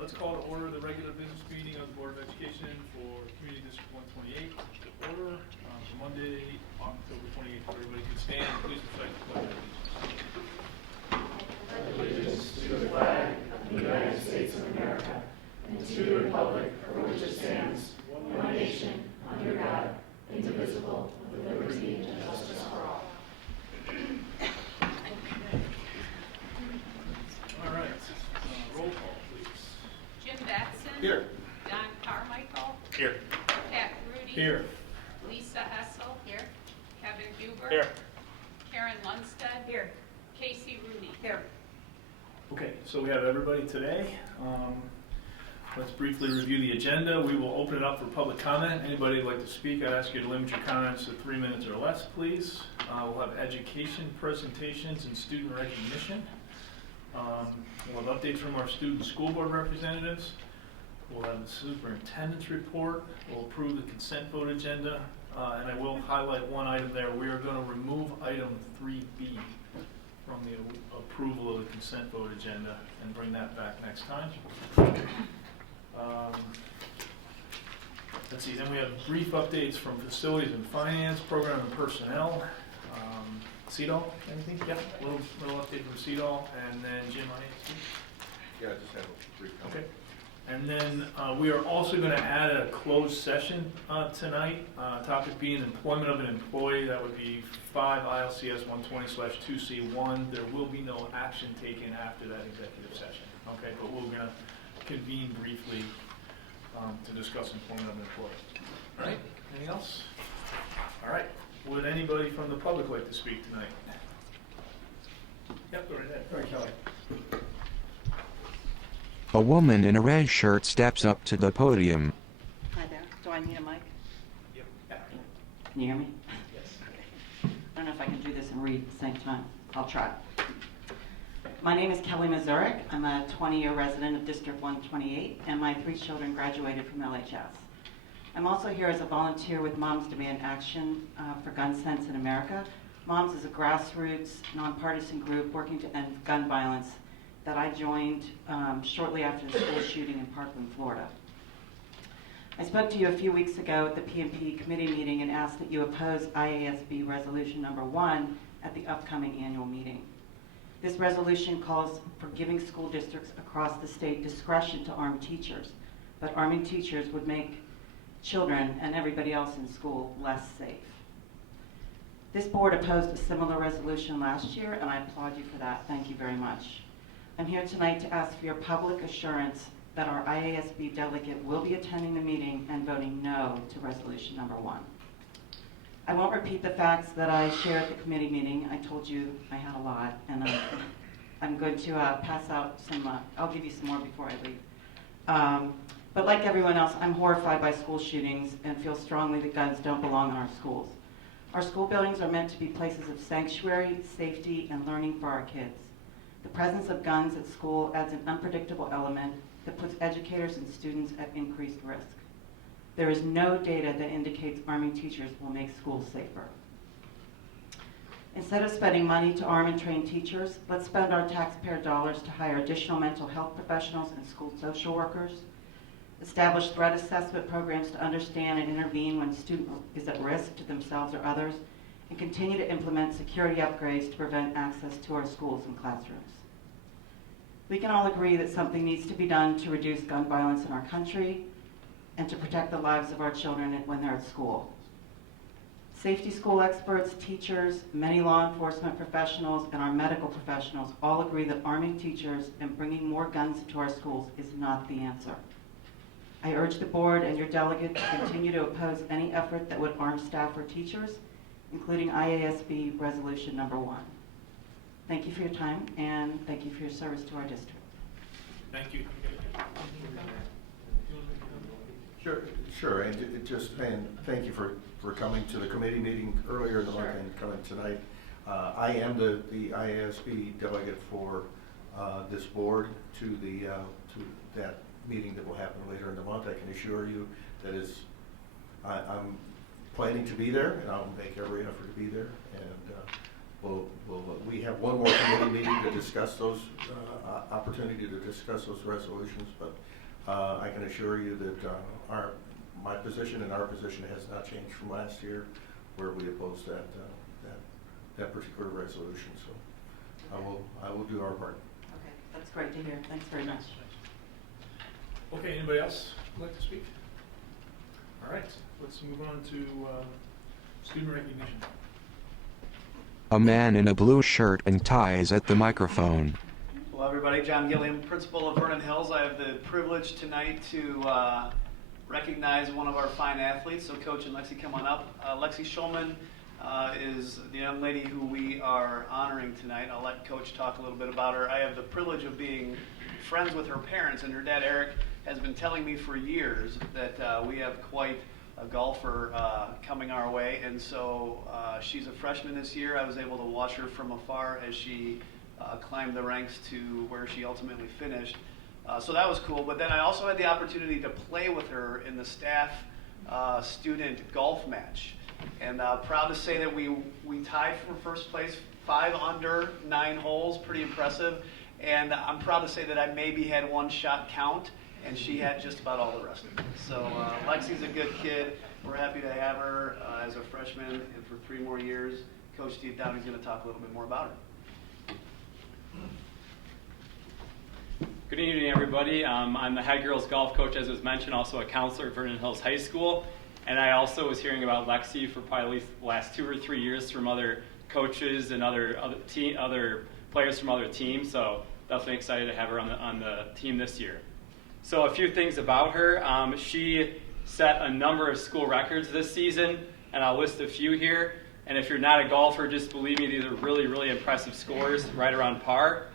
Let's call to order the regular business meeting of the Board of Education for Community District 128 to order for Monday, October 28th. Everybody can stand. Please recite the pledge of allegiance. Allegiance to the flag of the United States of America and to the republic for which it stands, one nation, under God, indivisible, with liberty and justice for all. All right. Roll call, please. Jim Batson. Here. Don Carmichael. Here. Pat Rudy. Here. Lisa Hessel. Here. Kevin Huber. Here. Karen Lundstedt. Here. Casey Rooney. Here. Okay, so we have everybody today. Let's briefly review the agenda. We will open it up for public comment. Anybody who'd like to speak, I ask you to limit your comments to 3 minutes or less, please. We'll have education presentations and student recognition. We'll have updates from our student school board representatives. We'll have the superintendent's report. We'll approve the consent vote agenda. And I will highlight one item there. We are going to remove item 3B from the approval of the consent vote agenda and bring that back next time. Let's see, then we have brief updates from facilities and finance, program and personnel. CEDAW, anything? Yeah, a little update from CEDAW, and then Jim, Yeah, I just have a brief comment. Okay. And then we are also going to add a closed session tonight. Topic being employment of an employee. That would be 5 ILCS 120/2C1. There will be no action taken after that executive session. Okay, but we're going to convene briefly to discuss employment of an employee. All right, anything else? All right, would anybody from the public like to speak tonight? Yep, go right ahead. All right, Kelly. A woman in a red shirt steps up to the podium. Hi there. Do I need a mic? Yep. Can you hear me? Yes. I don't know if I can do this and read at the same time. I'll try. My name is Kelly Mazurik. I'm a 20-year resident of District 128, and my 3 children graduated from LHS. I'm also here as a volunteer with Moms Demand Action for Gun Sense in America. Moms is a grassroots, nonpartisan group working to end gun violence that I joined shortly after the school shooting in Parkland, Florida. I spoke to you a few weeks ago at the PMP committee meeting and asked that you oppose IASB Resolution Number 1 at the upcoming annual meeting. This resolution calls for giving school districts across the state discretion to arm teachers, but arming teachers would make children and everybody else in school less safe. This board opposed a similar resolution last year, and I applaud you for that. Thank you very much. I'm here tonight to ask for your public assurance that our IASB delegate will be attending the meeting and voting no to resolution number 1. I won't repeat the facts that I shared at the committee meeting. I told you I had a lot, and I'm going to pass out some, I'll give you some more before I leave. But like everyone else, I'm horrified by school shootings and feel strongly that guns don't belong in our schools. Our school buildings are meant to be places of sanctuary, safety, and learning for our kids. The presence of guns at school adds an unpredictable element that puts educators and students at increased risk. There is no data that indicates arming teachers will make schools safer. Instead of spending money to arm and train teachers, let's spend our taxpayer dollars to hire additional mental health professionals and school social workers, establish threat assessment programs to understand and intervene when a student is at risk to themselves or others, and continue to implement security upgrades to prevent access to our schools and classrooms. We can all agree that something needs to be done to reduce gun violence in our country and to protect the lives of our children when they're at school. Safety school experts, teachers, many law enforcement professionals, and our medical professionals all agree that arming teachers and bringing more guns into our schools is not the answer. I urge the board and your delegate to continue to oppose any effort that would arm staff or teachers, including IASB Resolution Number 1. Thank you for your time, and thank you for your service to our district. Thank you. Sure, and thank you for coming to the committee meeting earlier in the month and coming tonight. I am the IASB delegate for this board to that meeting that will happen later in the month. I can assure you that I'm planning to be there, and I'll make every effort to be there. And we have one more committee meeting to discuss those, opportunity to discuss those resolutions, but I can assure you that my position and our position has not changed from last year, where we opposed that particular resolution. So I will do our part. Okay, that's great to hear. Thanks very much. Okay, anybody else like to speak? All right, let's move on to student recognition. A man in a blue shirt and tie is at the microphone. Hello, everybody. John Gilliam, principal of Vernon Hills. I have the privilege tonight to recognize one of our fine athletes. So, Coach and Lexi, come on up. Lexi Schulman is the young lady who we are honoring tonight. I'll let Coach talk a little bit about her. I have the privilege of being friends with her parents, and her dad, Eric, has been telling me for years that we have quite a golfer coming our way, and so she's a freshman this year. I was able to watch her from afar as she climbed the ranks to where she ultimately finished. So that was cool, but then I also had the opportunity to play with her in the staff student golf match. And proud to say that we tied for first place, 5 under, 9 holes, pretty impressive. And I'm proud to say that I maybe had 1 shot count, and she had just about all the rest of it. So Lexi's a good kid. We're happy to have her as a freshman and for 3 more years. Coach Steve Downey's going to talk a little bit more about her. Good evening, everybody. I'm the head girls golf coach, as was mentioned, also a counselor at Vernon Hills High School. And I also was hearing about Lexi for probably at least the last 2 or 3 years from other coaches and other players from other teams. So definitely excited to have her on the team this year. So a few things about her. She set a number of school records this season, and I'll list a few here. And if you're not a golfer, just believe me, these are really, really impressive scores, right around par.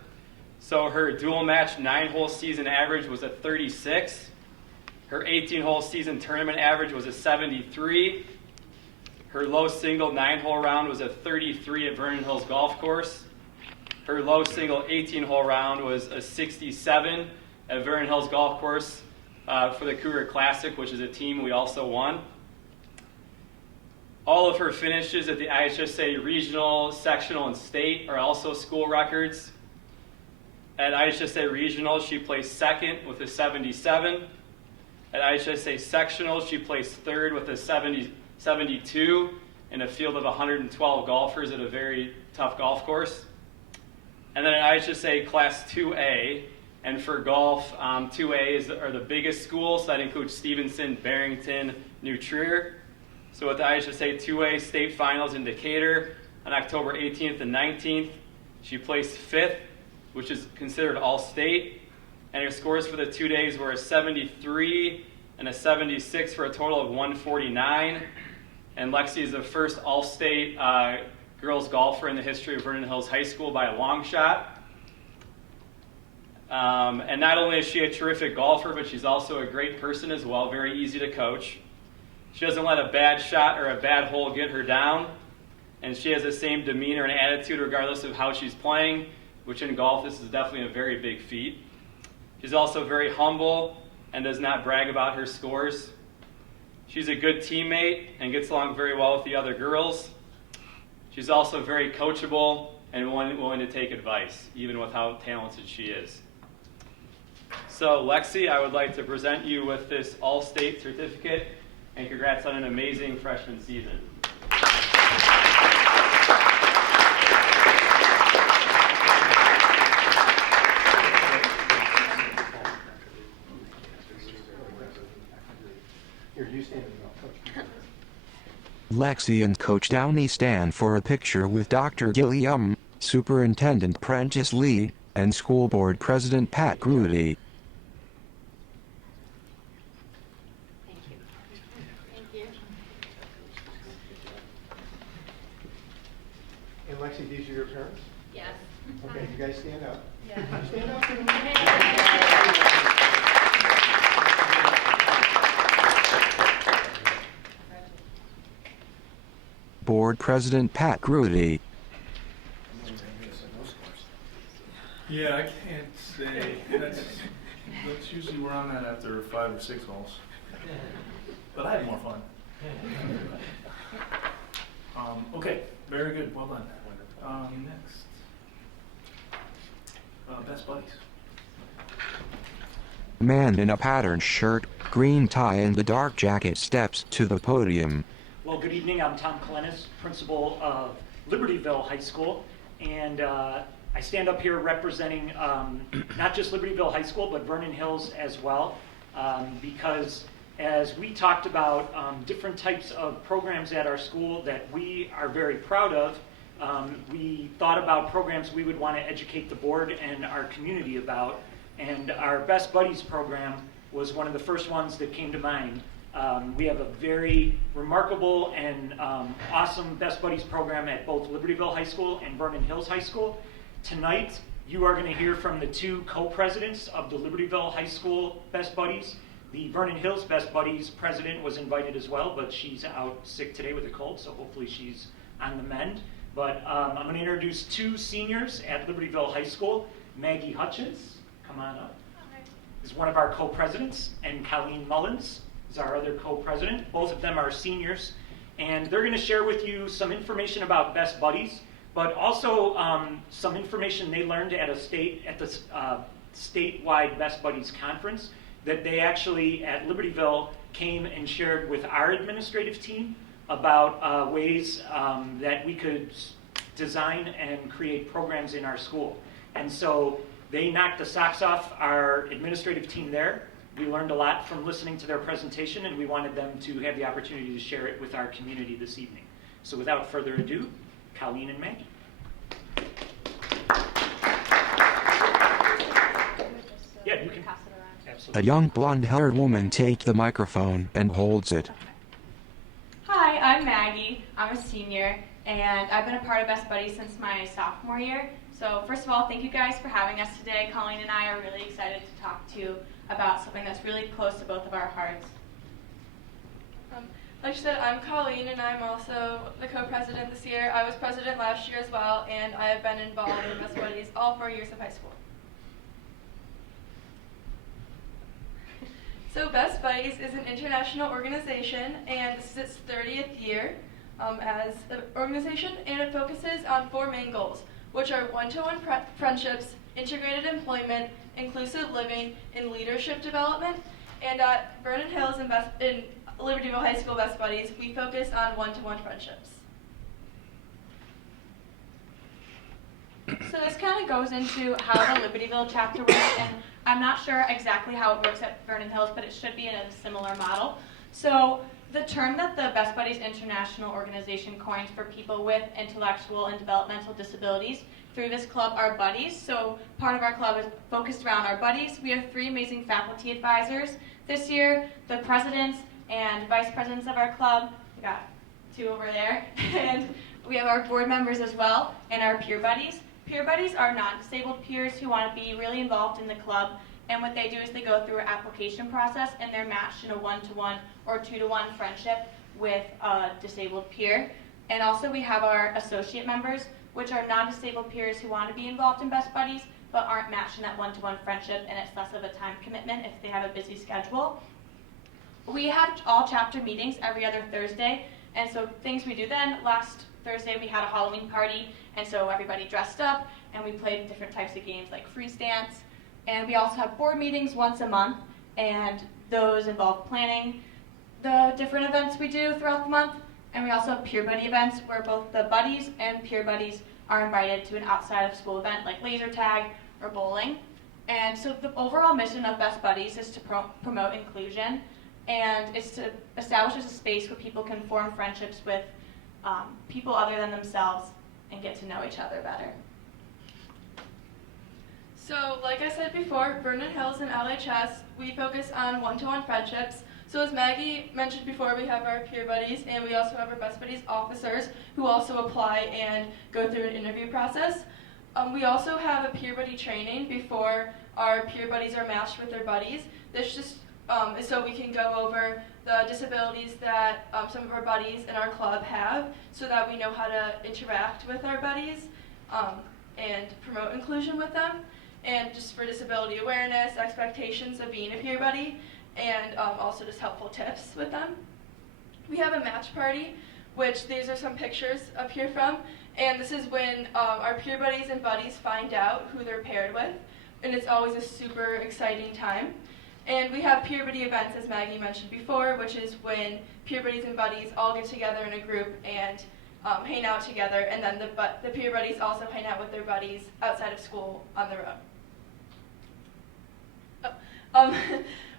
So her dual match 9-hole season average was a 36. Her 18-hole season tournament average was a 73. Her low single 9-hole round was a 33 at Vernon Hills Golf Course. Her low single 18-hole round was a 67 at Vernon Hills Golf Course for the Cougar Classic, which is a team we also won. All of her finishes at the IHSA Regional, Sectional, and State are also school records. At IHSA Regional, she placed 2nd with a 77. At IHSA Sectional, she placed 3rd with a 72 in a field of 112 golfers at a very tough golf course. And then at IHSA Class 2A, and for golf, 2A are the biggest schools, so that includes Stevenson, Barrington, New Trier. So at the IHSA 2A state finals in Decatur on October 18th and 19th, she placed 5th, which is considered all-state. And her scores for the 2 days were a 73 and a 76 for a total of 149. And Lexi is the first all-state girls golfer in the history of Vernon Hills High School by a long shot. And not only is she a terrific golfer, but she's also a great person as well, very easy to coach. She doesn't let a bad shot or a bad hole get her down. And she has the same demeanor and attitude regardless of how she's playing, which in golf, this is definitely a very big feat. She's also very humble and does not brag about her scores. She's a good teammate and gets along very well with the other girls. She's also very coachable and willing to take advice, even with how talented she is. So, Lexi, I would like to present you with this all-state certificate, and congrats on an amazing freshman season. Lexi and Coach Downey stand for a picture with Dr. Gilliam, Superintendent Prentice Lee, and School Board President Pat Grudy. Thank you. Thank you. And Lexi, these are your parents? Yes. Okay, you guys stand up. Yeah. Stand up. Board President Pat Grudy. Yeah, I can't say. That's usually where I'm at after 5 or 6 holes. But I had more fun. Okay, very good. Well done. Next. Best buddies. Man in a patterned shirt, green tie and a dark jacket steps to the podium. Well, good evening. I'm Tom Kalenis, principal of Libertyville High School, and I stand up here representing not just Libertyville High School, but Vernon Hills as well, because as we talked about different types of programs at our school that we are very proud of, we thought about programs we would want to educate the board and our community about, and our Best Buddies program was one of the first ones that came to mind. We have a very remarkable and awesome Best Buddies program at both Libertyville High School and Vernon Hills High School. Tonight, you are going to hear from the two co-presidents of the Libertyville High School Best Buddies. The Vernon Hills Best Buddies president was invited as well, but she's out sick today with a cold, so hopefully she's on the mend. But I'm going to introduce two seniors at Libertyville High School. Maggie Hutchins, come on up, is one of our co-presidents, and Colleen Mullins is our other co-president. Both of them are seniors, and they're going to share with you some information about Best Buddies, but also some information they learned at the statewide Best Buddies conference that they actually at Libertyville came and shared with our administrative team about ways that we could design and create programs in our school. And so they knocked the socks off our administrative team there. We learned a lot from listening to their presentation, and we wanted them to have the opportunity to share it with our community this evening. So without further ado, Colleen and Maggie. Yeah, you can pass it around. Absolutely. A young blonde-haired woman takes the microphone and holds it. Hi, I'm Maggie. I'm a senior, and I've been a part of Best Buddies since my sophomore year. So first of all, thank you guys for having us today. Colleen and I are really excited to talk to you about something that's really close to both of our hearts. Like you said, I'm Colleen, and I'm also the co-president this year. I was president last year as well, and I have been involved in Best Buddies all 4 years of high school. So Best Buddies is an international organization, and this is its 30th year as an organization, and it focuses on 4 main goals, which are one-to-one friendships, integrated employment, inclusive living, and leadership development. And at Vernon Hills and Libertyville High School Best Buddies, we focus on one-to-one friendships. So this kind of goes into how the Libertyville chapter works, and I'm not sure exactly how it works at Vernon Hills, but it should be in a similar model. So the term that the Best Buddies International Organization coined for people with intellectual and developmental disabilities through this club are buddies. So part of our club is focused around our buddies. We have 3 amazing faculty advisors this year, the presidents and vice presidents of our club. We got 2 over there. And we have our board members as well, and our peer buddies. Peer buddies are non-disabled peers who want to be really involved in the club, and what they do is they go through an application process, and they're matched in a 1-to-1 or 2-to-1 friendship with a disabled peer. And also we have our associate members, which are non-disabled peers who want to be involved in Best Buddies, but aren't matched in that 1-to-1 friendship, and it's less of a time commitment if they have a busy schedule. We have all chapter meetings every other Thursday, and so things we do then, last Thursday we had a Halloween party, and so everybody dressed up, and we played different types of games like freeze dance. And we also have board meetings once a month, and those involve planning the different events we do throughout the month. And we also have peer buddy events where both the buddies and peer buddies are invited to an outside of school event like laser tag or bowling. And so the overall mission of Best Buddies is to promote inclusion, and it's to establish a space where people can form friendships with people other than themselves and get to know each other better. So, like I said before, Vernon Hills and LHS, we focus on one-to-one friendships. So as Maggie mentioned before, we have our peer buddies, and we also have our Best Buddies officers who also apply and go through an interview process. We also have a peer buddy training before our peer buddies are matched with their buddies. This just is so we can go over the disabilities that some of our buddies in our club have, so that we know how to interact with our buddies and promote inclusion with them. And just for disability awareness, expectations of being a peer buddy, and also just helpful tips with them. We have a match party, which these are some pictures up here from, And this is when our peer buddies and buddies find out who they're paired with, and it's always a super exciting time. And we have peer buddy events, as Maggie mentioned before, which is when peer buddies and buddies all get together in a group and hang out together, and then the peer buddies also hang out with their buddies outside of school on their own.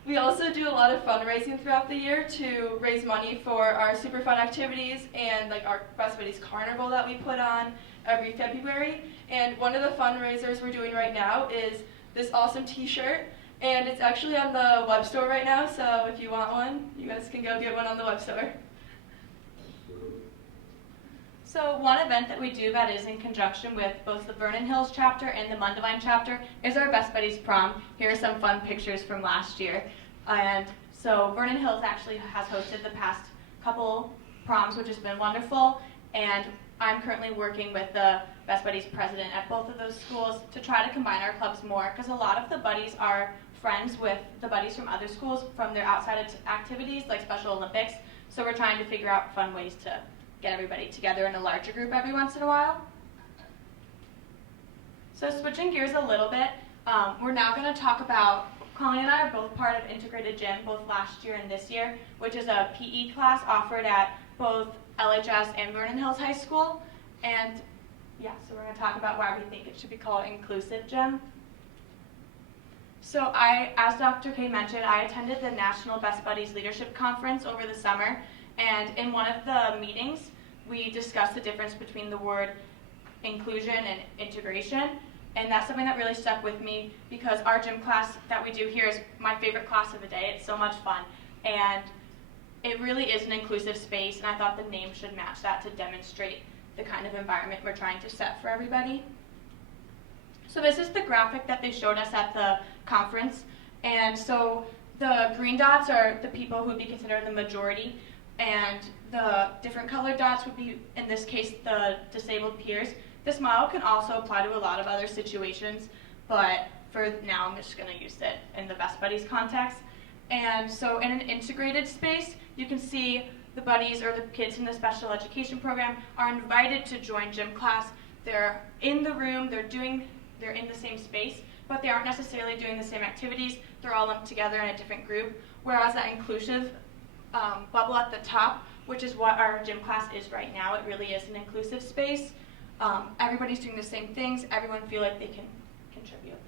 We also do a lot of fundraising throughout the year to raise money for our super fun activities and like our Best Buddies Carnival that we put on every February. And one of the fundraisers we're doing right now is this awesome t-shirt, and it's actually on the web store right now, so if you want one, you guys can go get one on the web store. So one event that we do that is in conjunction with both the Vernon Hills chapter and the Mundelein chapter is our Best Buddies Prom. Here are some fun pictures from last year. And so Vernon Hills actually has hosted the past couple proms, which has been wonderful. And I'm currently working with the Best Buddies president at both of those schools to try to combine our clubs more, because a lot of the buddies are friends with the buddies from other schools from their outside activities like Special Olympics. So we're trying to figure out fun ways to get everybody together in a larger group every once in a while. So switching gears a little bit, we're now going to talk about, Colleen and I are both part of Integrated Gym, both last year and this year, which is a PE class offered at both LHS and Vernon Hills High School. And yeah, so we're going to talk about why we think it should be called Inclusive Gym. So as Dr. K mentioned, I attended the National Best Buddies Leadership Conference over the summer, and in one of the meetings, we discussed the difference between the word inclusion and integration, and that's something that really stuck with me because our gym class that we do here is my favorite class of the day. It's so much fun, and it really is an inclusive space, and I thought the name should match that to demonstrate the kind of environment we're trying to set for everybody. So this is the graphic that they showed us at the conference, and so the green dots are the people who would be considered the majority, and the different colored dots would be, in this case, the disabled peers. This model can also apply to a lot of other situations, but for now I'm just going to use it in the Best Buddies context. And so in an integrated space, you can see the buddies or the kids in the special education program are invited to join gym class. They're in the room, they're in the same space, but they aren't necessarily doing the same activities. They're all lumped together in a different group, whereas that inclusive bubble at the top, which is what our gym class is right now, it really is an inclusive space. Everybody's doing the same things, everyone feel like they can contribute.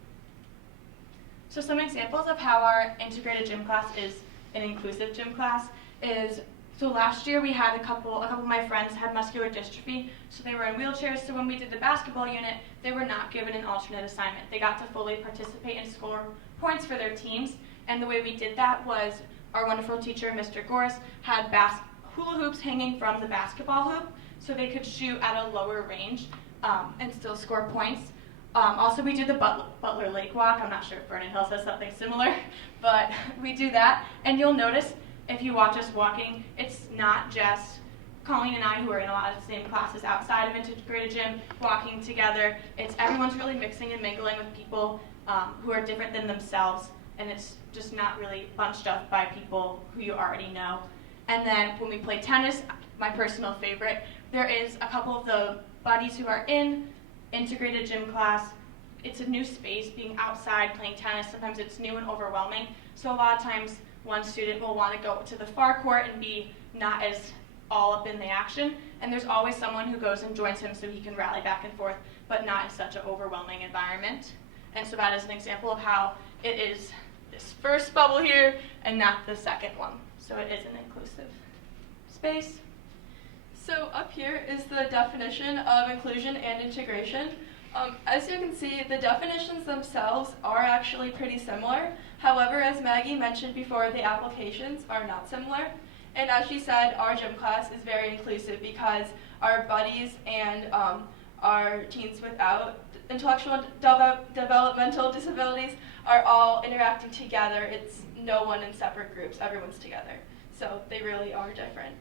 So some examples of how our integrated gym class is an inclusive gym class is, so last year we had a couple of my friends had muscular dystrophy, so they were in wheelchairs, so when we did the basketball unit, they were not given an alternate assignment. They got to fully participate and score points for their teams, and the way we did that was our wonderful teacher, Mr. Goris, had hula hoops hanging from the basketball hoop, so they could shoot at a lower range and still score points. Also, we do the Butler Lake Walk. I'm not sure if Vernon Hills has something similar, but we do that. And you'll notice, if you watch us walking, it's not just Colleen and I, who are in a lot of the same classes outside of Integrated Gym, walking together. It's everyone's really mixing and mingling with people who are different than themselves, and it's just not really bunched up by people who you already know. And then when we play tennis, my personal favorite, there is a couple of the buddies who are in integrated gym class. It's a new space, being outside playing tennis. Sometimes it's new and overwhelming. So a lot of times one student will want to go to the far court and be not as all up in the action. And there's always someone who goes and joins him so he can rally back and forth, but not in such an overwhelming environment. And so that is an example of how it is this first bubble here and not the second one. So it is an inclusive space. So up here is the definition of inclusion and integration. As you can see, the definitions themselves are actually pretty similar. However, as Maggie mentioned before, the applications are not similar. And as she said, our gym class is very inclusive because our buddies and our teens without intellectual developmental disabilities are all interacting together. It's no one in separate groups, everyone's together. So they really are different.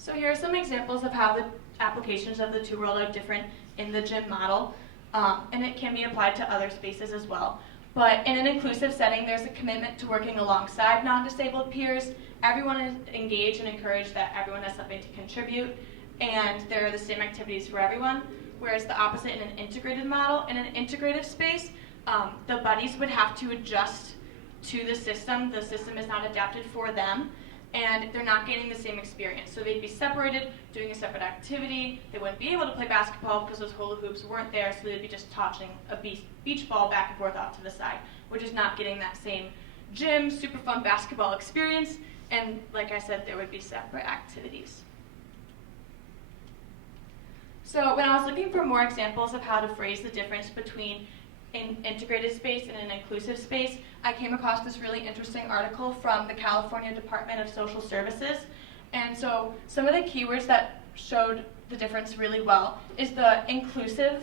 So here are some examples of how the applications of the two worlds are different in the gym model, and it can be applied to other spaces as well. But in an inclusive setting, there's a commitment to working alongside non-disabled peers. Everyone is engaged and encouraged that everyone has something to contribute, and they're the same activities for everyone, whereas the opposite in an integrated model. In an integrative space, the buddies would have to adjust to the system. The system is not adapted for them, and they're not getting the same experience. So they'd be separated, doing a separate activity. They wouldn't be able to play basketball because those hula hoops weren't there, so they'd be just tossing a beach ball back and forth off to the side, which is not getting that same gym, super fun basketball experience. And like I said, there would be separate activities. So when I was looking for more examples of how to phrase the difference between an integrated space and an inclusive space, I came across this really interesting article from the California Department of Social Services. And so some of the keywords that showed the difference really well is the inclusive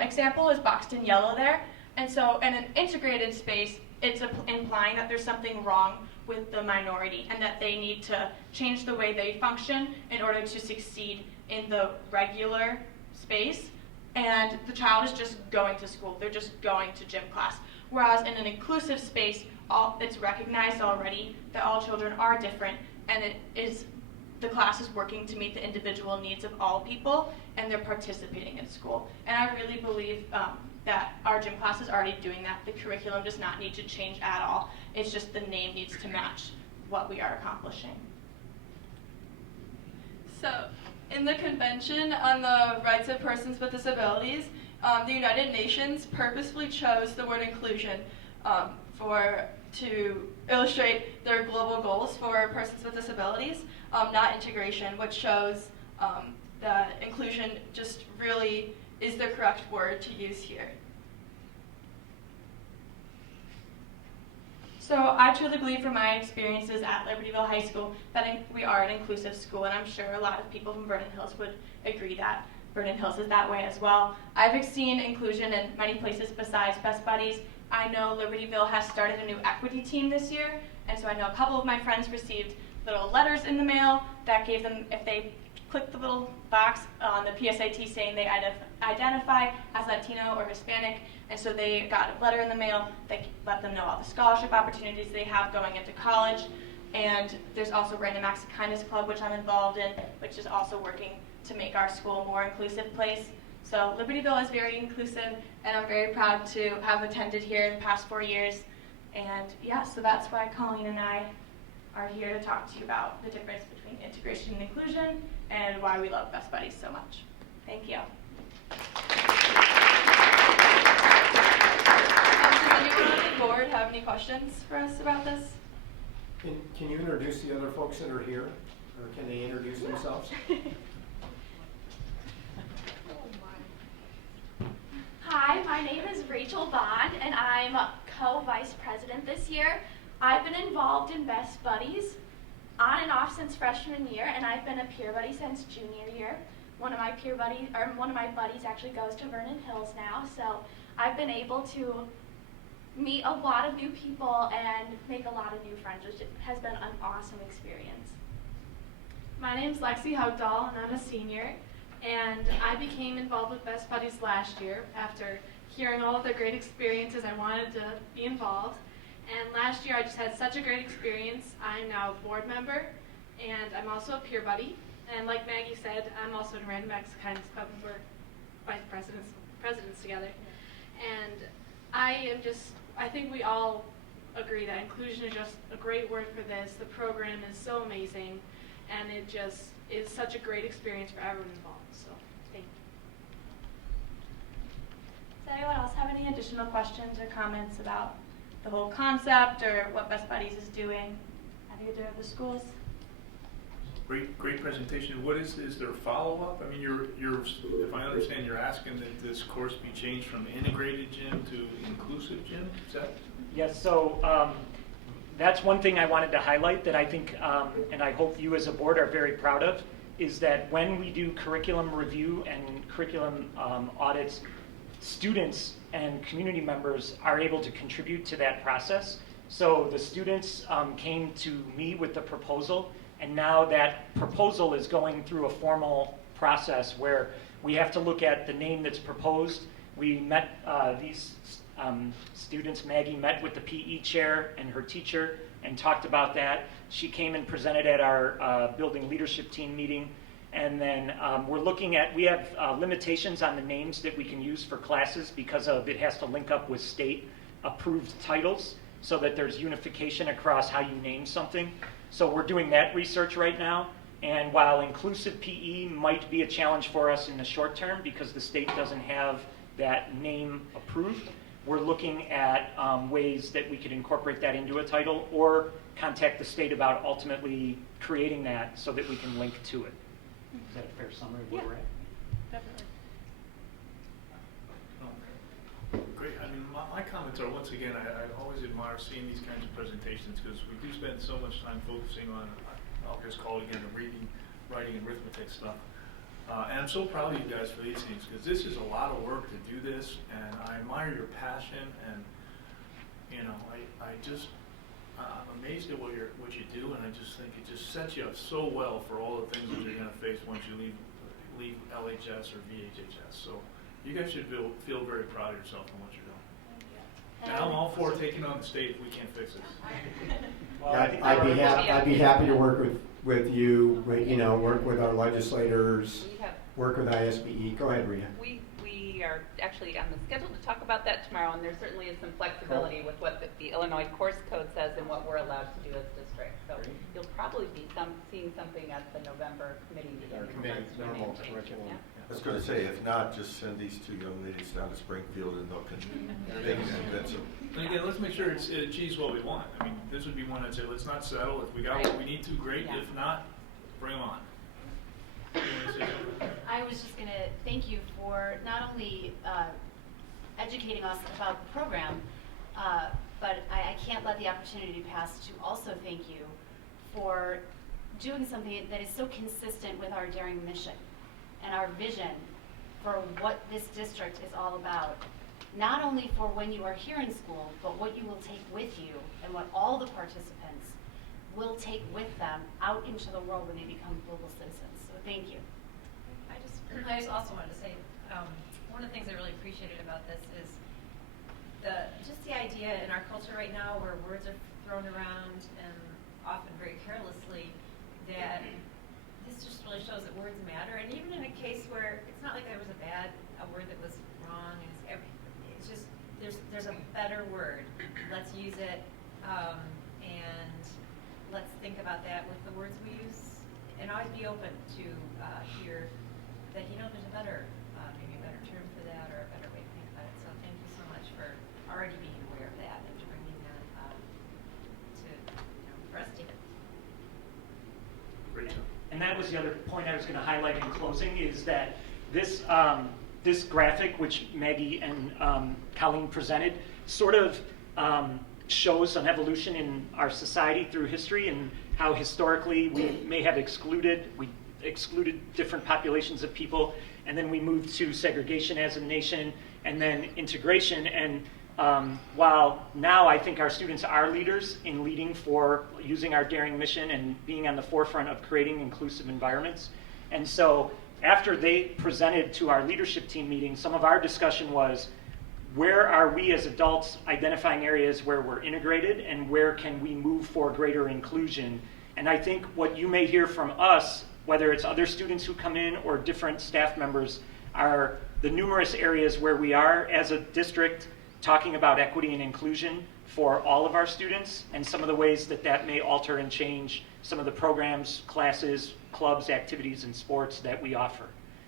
example is boxed in yellow there. And so in an integrated space, it's implying that there's something wrong with the minority and that they need to change the way they function in order to succeed in the regular space. And the child is just going to school. They're just going to gym class. Whereas in an inclusive space, it's recognized already that all children are different, and the class is working to meet the individual needs of all people, and they're participating in school. And I really believe that our gym class is already doing that. The curriculum does not need to change at all. It's just the name needs to match what we are accomplishing. So, in the Convention on the Rights of Persons with Disabilities, the United Nations purposefully chose the word inclusion to illustrate their global goals for persons with disabilities, not integration, which shows that inclusion just really is the correct word to use here. So I truly believe from my experiences at Libertyville High School that we are an inclusive school, and I'm sure a lot of people from Vernon Hills would agree that Vernon Hills is that way as well. I've seen inclusion in many places besides Best Buddies. I know Libertyville has started a new equity team this year, and so I know a couple of my friends received little letters in the mail that gave them, if they clicked the little box on the PSAT saying they identify as Latino or Hispanic, and so they got a letter in the mail that let them know all the scholarship opportunities they have going into college. And there's also Random Acts of Kindness Club, which I'm involved in, which is also working to make our school a more inclusive place. So Libertyville is very inclusive, and I'm very proud to have attended here in the past 4 years. And yeah, so that's why Colleen and I are here to talk to you about the difference between integration and inclusion and why we love Best Buddies so much. Thank you. Does anyone on the board have any questions for us about this? Can you introduce the other folks that are here, or can they introduce themselves? Hi, my name is Rachel Bond, and I'm co-vice president this year. I've been involved in Best Buddies on and off since freshman year, and I've been a peer buddy since junior year. One of my buddies actually goes to Vernon Hills now, so I've been able to meet a lot of new people and make a lot of new friends, which has been an awesome experience. My name's Lexi Hogdahl, and I'm a senior, and I became involved with Best Buddies last year. After hearing all of their great experiences, I wanted to be involved, and last year I just had such a great experience. I'm now a board member, and I'm also a peer buddy, and like Maggie said, I'm also in Random Acts of Kindness Club, and we're vice presidents together. And I think we all agree that inclusion is just a great word for this. The program is so amazing, and it just is such a great experience for everyone involved. So, thank you. Does anyone else have any additional questions or comments about the whole concept or what Best Buddies is doing at either of the schools? Great presentation. What is there a follow-up? I mean, you're if I understand, you're asking that this course be changed from integrated gym to inclusive gym. Is that? Yes. So that's one thing I wanted to highlight that I think, and I hope you as a board are very proud of, is that when we do curriculum review and curriculum audits, students and community members are able to contribute to that process. So the students came to me with the proposal, and now that proposal is going through a formal process where we have to look at the name that's proposed. We met these students. Maggie met with the PE chair and her teacher and talked about that. She came and presented at our building leadership team meeting, And then we're looking at, we have limitations on the names that we can use for classes because of it has to link up with state approved titles so that there's unification across how you name something. So we're doing that research right now. And while inclusive PE might be a challenge for us in the short term because the state doesn't have that name approved, we're looking at ways that we could incorporate that into a title or contact the state about ultimately creating that so that we can link to it. Is that a fair summary of where we're at? Definitely. Great. I mean, my comments are, once again, I always admire seeing these kinds of presentations because we do spend so much time focusing on, I'll just call it again, the reading, writing, and arithmetic stuff. And I'm so proud of you guys for these things because this is a lot of work to do this, and I admire your passion, and you know, I'm amazed at what you do, and I just think it just sets you up so well for all the things that you're going to face once you leave LHS or VHHS. So you guys should feel very proud of yourself and what you're doing. And I'm all for taking on the state if we can't fix this. Well, I'd be happy to work with you, work with our legislators, work with ISBE. Go ahead, Rita. We are actually on the schedule to talk about that tomorrow, and there certainly is some flexibility with what the Illinois course code says and what we're allowed to do as districts. So you'll probably be seeing something at the November committee meeting. Normal curriculum. Yeah. I was going to say, if not, just send these two young ladies down to Springfield and they'll convince them. And again, let's make sure it achieves what we want. I mean, this would be one I'd say, let's not settle. If we got what we need to, great. Yeah. If not, bring them on. I was just going to thank you for not only educating us about the program, but I can't let the opportunity pass to also thank you for doing something that is so consistent with our daring mission and our vision for what this district is all about. Not only for when you are here in school, but what you will take with you and what all the participants will take with them out into the world when they become global citizens. So thank you. I just also wanted to say, one of the things I really appreciated about this is just the idea in our culture right now where words are thrown around and often very carelessly, that this just really shows that words matter. And even in a case where it's not like there was a word that was wrong, it's just there's a better word. Let's use it, and let's think about that with the words we use, and always be open to hear that there's a better maybe a better term for that or a better way to think about it. So thank you so much for already being aware of that and bringing that for us to hear. Great job. And that was the other point I was going to highlight in closing is that this this graphic, which Maggie and Colleen presented, sort of shows an evolution in our society through history and how historically we may have excluded different populations of people, and then we moved to segregation as a nation, and then integration. And while now I think our students are leaders in leading for using our daring mission and being on the forefront of creating inclusive environments. And so after they presented to our leadership team meeting, some of our discussion was, where are we as adults identifying areas where we're integrated and where can we move for greater inclusion? And I think what you may hear from us, whether it's other students who come in or different staff members, are the numerous areas where we are as a district talking about equity and inclusion for all of our students, and some of the ways that that may alter and change some of the programs, classes, clubs, activities, and sports that we offer.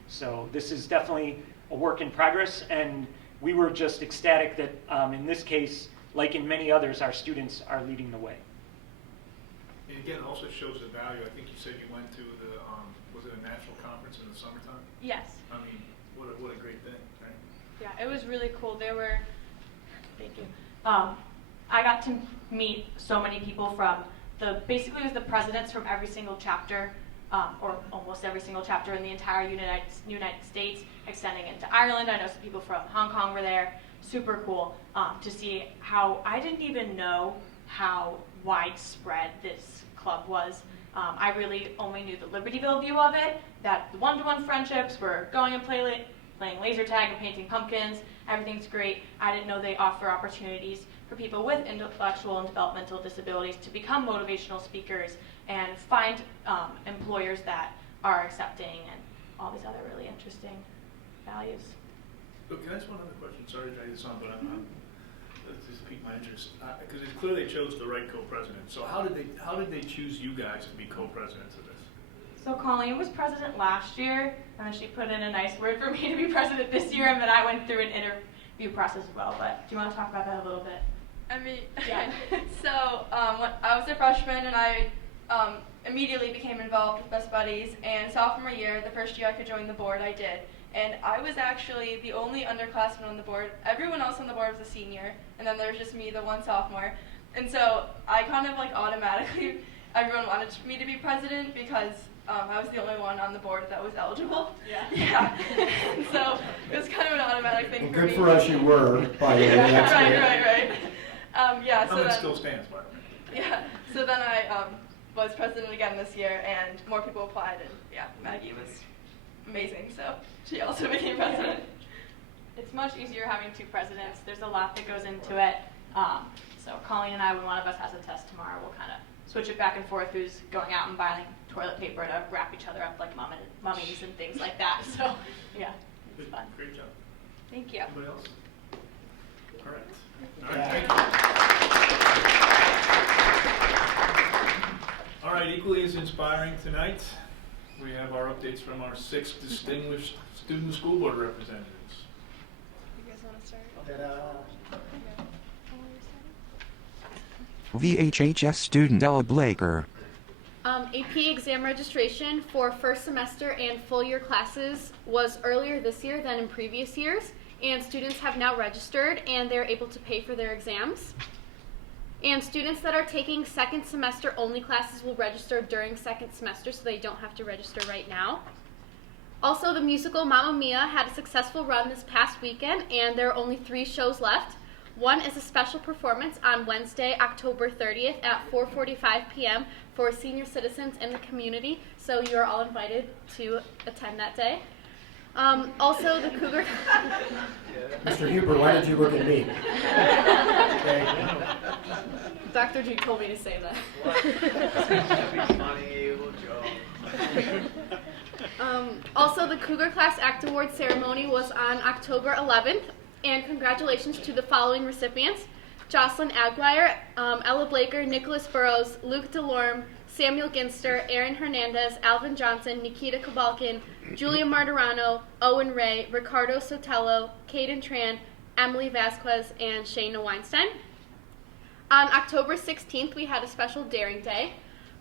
So this is definitely a work in progress, and we were just ecstatic that in this case, like in many others, our students are leading the way. And again, it also shows the value. I think you said you went to the, was it a national conference in the summertime? Yes. I mean, what a great thing, right? Yeah, it was really cool. There were, thank you. I got to meet so many people from basically it was the presidents from every single chapter, or almost every single chapter in the entire United States, extending into Ireland. I know some people from Hong Kong were there. Super cool to see how, I didn't even know how widespread this club was. I really only knew the Libertyville view of it, that the one-to-one friendships were going and playing laser tag and painting pumpkins. Everything's great. I didn't know they offer opportunities for people with intellectual and developmental disabilities to become motivational speakers and find employers that are accepting and all these other really interesting values. Look, can I ask one other question? Sorry to drag this on, but this just piqued my interest because it's clear they chose the right co-president. So how did they choose you guys to be co-presidents of this? So Colleen was president last year, and then she put in a nice word for me to be president this year, and then I went through an interview process as well. But do you want to talk about that a little bit? I mean, Yeah. so when I was a freshman and I immediately became involved with Best Buddies, and sophomore year, the first year I could join the board, I did. And I was actually the only underclassman on the board. Everyone else on the board was a senior, and then there was just me, the one sophomore. And so I kind of like automatically, everyone wanted me to be president because I was the only one on the board that was eligible. Yeah. So it was kind of an automatic thing And for good me. for us you were, by the way. That's great. Right. Yeah. How So it then, still stands, by the way. yeah. So then I was president again this year, and more people applied, and yeah, Maggie was amazing. So she also became president. It's much easier having two presidents. There's a lot that goes into it. So Colleen and I, when one of us has a test tomorrow, we'll kind of switch it back and forth who's going out and buying toilet paper to wrap each other up like mummies and things like that. So yeah, it's fun. Great job. Thank you. Anybody else? Correct. All right, thank you. All right, equally as inspiring tonight, we have our updates from our 6 distinguished student school board representatives. You guys want to start? VHHS student Ella Blaker. AP exam registration for first semester and full year classes was earlier this year than in previous years, and students have now registered and they're able to pay for their exams. And students that are taking second semester only classes will register during second semester, so they don't have to register right now. Also, the musical Mamma Mia had a successful run this past weekend, and there are only 3 shows left. One is a special performance on Wednesday, October 30th at 4:45 p.m. for senior citizens in the community, so you're all invited to attend that day. Also, the Cougar... Mr. Huber, why did you look at me? Dr. G told me to say that. Also, the Cougar Class Act Award ceremony was on October 11th, and congratulations to the following recipients: Jocelyn Aguirre, Ella Blaker, Nicholas Burrows, Luke DeLorme, Samuel Ginster, Aaron Hernandez, Alvin Johnson, Nikita Kabalkin, Julia Martirano, Owen Ray, Ricardo Sotelo, Caden Tran, Emily Vasquez, and Shayna Weinstein. On October 16th, we had a special Daring Day.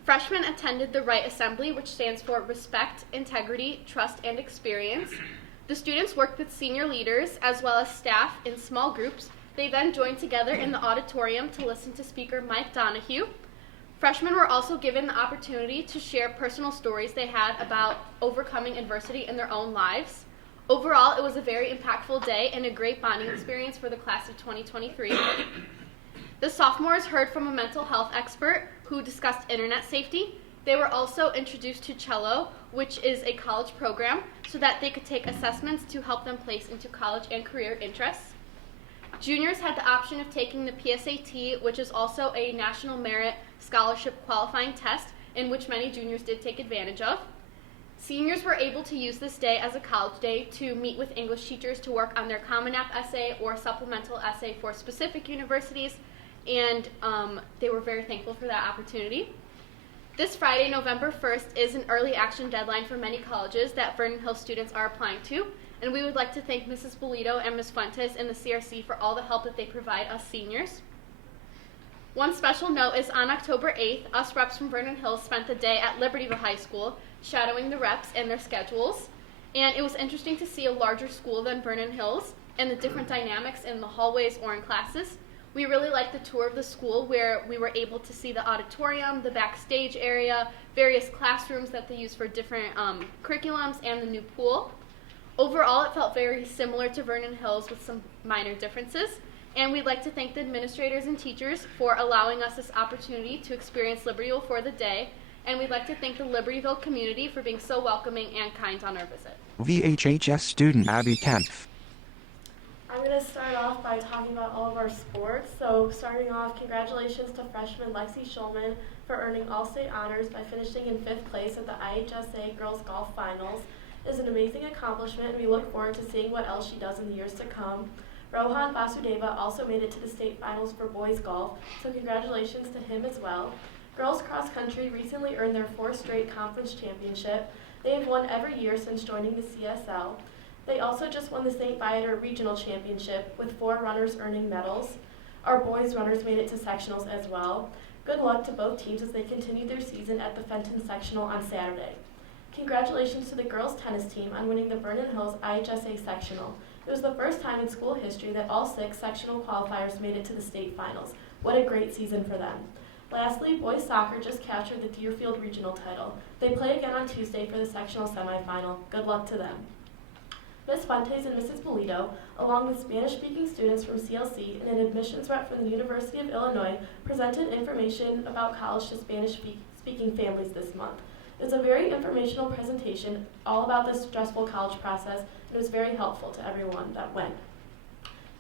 Freshmen attended the Right Assembly, which stands for Respect, Integrity, Trust, and Experience. The students worked with senior leaders as well as staff in small groups. They then joined together in the auditorium to listen to speaker Mike Donahue. Freshmen were also given the opportunity to share personal stories they had about overcoming adversity in their own lives. Overall, it was a very impactful day and a great bonding experience for the class of 2023. The sophomores heard from a mental health expert who discussed internet safety. They were also introduced to cello, which is a college program, so that they could take assessments to help them place into college and career interests. Juniors had the option of taking the PSAT, which is also a National Merit Scholarship qualifying test, in which many juniors did take advantage of. Seniors were able to use this day as a college day to meet with English teachers to work on their Common App essay or supplemental essay for specific universities, and they were very thankful for that opportunity. This Friday, November 1st, is an early action deadline for many colleges that Vernon Hills students are applying to, and we would like to thank Mrs. Bolito and Ms. Fuentes and the CRC for all the help that they provide us seniors. One special note is on October 8th, us reps from Vernon Hills spent the day at Libertyville High School shadowing the reps and their schedules, and it was interesting to see a larger school than Vernon Hills and the different dynamics in the hallways or in classes. We really liked the tour of the school where we were able to see the auditorium, the backstage area, various classrooms that they use for different curriculums, and the new pool. Overall, it felt very similar to Vernon Hills with some minor differences, and we'd like to thank the administrators and teachers for allowing us this opportunity to experience Libertyville for the day, and we'd like to thank the Libertyville community for being so welcoming and kind on our visit. VHHS student Abby Kempf. I'm going to start off by talking about all of our sports. So starting off, congratulations to freshman Lexi Schulman for earning All-State honors by finishing in 5th place at the IHSA Girls Golf Finals. It is an amazing accomplishment, and we look forward to seeing what else she does in the years to come. Rohan Vasudeva also made it to the state finals for boys golf, so congratulations to him as well. Girls cross country recently earned their 4th straight conference championship. They have won every year since joining the CSL. They also just won the St. Viator Regional Championship, with 4 runners earning medals. Our boys runners made it to sectionals as well. Good luck to both teams as they continue their season at the Fenton Sectional on Saturday. Congratulations to the girls tennis team on winning the Vernon Hills IHSA Sectional. It was the first time in school history that all 6 sectional qualifiers made it to the state finals. What a great season for them. Lastly, boys soccer just captured the Deerfield Regional title. They play again on Tuesday for the sectional semifinal. Good luck to them. Ms. Fuentes and Mrs. Polito, along with Spanish-speaking students from CLC and an admissions rep from the University of Illinois, presented information about college to Spanish-speaking families this month. It was a very informational presentation all about the stressful college process, and it was very helpful to everyone that went.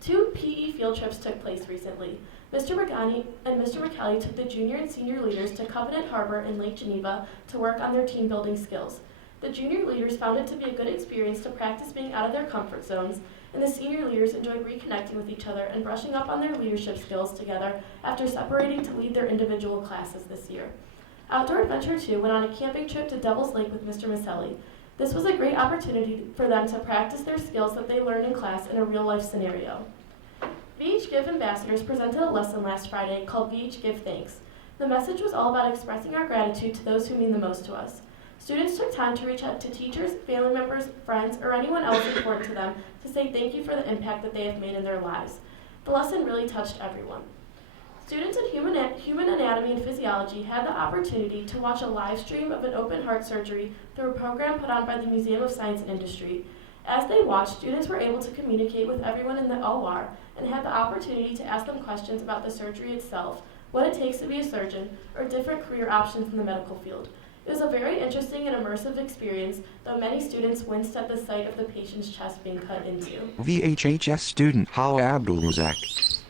2 PE field trips took place recently. Mr. Regani and Mr. McKelly took the junior and senior leaders to Covenant Harbor in Lake Geneva to work on their team building skills. The junior leaders found it to be a good experience to practice being out of their comfort zones, and the senior leaders enjoyed reconnecting with each other and brushing up on their leadership skills together after separating to lead their individual classes this year. Outdoor Adventure 2 went on a camping trip to Devil's Lake with Mr. Maselli. This was a great opportunity for them to practice their skills that they learned in class in a real-life scenario. VH Give Ambassadors presented a lesson last Friday called VH Give Thanks. The message was all about expressing our gratitude to those who mean the most to us. Students took time to reach out to teachers, family members, friends, or anyone else important to them to say thank you for the impact that they have made in their lives. The lesson really touched everyone. Students in human anatomy and physiology had the opportunity to watch a live stream of an open heart surgery through a program put on by the Museum of Science and Industry. As they watched, students were able to communicate with everyone in the OR and had the opportunity to ask them questions about the surgery itself, what it takes to be a surgeon, or different career options in the medical field. It was a very interesting and immersive experience, though many students winced at the sight of the patient's chest being cut into. VHHS student Hala Abdulrazak.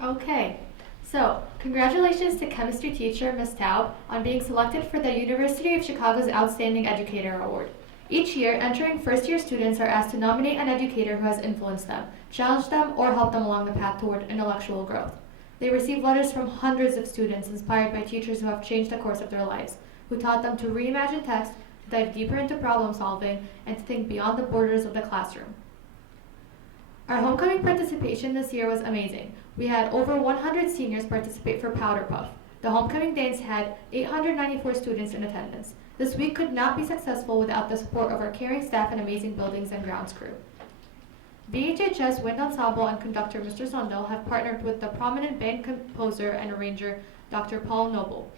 Okay, so congratulations to chemistry teacher Ms. Taub on being selected for the University of Chicago's Outstanding Educator Award. Each year, entering first-year students are asked to nominate an educator who has influenced them, challenged them, or helped them along the path toward intellectual growth. They receive letters from hundreds of students inspired by teachers who have changed the course of their lives, who taught them to reimagine text, to dive deeper into problem solving, and to think beyond the borders of the classroom. Our homecoming participation this year was amazing. We had over 100 seniors participate for Powder Puff. The homecoming dance had 894 students in attendance. This week could not be successful without the support of our caring staff and amazing buildings and grounds crew. VHHS Wind Ensemble and conductor Mr. Sundell have partnered with the prominent band composer and arranger Dr. Paul Noble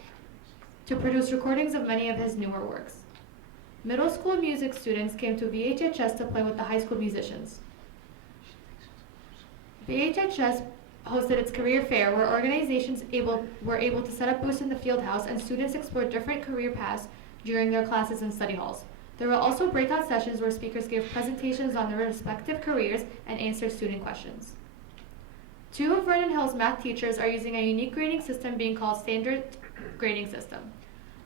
to produce recordings of many of his newer works. Middle school music students came to VHHS to play with the high school musicians. VHHS hosted its career fair where organizations were able to set up booths in the field house and students explored different career paths during their classes and study halls. There were also breakout sessions where speakers gave presentations on their respective careers and answered student questions. 2 of Vernon Hills math teachers are using a unique grading system being called Standard Grading System.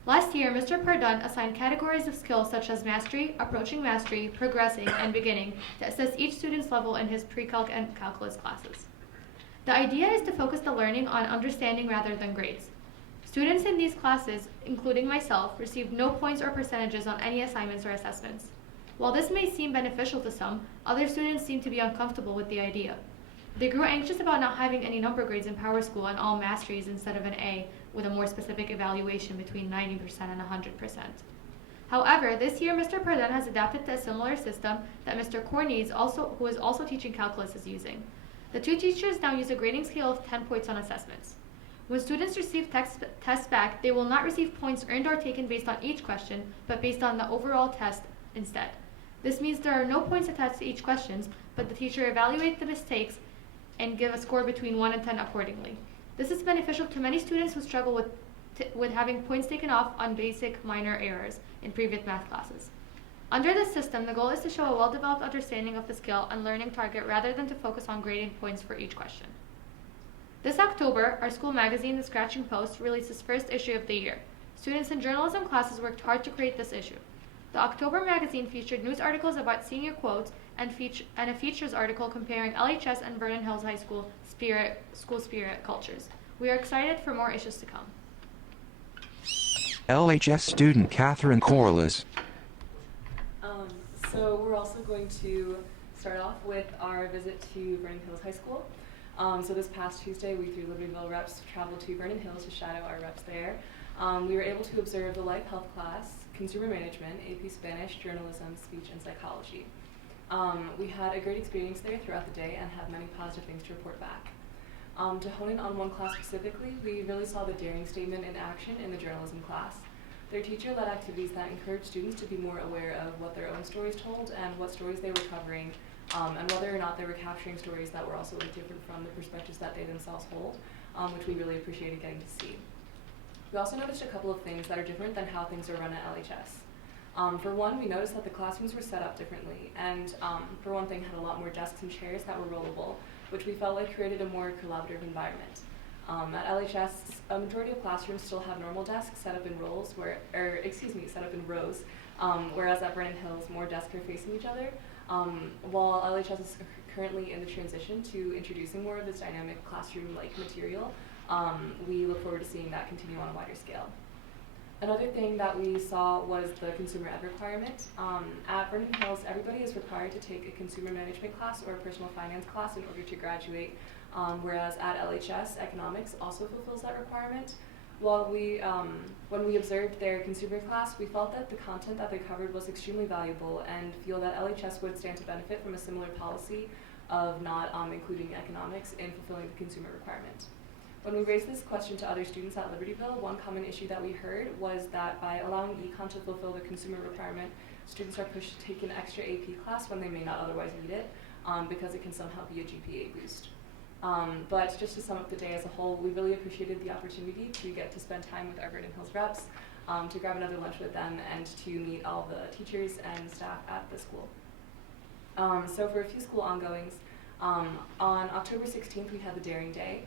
Last year, Mr. Pardun assigned categories of skills such as mastery, approaching mastery, progressing, and beginning to assess each student's level in his pre-calc and calculus classes. The idea is to focus the learning on understanding rather than grades. Students in these classes, including myself, received no points or percentages on any assignments or assessments. While this may seem beneficial to some, other students seem to be uncomfortable with the idea. They grew anxious about not having any number grades in Power School and all masteries instead of an A with a more specific evaluation between 90% and 100%. However, this year Mr. Pardun has adapted to a similar system that Mr. Corney, who is also teaching calculus, is using. The 2 teachers now use a grading scale of 10 points on assessments. When students receive tests back, they will not receive points earned or taken based on each question, but based on the overall test instead. This means there are no points attached to each question, but the teacher evaluates the mistakes and give a score between 1 and 10 accordingly. This is beneficial to many students who struggle with having points taken off on basic minor errors in previous math classes. Under this system, the goal is to show a well-developed understanding of the skill and learning target rather than to focus on grading points for each question. This October, our school magazine, The Scratching Post, released its first issue of the year. Students in journalism classes worked hard to create this issue. The October magazine featured news articles about senior quotes and a features article comparing LHS and Vernon Hills High School school spirit cultures. We are excited for more issues to come. LHS student Catherine Corliss. So we're also going to start off with our visit to Vernon Hills High School. So this past Tuesday, we 3 Libertyville reps traveled to Vernon Hills to shadow our reps there. We were able to observe the life health class, consumer management, AP Spanish, journalism, speech, and psychology. We had a great experience there throughout the day and have many positive things to report back. To hone in on one class specifically, we really saw the daring statement in action in the journalism class. Their teacher led activities that encouraged students to be more aware of what their own stories told and what stories they were covering, and whether or not they were capturing stories that were also different from the perspectives that they themselves hold, which we really appreciated getting to see. We also noticed a couple of things that are different than how things are run at LHS. For one, we noticed that the classrooms were set up differently, and for one thing, had a lot more desks and chairs that were rollable, which we felt like created a more collaborative environment. At LHS, a majority of classrooms still have normal desks set up in rows, set up in rows, whereas at Vernon Hills, more desks are facing each other. While LHS is currently in the transition to introducing more of this dynamic classroom-like material, we look forward to seeing that continue on a wider scale. Another thing that we saw was the consumer ed requirement. At Vernon Hills, everybody is required to take a consumer management class or a personal finance class in order to graduate, whereas at LHS, economics also fulfills that requirement. While when we observed their consumer class, we felt that the content that they covered was extremely valuable and feel that LHS would stand to benefit from a similar policy of not including economics in fulfilling the consumer requirement. When we raised this question to other students at Libertyville, one common issue that we heard was that by allowing econ to fulfill the consumer requirement, students are pushed to take an extra AP class when they may not otherwise need it, because it can somehow be a GPA boost. But just to sum up the day as a whole, we really appreciated the opportunity to get to spend time with our Vernon Hills reps, to grab another lunch with them, and to meet all the teachers and staff at the school. So for a few school ongoings, on October 16th, we had the Daring Day.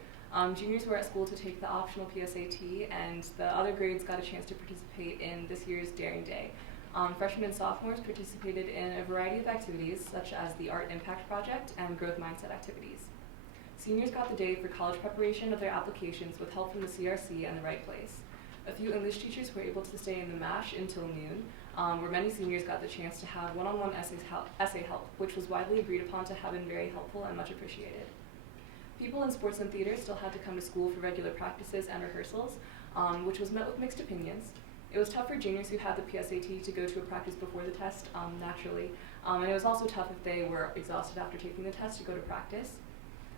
Juniors were at school to take the optional PSAT, and the other grades got a chance to participate in this year's Daring Day. Freshmen and sophomores participated in a variety of activities, such as the Art Impact Project and Growth Mindset activities. Seniors got the day for college preparation of their applications with help from the CRC and the Right Place. A few English teachers were able to stay in the MASH until noon, where many seniors got the chance to have one-on-one essay help, which was widely agreed upon to have been very helpful and much appreciated. People in sports and theater still had to come to school for regular practices and rehearsals, which was met with mixed opinions. It was tough for juniors who had the PSAT to go to a practice before the test, naturally, and it was also tough if they were exhausted after taking the test to go to practice.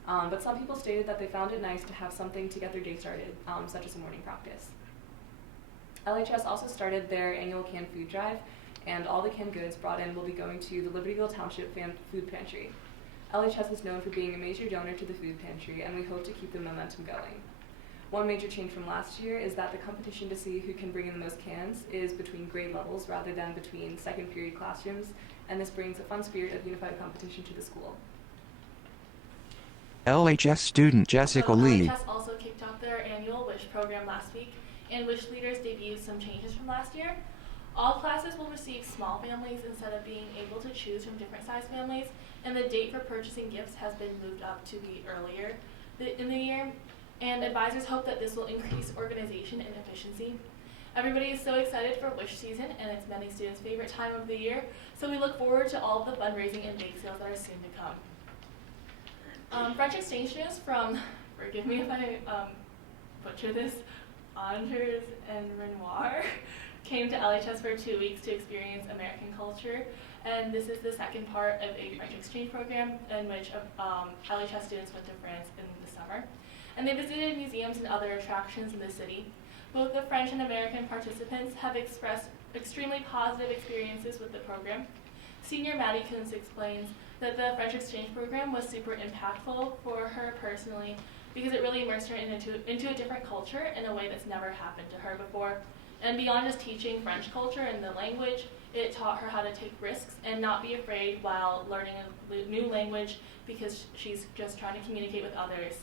But some people stated that they found it nice to have something to get their day started, such as a morning practice. LHS also started their annual canned food drive, and all the canned goods brought in will be going to the Libertyville Township Food Pantry. LHS is known for being a major donor to the food pantry, and we hope to keep the momentum going. One major change from last year is that the competition to see who can bring in the most cans is between grade levels rather than between second period classrooms, and this brings a fun spirit of unified competition to the school. LHS student Jessica Lee. LHS also kicked off their annual WISH program last week, and WISH leaders debuted some changes from last year. All classes will receive small families instead of being able to choose from different size families, and the date for purchasing gifts has been moved up to be earlier in the year, and advisors hope that this will increase organization and efficiency. Everybody is so excited for WISH season, and it's many students' favorite time of the year, so we look forward to all of the fundraising and bake sales that are soon to come. French exchange students from, forgive me if I butcher this, Angers and Renoir, came to LHS for 2 weeks to experience American culture, and this is the second part of a French exchange program in which LHS students went to France in the summer. And they visited museums and other attractions in the city. Both the French and American participants have expressed extremely positive experiences with the program. Senior Maddie Kuntz explains that the French exchange program was super impactful for her personally because it really immersed her into a different culture in a way that's never happened to her before. And beyond just teaching French culture and the language, It taught her how to take risks and not be afraid while learning a new language because she's just trying to communicate with others.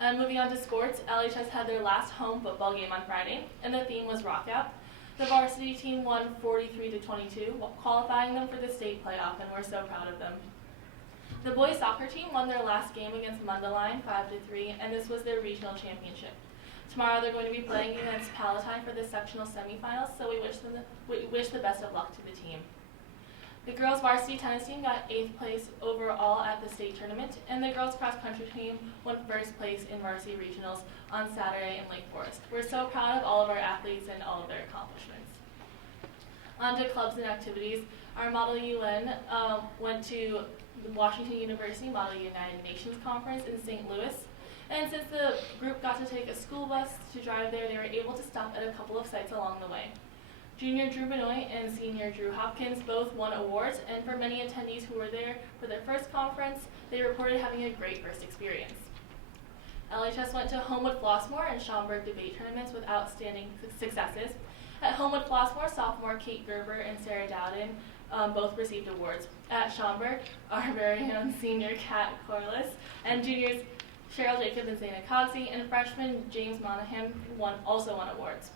Moving on to sports, LHS had their last home football game on Friday, and the theme was Rock Out. The varsity team won 43-22, qualifying them for the state playoff, and we're so proud of them. The boys soccer team won their last game against Mundelein 5-3, and this was their regional championship. Tomorrow they're going to be playing against Palatine for the sectional semifinals, so we wish the best of luck to the team. The girls varsity tennis team got 8th place overall at the state tournament, and the girls cross country team won 1st place in varsity regionals on Saturday in Lake Forest. We're so proud of all of our athletes and all of their accomplishments. On to clubs and activities. Our Model UN went to the Washington University Model United Nations Conference in St. Louis. And since the group got to take a school bus to drive there, they were able to stop at a couple of sites along the way. Junior Drew Benoit and Senior Drew Hopkins both won awards, and for many attendees who were there for their first conference, they reported having a great first experience. LHS went to Homewood Flossmoor and Schaumburg debate tournaments with outstanding successes. At Homewood Flossmoor, sophomore Kate Gerber and Sarah Dowden both received awards. At Schaumburg, our very own senior Kat Corliss and juniors Cheryl Jacob and Zaina Cogsey and freshman James Monahan also won awards.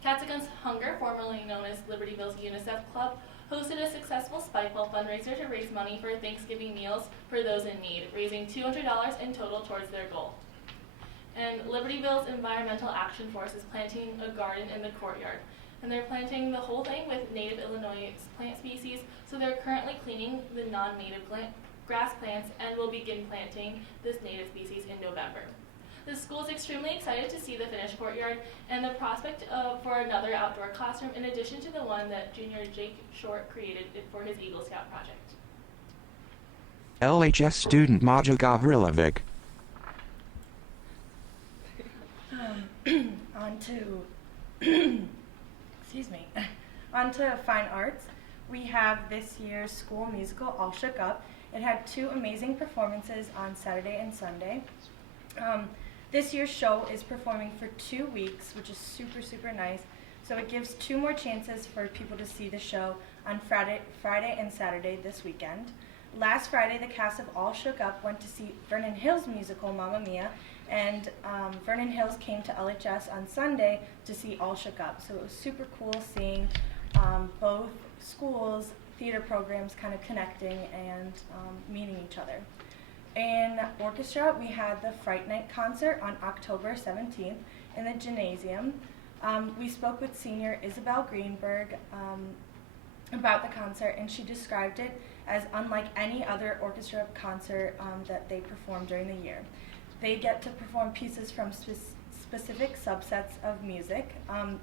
Cats Against Hunger, formerly known as Libertyville's UNICEF Club, hosted a successful Spikeball fundraiser to raise money for Thanksgiving meals for those in need, raising $200 in total towards their goal. And Libertyville's Environmental Action Force is planting a garden in the courtyard. And they're planting the whole thing with native Illinois plant species, so they're currently cleaning the non-native grass plants and will begin planting this native species in November. The school is extremely excited to see the finished courtyard and the prospect for another outdoor classroom in addition to the one that junior Jake Short created for his Eagle Scout project. LHS student Maja Gavrilovic. On to fine arts. We have this year's school musical, All Shook Up. It had 2 amazing performances on Saturday and Sunday. This year's show is performing for 2 weeks, which is super, super nice. So it gives 2 more chances for people to see the show on Friday and Saturday this weekend. Last Friday, the cast of All Shook Up went to see Vernon Hills' musical, Mamma Mia, and Vernon Hills came to LHS on Sunday to see All Shook Up. So it was super cool seeing both schools' theater programs kind of connecting and meeting each other. In orchestra, we had the Fright Night concert on October 17th in the gymnasium. We spoke with senior Isabel Greenberg about the concert, and she described it as unlike any other orchestra concert that they perform during the year. They get to perform pieces from specific subsets of music.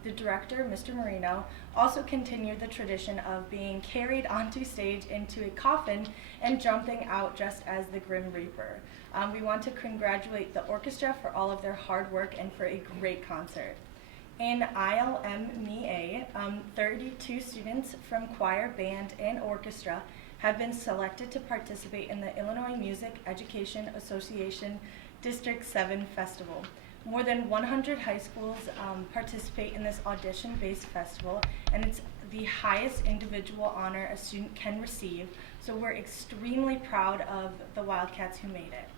The director, Mr. Marino, also continued the tradition of being carried onto stage into a coffin and jumping out dressed as the Grim Reaper. We want to congratulate the orchestra for all of their hard work and for a great concert. In ILMEA, 32 students from choir, band, and orchestra have been selected to participate in the Illinois Music Education Association District 7 Festival. More than 100 high schools participate in this audition-based festival, and it's the highest individual honor a student can receive, so we're extremely proud of the Wildcats who made it.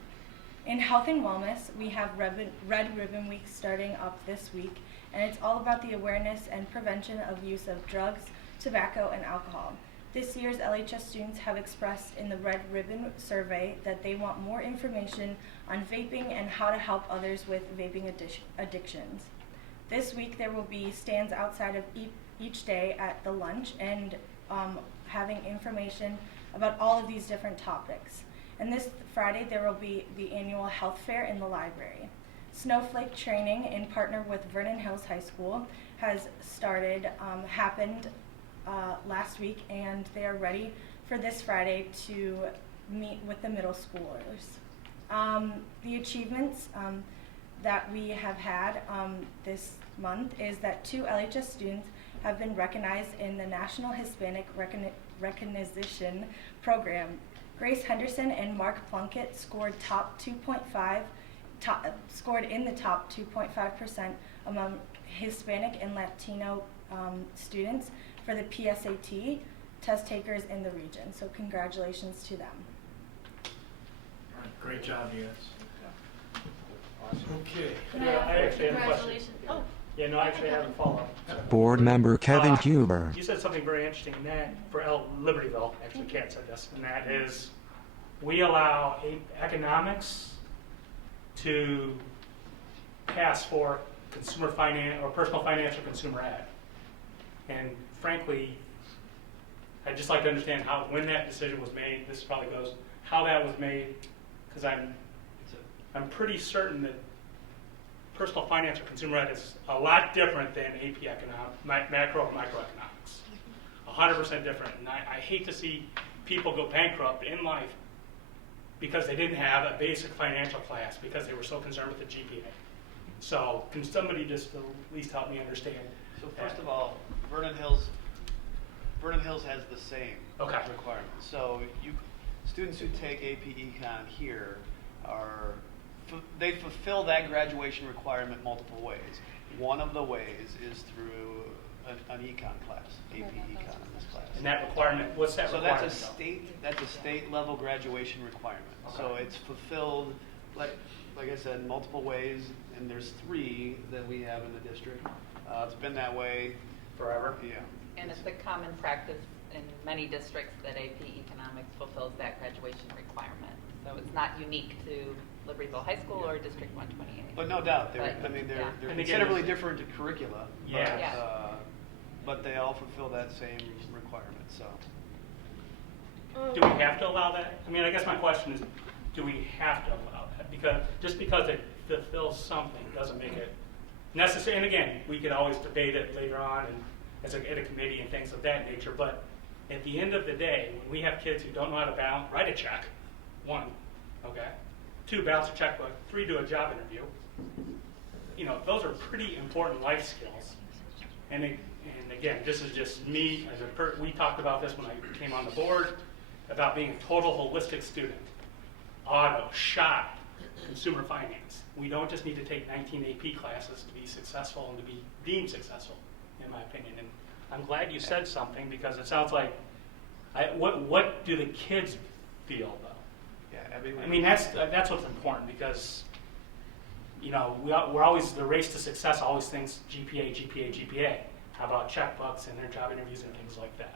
In health and wellness, we have Red Ribbon Week starting up this week, and it's all about the awareness and prevention of use of drugs, tobacco, and alcohol. This year's LHS students have expressed in the Red Ribbon survey that they want more information on vaping and how to help others with vaping addictions. This week there will be stands outside of each day at the lunch and having information about all of these different topics. And this Friday there will be the annual health fair in the library. Snowflake training in partner with Vernon Hills High School has happened last week, and they are ready for this Friday to meet with the middle schoolers. The achievements that we have had this month is that 2 LHS students have been recognized in the National Hispanic Recognition Program. Grace Henderson and Mark Plunkett scored in the top 2.5% among Hispanic and Latino students for the PSAT test takers in the region. So congratulations to them. All right, great job, you guys. Okay. I actually have a question. Congratulations. Oh. Yeah, no, I actually have a follow-up. Board Member Kevin Huber. You said something very interesting, and that for Libertyville, actually Kat said this, and that is we allow economics to pass for consumer finance or personal finance or consumer ed. And frankly, I'd just like to understand when that decision was made. This probably goes how that was made, because I'm pretty certain that personal finance or consumer ed is a lot different than AP macro or microeconomics. 100% different. And I hate to see people go bankrupt in life because they didn't have a basic financial class because they were so concerned with the GPA. So can somebody just at least help me understand? So first of all, Vernon Hills has the same requirements. So students who take AP Econ here they fulfill that graduation requirement multiple ways. One of the ways is through an econ class, AP Econ in this class. And that requirement, what's that requirement? So that's a state level graduation requirement. Okay. So it's fulfilled, like I said, multiple ways, and there's 3 that we have in the district. It's been that way forever. Yeah. And it's a common practice in many districts that AP Economics fulfills that graduation requirement. So it's not unique to Libertyville High School or District 128. But no doubt, they're considerably different curricula. Yeah. But they all fulfill that same requirement. So. Do we have to allow that? I mean, I guess my question is, do we have to allow that? Because just because it fulfills something doesn't make it necessary. And again, we could always debate it later on and at a committee and things of that nature. But at the end of the day, when we have kids who don't know how to write a check, 1, okay, 2, balance a checkbook, 3, do a job interview. You know, those are pretty important life skills. And again, this is just me we talked about this when I came on the board about being a total holistic student. Auto, shop, consumer finance. We don't just need to take 19 AP classes to be successful and to be deemed successful, in my opinion. And I'm glad you said something because it sounds like, what do the kids feel though? Yeah, I mean that's what's important because, you know, we're always, the race to success always thinks GPA. How about checkbooks and their job interviews and things like that?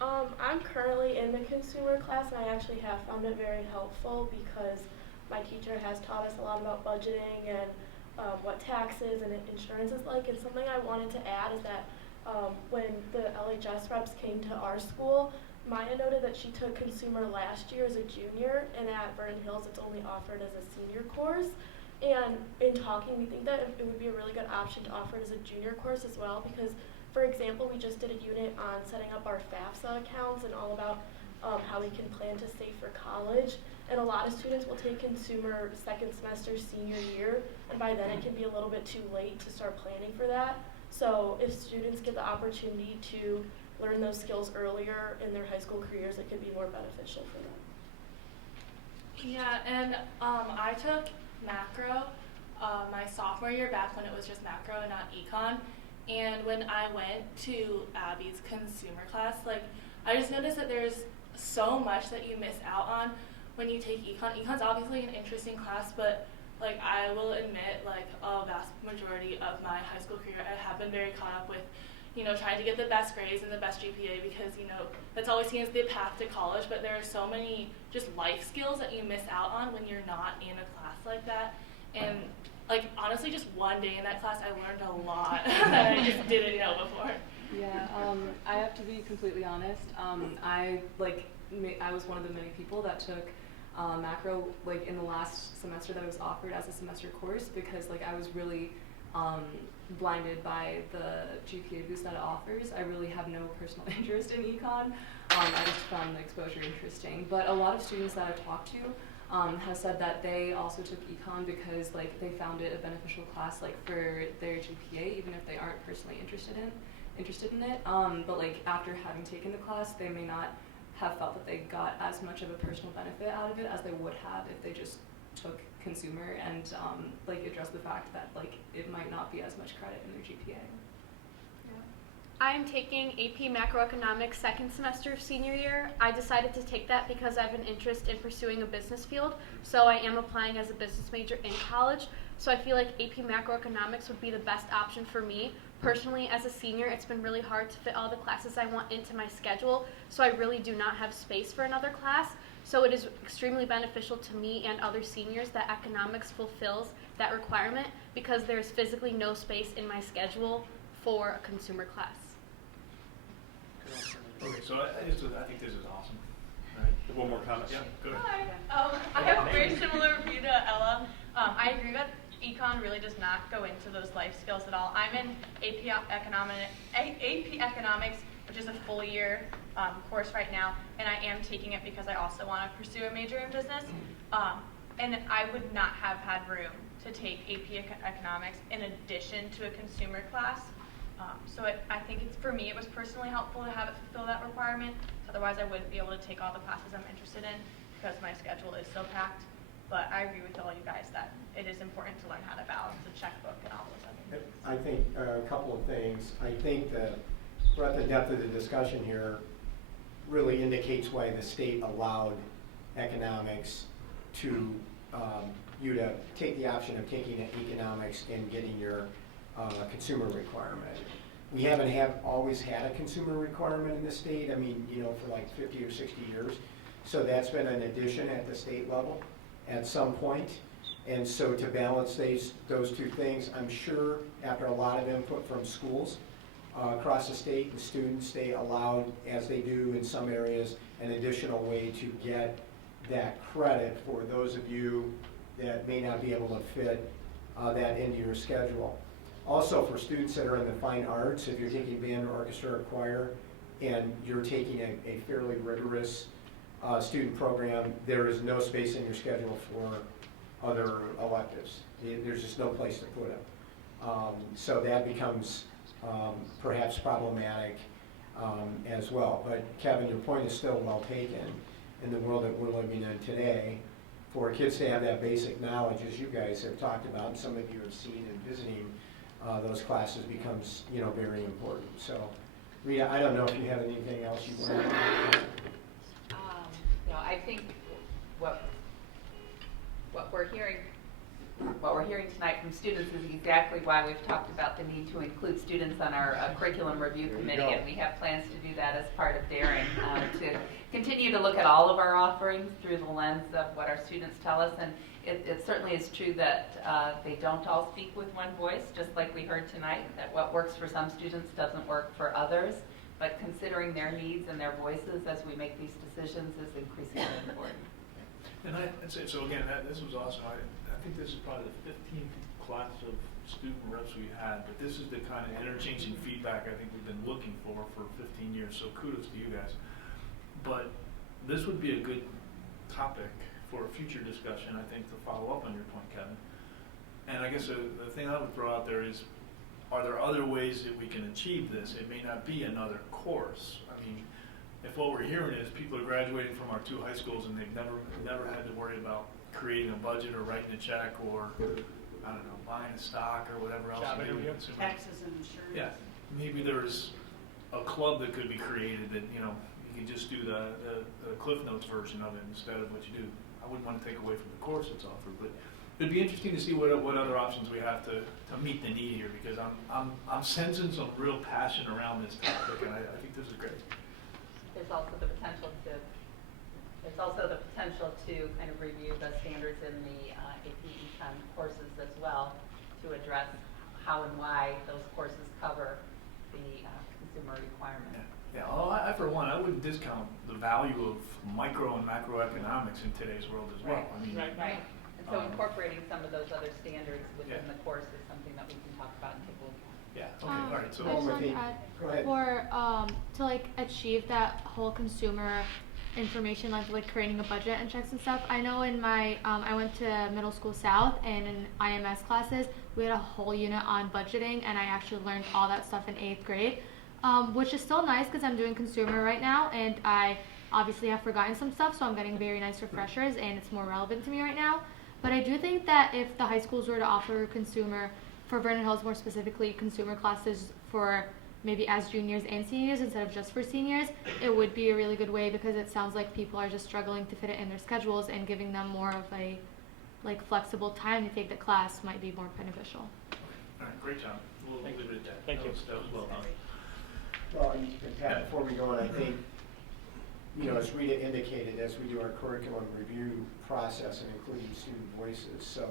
I'm currently in the consumer class, and I actually have found it very helpful because my teacher has taught us a lot about budgeting and what taxes and insurance is like. And something I wanted to add is that when the LHS reps came to our school, Maya noted that she took consumer last year as a junior, and at Vernon Hills it's only offered as a senior course. And in talking, we think that it would be a really good option to offer it as a junior course as well because, for example, we just did a unit on setting up our FAFSA accounts and all about how we can plan to save for college. And a lot of students will take consumer second semester senior year, and by then it can be a little bit too late to start planning for that. So if students get the opportunity to learn those skills earlier in their high school careers, it could be more beneficial for them. Yeah, and I took macro my sophomore year back when it was just macro and not econ. And when I went to Abby's consumer class, like I just noticed that there's so much that you miss out on when you take econ. Econ's obviously an interesting class, but like I will admit, like a vast majority of my high school career, I have been very caught up with, you know, trying to get the best grades and the best GPA because, you know, that's always seen as the path to college, but there are so many just life skills that you miss out on when you're not in a class like that. And like honestly, just one day in that class, I learned a lot that I just didn't know before. Yeah, I have to be completely honest. I was one of the many people that took macro like in the last semester that it was offered as a semester course because like I was really blinded by the GPA boost that it offers. I really have no personal interest in econ. I just found the exposure interesting. But a lot of students that I've talked to have said that they also took econ because like they found it a beneficial class like for their GPA, even if they aren't personally interested in it. But like after having taken the class, they may not have felt that they got as much of a personal benefit out of it as they would have if they just took consumer and like addressed the fact that like it might not be as much credit in their GPA. I'm taking AP Macroeconomics second semester of senior year. I decided to take that because I have an interest in pursuing a business field, so I am applying as a business major in college. So I feel like AP Macroeconomics would be the best option for me. Personally, as a senior, it's been really hard to fit all the classes I want into my schedule, so I really do not have space for another class. So it is extremely beneficial to me and other seniors that economics fulfills that requirement because there's physically no space in my schedule for a consumer class. Okay, so I think this is awesome. All right. One more comment. Yeah, go ahead. Hi. I have a very similar view to Ella. I agree that econ really does not go into those life skills at all. I'm in AP Economics, which is a full year course right now, and I am taking it because I also want to pursue a major in business. And I would not have had room to take AP Economics in addition to a consumer class. I think for me, it was personally helpful to have it fulfill that requirement. Otherwise, I wouldn't be able to take all the classes I'm interested in because my schedule is so packed. But I agree with all you guys that it is important to learn how to balance the checkbook and all those other things. I think a couple of things. I think the breadth and depth of the discussion here really indicates why the state allowed economics to you to take the option of taking economics and getting your consumer requirement. We haven't always had a consumer requirement in the state. I mean, for like 50 or 60 years. So that's been an addition at the state level at some point. And so to balance those two things, I'm sure after a lot of input from schools across the state and students, they allowed, as they do in some areas, an additional way to get that credit for those of you that may not be able to fit that into your schedule. Also, for students that are in the fine arts, if you're taking band, orchestra, or choir, and you're taking a fairly rigorous student program, there is no space in your schedule for other electives. There's just no place to put it. So that becomes perhaps problematic as well. But Kevin, your point is still well taken. In the world that we're living in today, for kids to have that basic knowledge, as you guys have talked about, and some of you have seen and visiting those classes becomes, very important. So, Rita, I don't know if you have anything else you want to add. I think what we're hearing tonight from students is exactly why we've talked about the need to include students on our curriculum review committee, and we have plans to do that as part of Daring, to continue to look at all of our offerings through the lens of what our students tell us. And it certainly is true that they don't all speak with one voice, just like we heard tonight, that what works for some students doesn't work for others. But considering their needs and their voices as we make these decisions is increasingly important. And I'd say, so again, this was awesome. I think this is probably the 15th class of student reps we had, but this is the kind of interchanging feedback I think we've been looking for 15 years, so kudos to you guys. But this would be a good topic for a future discussion, I think, to follow up on your point, Kevin. And I guess the thing I would throw out there is, are there other ways that we can achieve this? It may not be another course. I mean, if what we're hearing is people are graduating from our two high schools and they've never had to worry about creating a budget or writing a check or, I don't know, buying a stock or whatever else. Taxes and insurance. Yeah, maybe there's a club that could be created that, you can just do the Cliff Notes version of it instead of what you do. I wouldn't want to take away from the course that's offered, but it'd be interesting to see what other options we have to meet the need here, because I'm sensing some real passion around this topic, and I think this is great. There's also the potential to kind of review the standards in the AP Econ courses as well, to address how and why those courses cover the consumer requirement. Yeah, well, I for one, I wouldn't discount the value of micro and macroeconomics in today's world as well. I mean, right. And so incorporating some of those other standards within the course is something that we can talk about and take a look at. Yeah, okay, all right, so I just want to add, go ahead. to achieve that whole consumer information, like creating a budget and checks and stuff. I know in my, I went to middle school South, and in IMS classes, we had a whole unit on budgeting, and I actually learned all that stuff in 8th grade, which is still nice because I'm doing consumer right now, and I obviously have forgotten some stuff, so I'm getting very nice refreshers, and it's more relevant to me right now. But I do think that if the high schools were to offer consumer, for Vernon Hills more specifically, consumer classes for maybe as juniors and seniors instead of just for seniors, it would be a really good way, because it sounds like people are just struggling to fit it in their schedules, and giving them more of a like flexible time to take the class might be more beneficial. All right, great job. We'll leave it at that. Thank you. That was well done. Well, and Pat, before we go on, I think, as Rita indicated, as we do our curriculum review process and including student voices, so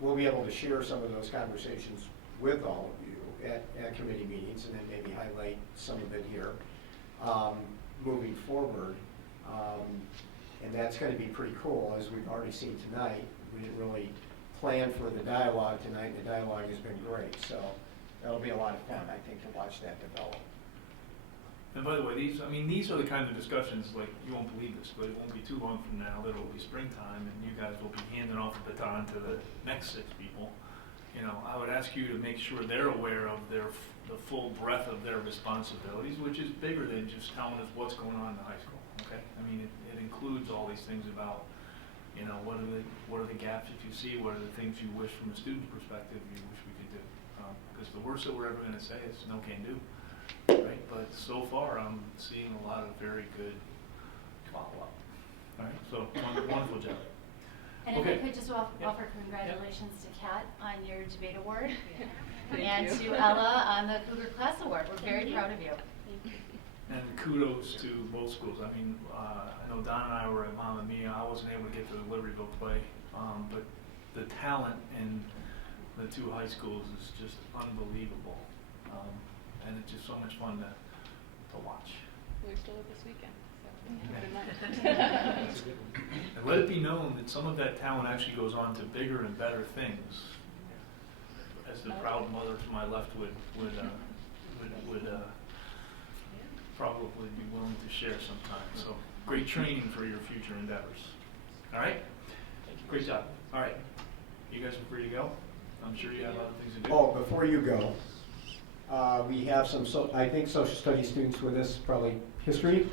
we'll be able to share some of those conversations with all of you at committee meetings, and then maybe highlight some of it here moving forward. And that's going to be pretty cool, as we've already seen tonight. We didn't really plan for the dialogue tonight, and the dialogue has been great. So that'll be a lot of fun, I think, to watch that develop. And by the way, these are the kind of discussions, like, you won't believe this, but it won't be too long from now that it'll be springtime, and you guys will be handing off the baton to the next 6 people. I would ask you to make sure they're aware of the full breadth of their responsibilities, which is bigger than just telling us what's going on in the high school. Okay, it includes all these things about, what are the gaps that you see, what are the things you wish from a student perspective you wish we could do. Because the worst that we're ever going to say is no can do. Right, but so far I'm seeing a lot of very good follow-up. All right, so wonderful job. And if I could just offer congratulations to Kat on your debate award, and to Ella on the Cougar Class Award. We're very proud of you. And kudos to both schools. I know Don and I were at Mamma Mia. I wasn't able to get to the Libertyville play, but the talent in the 2 high schools is just unbelievable. And it's just so much fun to watch. We're still at this weekend, so And let it be known that some of that talent actually goes on to bigger and better things, as the proud mother to my left would probably be willing to share sometime. So great training for your future endeavors. All right? Great job. All right. You guys are free to go? I'm sure you have other things to do. Oh, before you go, we have some, I think, social studies students with us, probably history?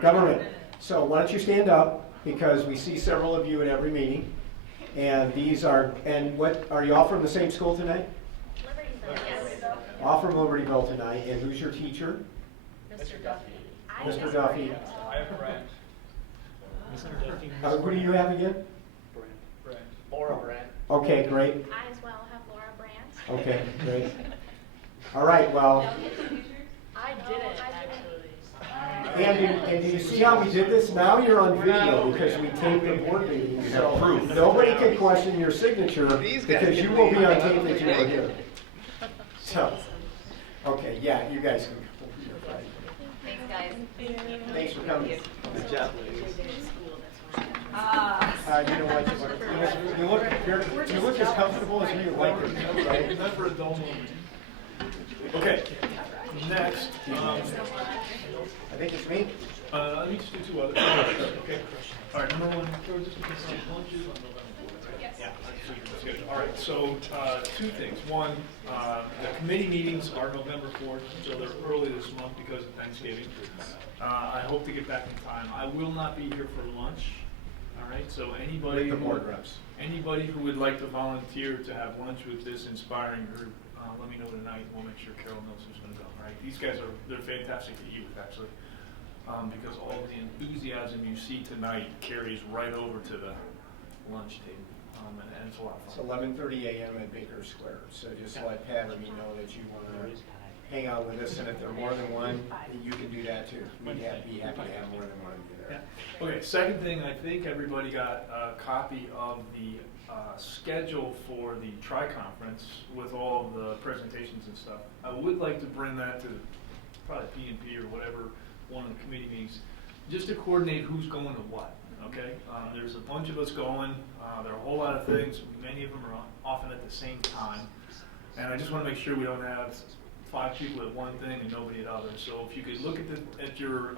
Government. So why don't you stand up, because we see several of you at every meeting. And what, are you all from the same school tonight? Libertyville. All from Libertyville tonight. And who's your teacher? Mr. Duffy. Mr. Duffy. I have Brent. Mr. Duffy. Who do you have again? Brent. Laura Brent. Okay, great. I as well have Laura Brandt. Okay, great. All right, well. I did it, actually. And do you see how we did this? Now you're on video because we taped the board meeting. So nobody can question your signature because you will be on tape that you were here. So, okay, yeah, you guys can go. Thanks, guys. Thanks for coming. Good job. You know what? You look as comfortable as you like it, right? Not for a dull moment. Okay, next. I think it's me. Let me just do 2 others. Okay. All right, number 1. Lunches on November 4th. Yes. Yeah. That's good. All right. So 2 things. One, the committee meetings are November 4th, so they're early this month because of Thanksgiving. I hope to get back in time. I will not be here for lunch. All right. So anybody who would like to volunteer to have lunch with this inspiring group, let me know tonight. We'll make sure Carol knows who's going to go. All right. These guys they're fantastic to eat with, actually. Because all of the enthusiasm you see tonight carries right over to the lunch table, and it's a lot of fun. It's 11:30 a.m. at Baker Square, so just let Pat or me know that you want to hang out with us, and if there are more than one, you can do that too. We'd be happy to have more than one of you there. Yeah. Okay, second thing, I think everybody got a copy of the schedule for the tri-conference with all of the presentations and stuff. I would like to bring that to probably P&P or whatever, one of the committee meetings, just to coordinate who's going to what, okay? There's a bunch of us going. There are a whole lot of things. Many of them are often at the same time. And I just want to make sure we don't have 5 people at one thing and nobody at others. So if you could look at your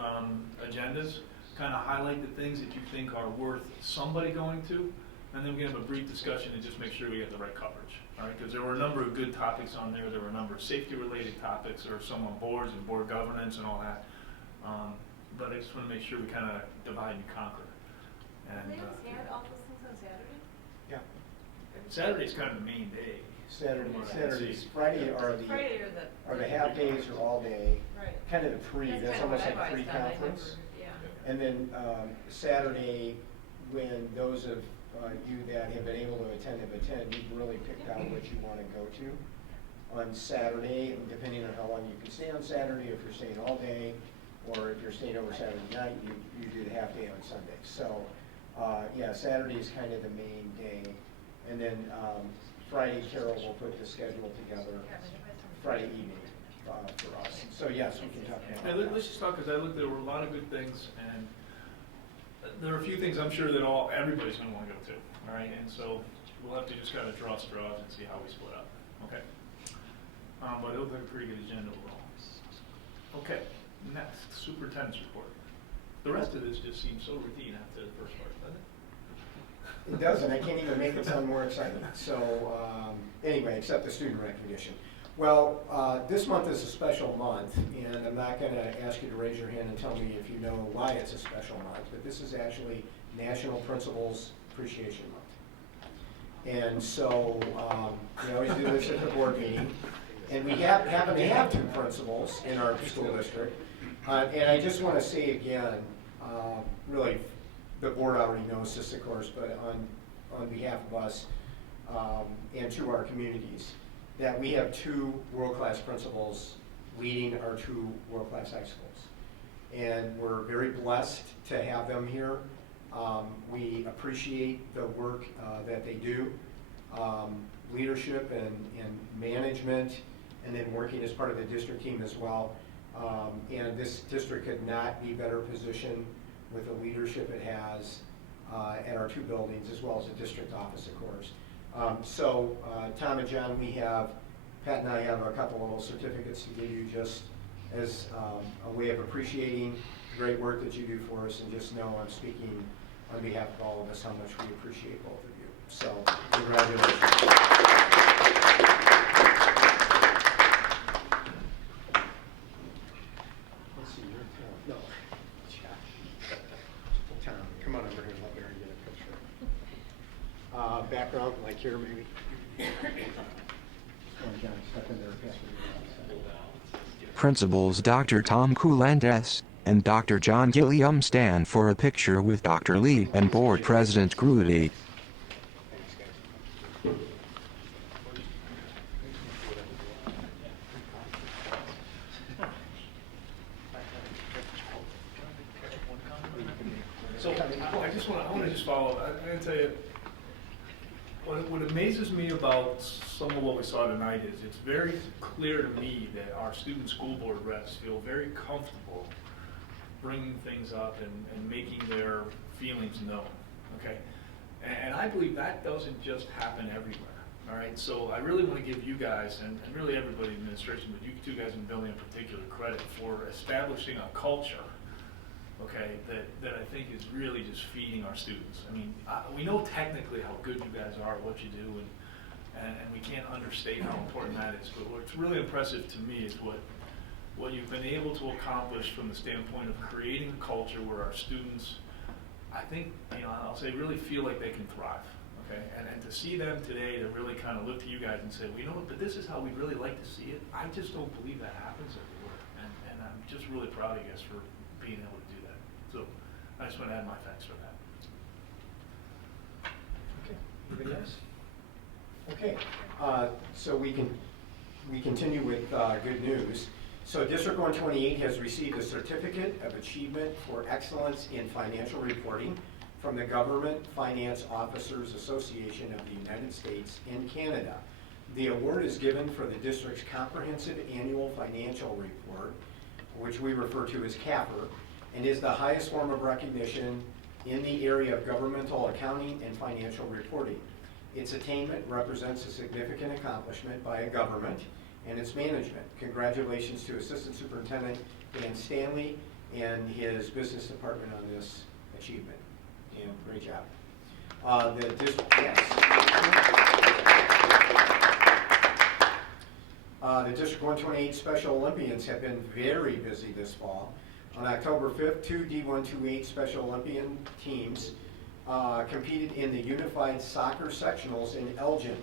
agendas, kind of highlight the things that you think are worth somebody going to, and then we can have a brief discussion and just make sure we get the right coverage. All right, because there were a number of good topics on there. There were a number of safety-related topics. There were some on boards and board governance and all that. But I just want to make sure we kind of divide and conquer. And They add all those things on Saturday? yeah, Saturday's kind of the main day. Saturdays, Friday are Friday the half days or all day. Right. Kind of the pre, That's that's kind of almost what like a I've always done. I pre-conference. never- yeah. And then Saturday, when those of you that have been able to attend have attended, you've really picked out what you want to go to on Saturday, and depending on how long you can stay on Saturday, if you're staying all day, or if you're staying over Saturday night, you do the half day on Sunday. So, yeah, Saturday is kind of the main day. And then Friday, Carol will put the schedule together Friday evening for us. So yes, we can talk about Hey, let's just talk, because I looked, there were a lot of good things, and there are a few things I'm sure that everybody's going to want to go to, all right? And so we'll have to just kind of draw straws and see how we split up, okay? But it looked like a pretty good agenda overall. Okay, next, superintendent's report. The rest of this just seems so routine after the first part, doesn't it? It doesn't. I can't even make it sound more exciting. So anyway, except the student recognition. Well, this month is a special month, and I'm not going to ask you to raise your hand and tell me if you know why it's a special month, but this is actually National Principals Appreciation Month. And so we always do this at the board meeting, and we happen to have 2 principals in our school district. And I just want to say again, really, the board already knows this, of course, but on behalf of us and to our communities, that we have 2 world-class principals leading our 2 world-class high schools. And we're very blessed to have them here. We appreciate the work that they do, leadership and management, and then working as part of the district team as well. And this district could not be better positioned with the leadership it has at our 2 buildings, as well as the district office, of course. So Tom and John, Pat and I have a couple of little certificates to give you just as a way of appreciating the great work that you do for us, and just know I'm speaking on behalf of all of us how much we appreciate both of you. So congratulations. No. Tom, come on over here and let Mary get a picture. Background, like here maybe. John, step in there. Principals Dr. Tom Coulantes and Dr. John Gilliam stand for a picture with Dr. Lee and Board President Grudy. So I want to just follow up. I'm going to tell you, what amazes me about some of what we saw tonight is it's very clear to me that our student school board reps feel very comfortable bringing things up and making their feelings known, okay? And I believe that doesn't just happen everywhere, all right? So I really want to give you guys, and really everybody in administration, but you 2 guys in the building in particular, credit for establishing a culture, okay, that I think is really just feeding our students. I mean, we know technically how good you guys are at what you do, and we can't understate how important that is, but what's really impressive to me is what you've been able to accomplish from the standpoint of creating a culture where our students, I think, I'll say, really feel like they can thrive, okay? And to see them today, to really kind of look to you guys and say, well, you know what, but this is how we'd really like to see it, I just don't believe that happens everywhere. And I'm just really proud of you guys for being able to do that. So I just want to add my thanks for that. Okay, anybody else? Okay, so we continue with good news. So District 128 has received a Certificate of Achievement for Excellence in Financial Reporting from the Government Finance Officers Association of the United States and Canada. The award is given for the district's comprehensive annual financial report, which we refer to as CAFR, and is the highest form of recognition in the area of governmental accounting and financial reporting. Its attainment represents a significant accomplishment by a government and its management. Congratulations to Assistant Superintendent Dan Stanley and his business department on this achievement. And great job. The District 128 Special Olympians have been very busy this fall. On October 5th, 2 D128 Special Olympian teams competed in the Unified Soccer Sectionals in Elgin,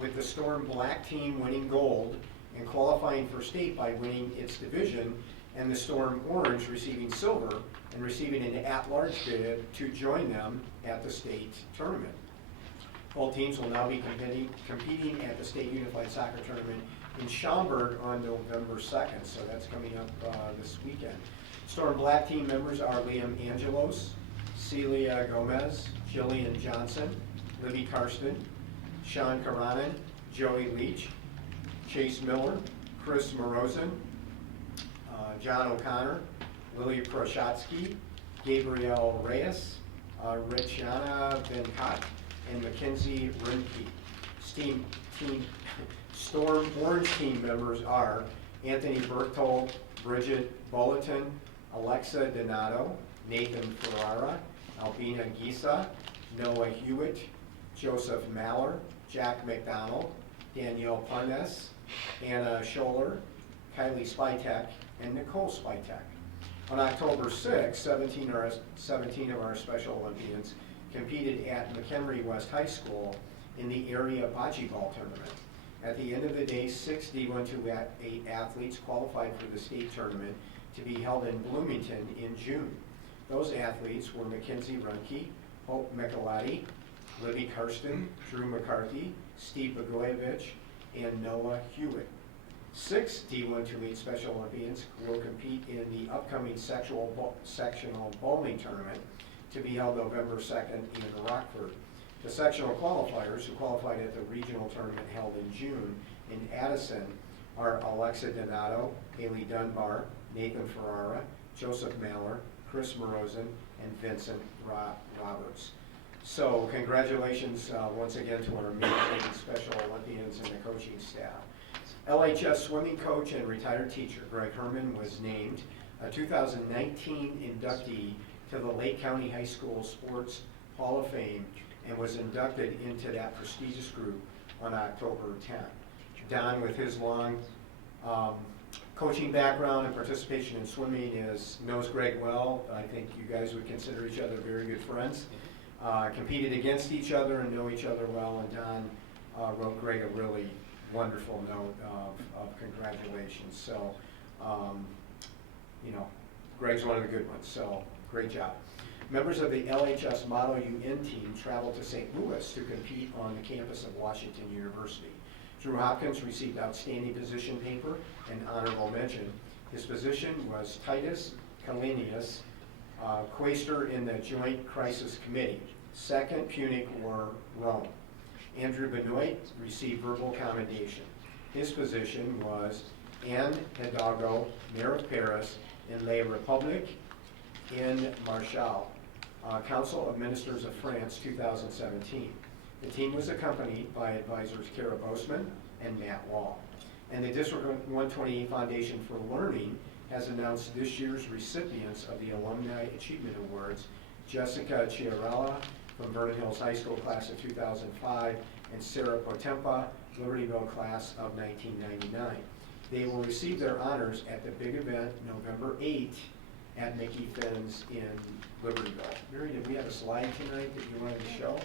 with the Storm Black team winning gold and qualifying for state by winning its division, and the Storm Orange receiving silver and receiving an at-large bid to join them at the state tournament. Both teams will now be competing at the State Unified Soccer Tournament in Schaumburg on November 2nd, so that's coming up this weekend. Storm Black team members are Liam Angelos, Celia Gomez, Jillian Johnson, Libby Karsten, Sean Karanen, Joey Leach, Chase Miller, Chris Morozen, John O'Connor, Lily Kroshatsky, Gabrielle Reyes, Richiana Venkat, and Mackenzie Rimke. Storm Orange team members are Anthony Berthold, Bridget Bulletin, Alexa Donato, Nathan Ferrara, Albina Gisa, Noah Hewitt, Joseph Maller, Jack McDonald, Danielle Pundes, Anna Scholler, Kylie Spytek, and Nicole Spytek. On October 6th, 17 of our Special Olympians competed at McHenry West High School in the area bocce ball tournament. At the end of the day, 6 D128 athletes qualified for the state tournament to be held in Bloomington in June. Those athletes were Mackenzie Runke, Hope Michelati, Libby Karsten, Drew McCarthy, Steve Bogoyevich, and Noah Hewitt. 6 D128 Special Olympians will compete in the upcoming sectional bowling tournament to be held November 2nd in Rockford. The sectional qualifiers who qualified at the regional tournament held in June in Addison are Alexa Donato, Haley Dunbar, Nathan Ferrara, Joseph Maller, Chris Morozen, and Vincent Roberts. So congratulations once again to our amazing Special Olympians and the coaching staff. LHS swimming coach and retired teacher Greg Herman was named a 2019 inductee to the Lake County High School Sports Hall of Fame and was inducted into that prestigious group on October 10th. Don, with his long coaching background and participation in swimming, knows Greg well. I think you guys would consider each other very good friends. Competed against each other and know each other well, and Don wrote Greg a really wonderful note of congratulations. So, Greg's one of the good ones, so great job. Members of the LHS Model UN team traveled to St. Louis to compete on the campus of Washington University. Drew Hopkins received outstanding position paper and honorable mention. His position was Titus Kalenius, quaestor in the Joint Crisis Committee, 2nd Punic War, Rome. Andrew Benoit received verbal commendation. His position was Anne Hidalgo, Mayor of Paris, in La République in Marshall, Council of Ministers of France, 2017. The team was accompanied by advisors Kara Boseman and Matt Wall. And the District 128 Foundation for Learning has announced this year's recipients of the Alumni Achievement Awards, Jessica Chiarella from Vernon Hills High School class of 2005, and Sarah Potempa, Libertyville class of 1999. They will receive their honors at the big event November 8th at Mickey Finn's in Libertyville. Mary, did we have a slide tonight that you wanted to show?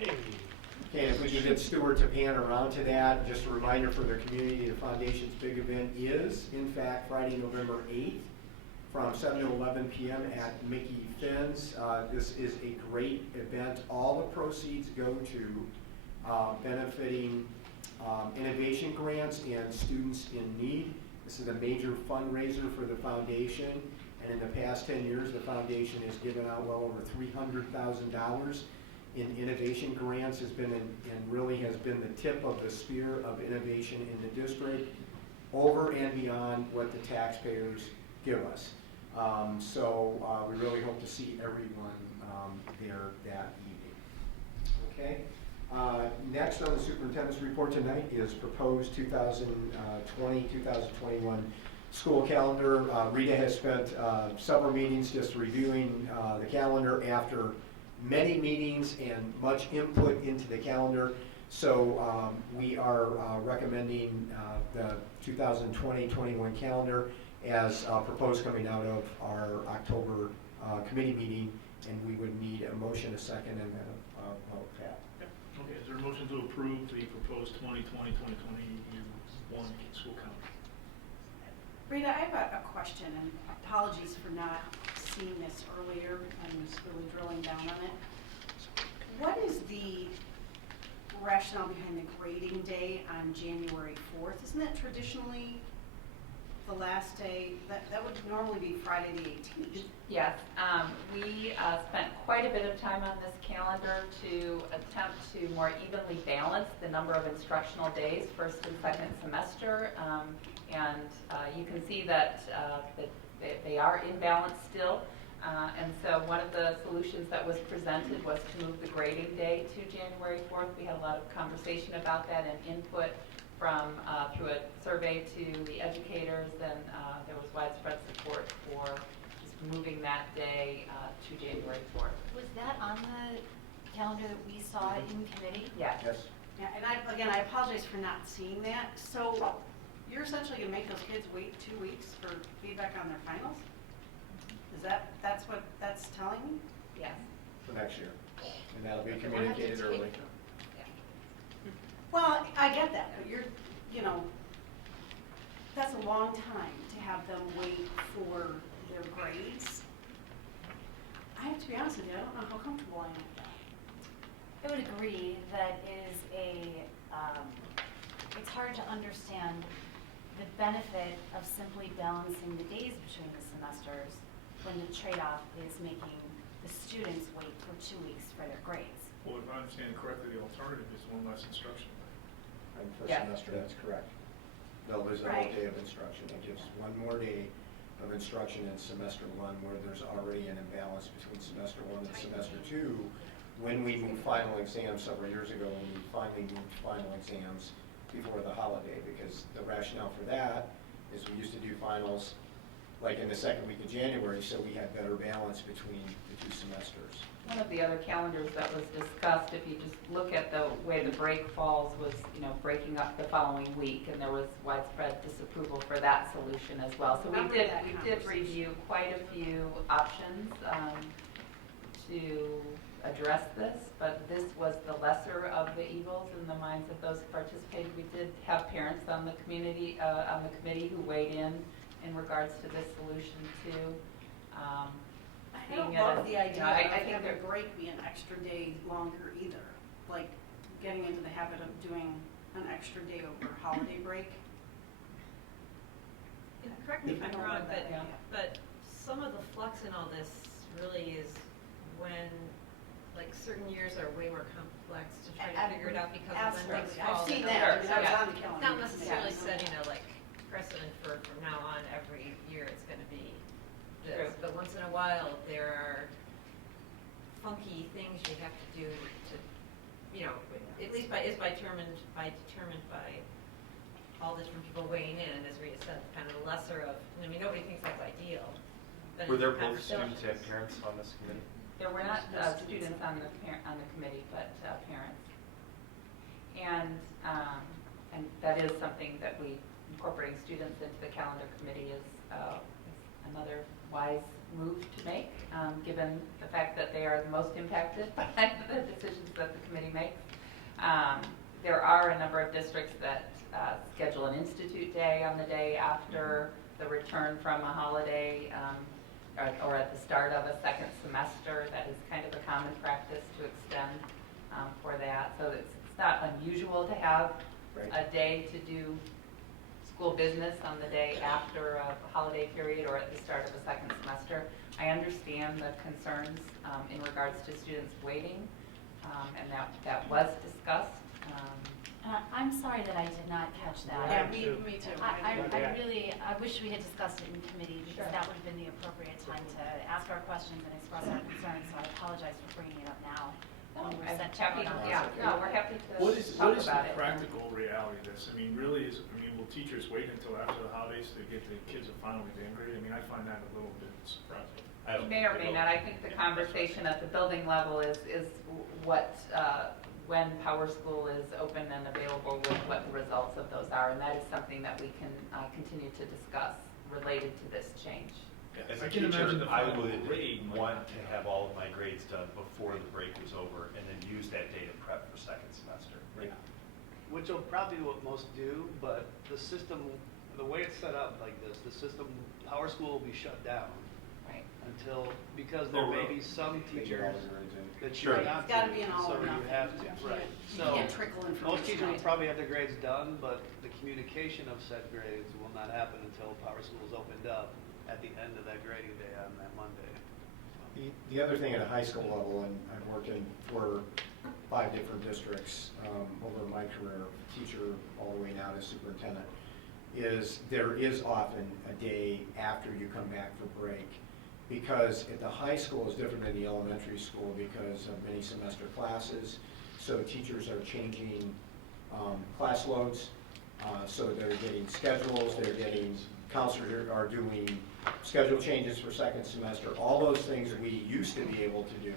Okay, if we can get Stuart to pan around to that, just a reminder for the community, the Foundation's big event is, in fact, Friday, November 8th from 7 to 11 p.m. at Mickey Finn's. This is a great event. All the proceeds go to benefiting innovation grants and students in need. This is a major fundraiser for the Foundation, and in the past 10 years, the Foundation has given out well over $300,000 in innovation grants, and really has been the tip of the spear of innovation in the district, over and beyond what the taxpayers give us. So we really hope to see everyone there that evening. Okay. Next on the superintendent's report tonight is proposed 2020-2021 school calendar. Rita has spent several meetings just reviewing the calendar after many meetings and much input into the calendar. So we are recommending the 2020-21 calendar as proposed coming out of our October committee meeting And we would need a motion, a second, and then a vote, Pat. Okay, is there a motion to approve the proposed 2020-2021 school calendar? Rita, I have a question, and apologies for not seeing this earlier and just really drilling down on it. What is the rationale behind the grading day on January 4th? Isn't that traditionally the last day? That would normally be Friday the 18th. Yes, we spent quite a bit of time on this calendar to attempt to more evenly balance the number of instructional days, first and second semester, and you can see that they are in balance still. And so one of the solutions that was presented was to move the grading day to January 4th. We had a lot of conversation about that and input from through a survey to the educators, and there was widespread support for just moving that day to January 4th. Was that on the calendar that we saw in committee? Yes. Yeah, and I apologize for not seeing that. So you're essentially going to make those kids wait 2 weeks for feedback on their finals? That's what that's telling me? Yes. For next year. And that'll be communicated early. Well, I get that, but that's a long time to have them wait for their grades. I have to be honest with you, I don't know how comfortable I am with that. I would agree that is it's hard to understand the benefit of simply balancing the days between the semesters when the trade-off is making the students wait for 2 weeks for their grades. Well, if I understand correctly, the alternative is one less instruction day. And for Yeah. semester, that's correct. They'll lose a whole day of instruction. It gives one more day of instruction in semester one where there's already an imbalance between semester one and semester two. When we moved final exams several years ago, when we finally moved final exams before the holiday, because the rationale for that is we used to do finals like in the second week of January, so we had better balance between the two semesters. One of the other calendars that was discussed, if you just look at the way the break falls, was breaking up the following week, and there was widespread disapproval for that solution as well. So we did review quite a few options to address this, but this was the lesser of the evils in the minds of those who participated. We did have parents on the committee who weighed in regards to this solution too. I don't love the idea of having a break be an extra day longer either. Like getting into the habit of doing an extra day over holiday break. Correct me if I'm wrong, but some of the flux in all this really is when certain years are way more complex to try to figure it out because of when things fall. I've seen that. I was on the calendar. Not necessarily setting a precedent for from now on every year it's going to be this, but once in a while there are funky things you have to do to, at least determined by all the different people weighing in, and as Rita said, kind of the lesser of. I mean, nobody thinks that's ideal. But were there both students and parents on this committee? There were not students on the committee, but parents, and that is something that we incorporating students into the calendar committee is another wise move to make, given the fact that they are the most impacted by the decisions that the committee makes. There are a number of districts that schedule an institute day on the day after the return from a holiday, or at the start of a second semester. That is kind of a common practice to extend for that. So it's not unusual to have a day to do school business on the day after a holiday period or at the start of a second semester. I understand the concerns in regards to students waiting, and that was discussed. I'm sorry that I did not catch that. Yeah, me too. I wish we had discussed it in committee because that would have been the appropriate time to ask our questions and express our concerns. So I apologize for bringing it up now. I'm happy to. We're happy to What is talk the about it. practical reality of this? I mean, really, will teachers wait until after the holidays to get the kids a final exam grade? I mean, I find that a little bit surprising. May or may not. I think the conversation at the building level is what when Power School is open and available, with what the results of those are, and that is something that we can continue to discuss related to this change. Yeah. As I a can imagine teacher, the I final would grade might want not to have all of my grades done before the break was over and then use that day to prep for second semester. Right. Which will probably be what most do, but the system, the way it's set up like this, the system, Power School will be shut down. Right. Until, because there may be some teachers that Sure. choose not It's gotta be an all so or you nothing. have to, You right. can't- So you can't trickle information most teachers will out. probably have their grades done, but the communication of said grades will not happen until Power School is opened up at the end of that grading day on that Monday. The other thing at a high school level, and I've worked in for 5 different districts over my career, teacher all the way now to superintendent, is there is often a day after you come back for break. Because at the high school is different than the elementary school because of many semester classes. So teachers are changing class loads. So they're getting schedules, they're getting, counselors are doing schedule changes for second semester. All those things we used to be able to do,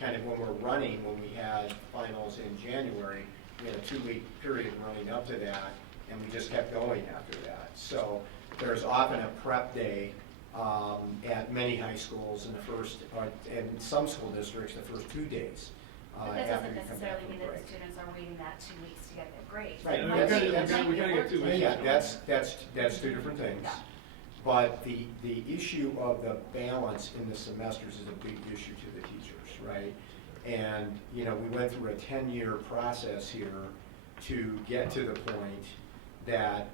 kind of when we're running, when we had finals in January, we had a 2-week period running up to that, and we just kept going after that. So there's often a prep day at many high schools in the first, in some school districts, the first 2 days. But that after doesn't you come back necessarily from mean that break. the students are waiting that 2 weeks to get their grades. Right, It no, might be- that's- it might we be a gotta work get to day. Yeah, that's 2 different things. Yeah. But the issue of the balance in the semesters is a big issue to the teachers, right? And, you know, we went through a 10-year process here to get to the point that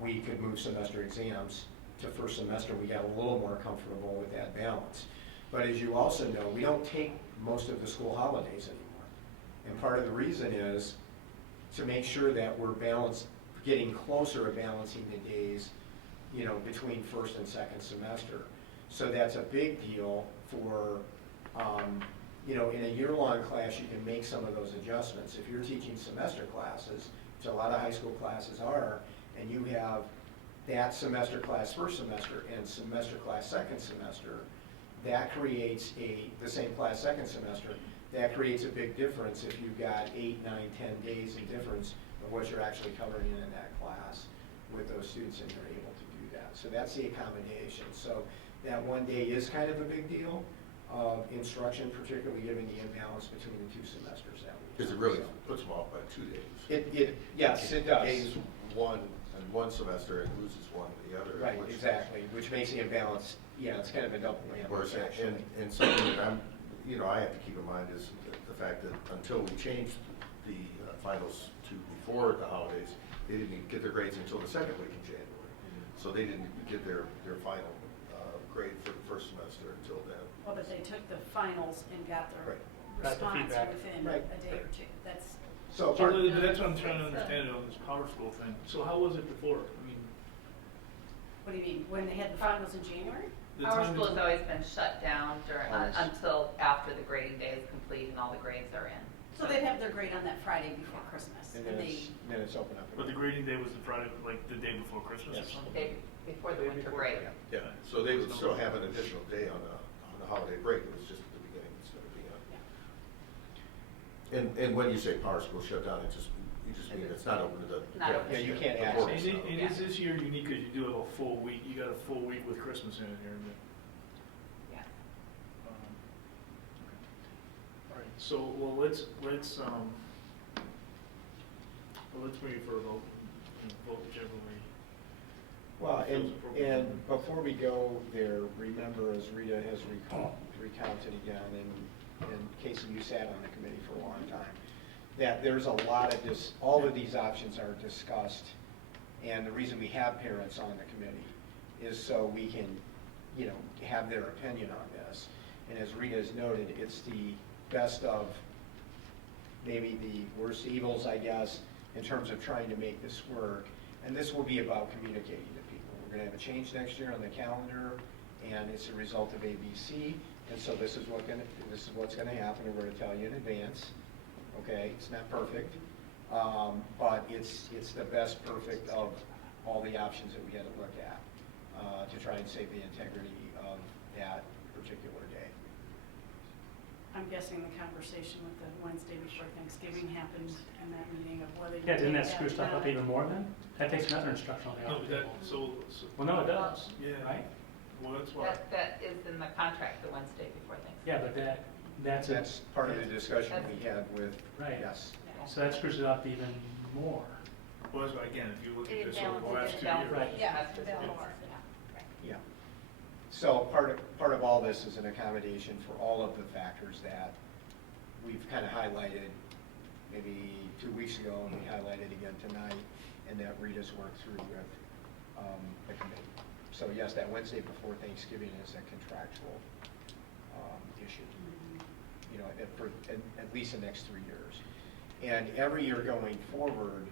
we could move semester exams to first semester. We got a little more comfortable with that balance. But as you also know, we don't take most of the school holidays anymore. And part of the reason is to make sure that we're getting closer to balancing the days, you know, between first and second semester. So that's a big deal for, you know, in a year-long class, you can make some of those adjustments. If you're teaching semester classes, which a lot of high school classes are, and you have that semester class first semester and semester class second semester, that creates the same class second semester, that creates a big difference if you've got 8, 9, 10 days in difference of what you're actually covering in that class with those students, and you're able to do that. So that's the accommodation. So that 1 day is kind of a big deal of instruction, particularly given the imbalance between the 2 semesters that we have. Because it really puts them off by 2 days. Yes, it does. Gains one in one semester and loses one in the other. Right, which- exactly, which makes the imbalance, yeah, it's kind of a double Worse, whammy, actually. and something that I have to keep in mind is the fact that until we changed the finals to before the holidays, they didn't get their grades until the second week in January. So they didn't get their final grade for the first semester until then. Well, but they took the finals and got their Right. Got the response feedback. within Right. a day or 2. That's, So, But that's what I'm trying to understand on this Power School thing. So how was it before? I mean, what do you mean, when they had the finals in January? the Our time school has before- always been shut down until after the grading day is complete and all the grades are in. So they'd have their grade on that Friday before Christmas. and And then they, it's open up. But the grading day was the Friday, like the day before Christmas or Yes. The something? day before the winter break. Yeah, so they would still have an additional day on the holiday break. It was just at the beginning instead of the end. And when you say Power School shut down, you just mean it's not open to the. Not open. Yeah, you can't the access portals And now. it is this year unique because you do have a full week, you got a full week with Christmas in it here. Yeah. All right, so, well, let's bring it for a vote, vote whichever way. Well, feels and appropriate. before we go there, remember, as Rita has recounted again, and Casey, you sat on the committee for a long time, that there's a lot of all of these options are discussed, and the reason we have parents on the committee is so we can, you know, have their opinion on this. And as Rita has noted, it's the best of maybe the worst evils, I guess, in terms of trying to make this work. And this will be about communicating to people. We're going to have a change next year on the calendar, and it's a result of ABC. And so this is what's going to happen, and we're going to tell you in advance. Okay, it's not perfect, but it's the best perfect of all the options that we had to look at to try and save the integrity of that particular day. I'm guessing the conversation with the Wednesday before Thanksgiving happened in that meeting of whether you Yeah, didn't that take screw stuff up not. even more then? That takes another instructional day No, off but the that, table. so. Well, no, it does, Yeah. right? Well, that's why. That is in the contract, the Wednesday before Thanksgiving. Yeah, but That's part of the discussion we had with, right. yes. So that screws it up even more. Well, that's why, again, if you look at It this over the balances last it 2 out. years. Right. Yeah, Semesters a bit will- more. Yeah. So part of all this is an accommodation for all of the factors that we've kind of highlighted maybe 2 weeks ago, and we highlighted again tonight, and that Rita's worked through with the committee. So yes, that Wednesday before Thanksgiving is a contractual issue, you know, for at least the next 3 years. And every year going forward,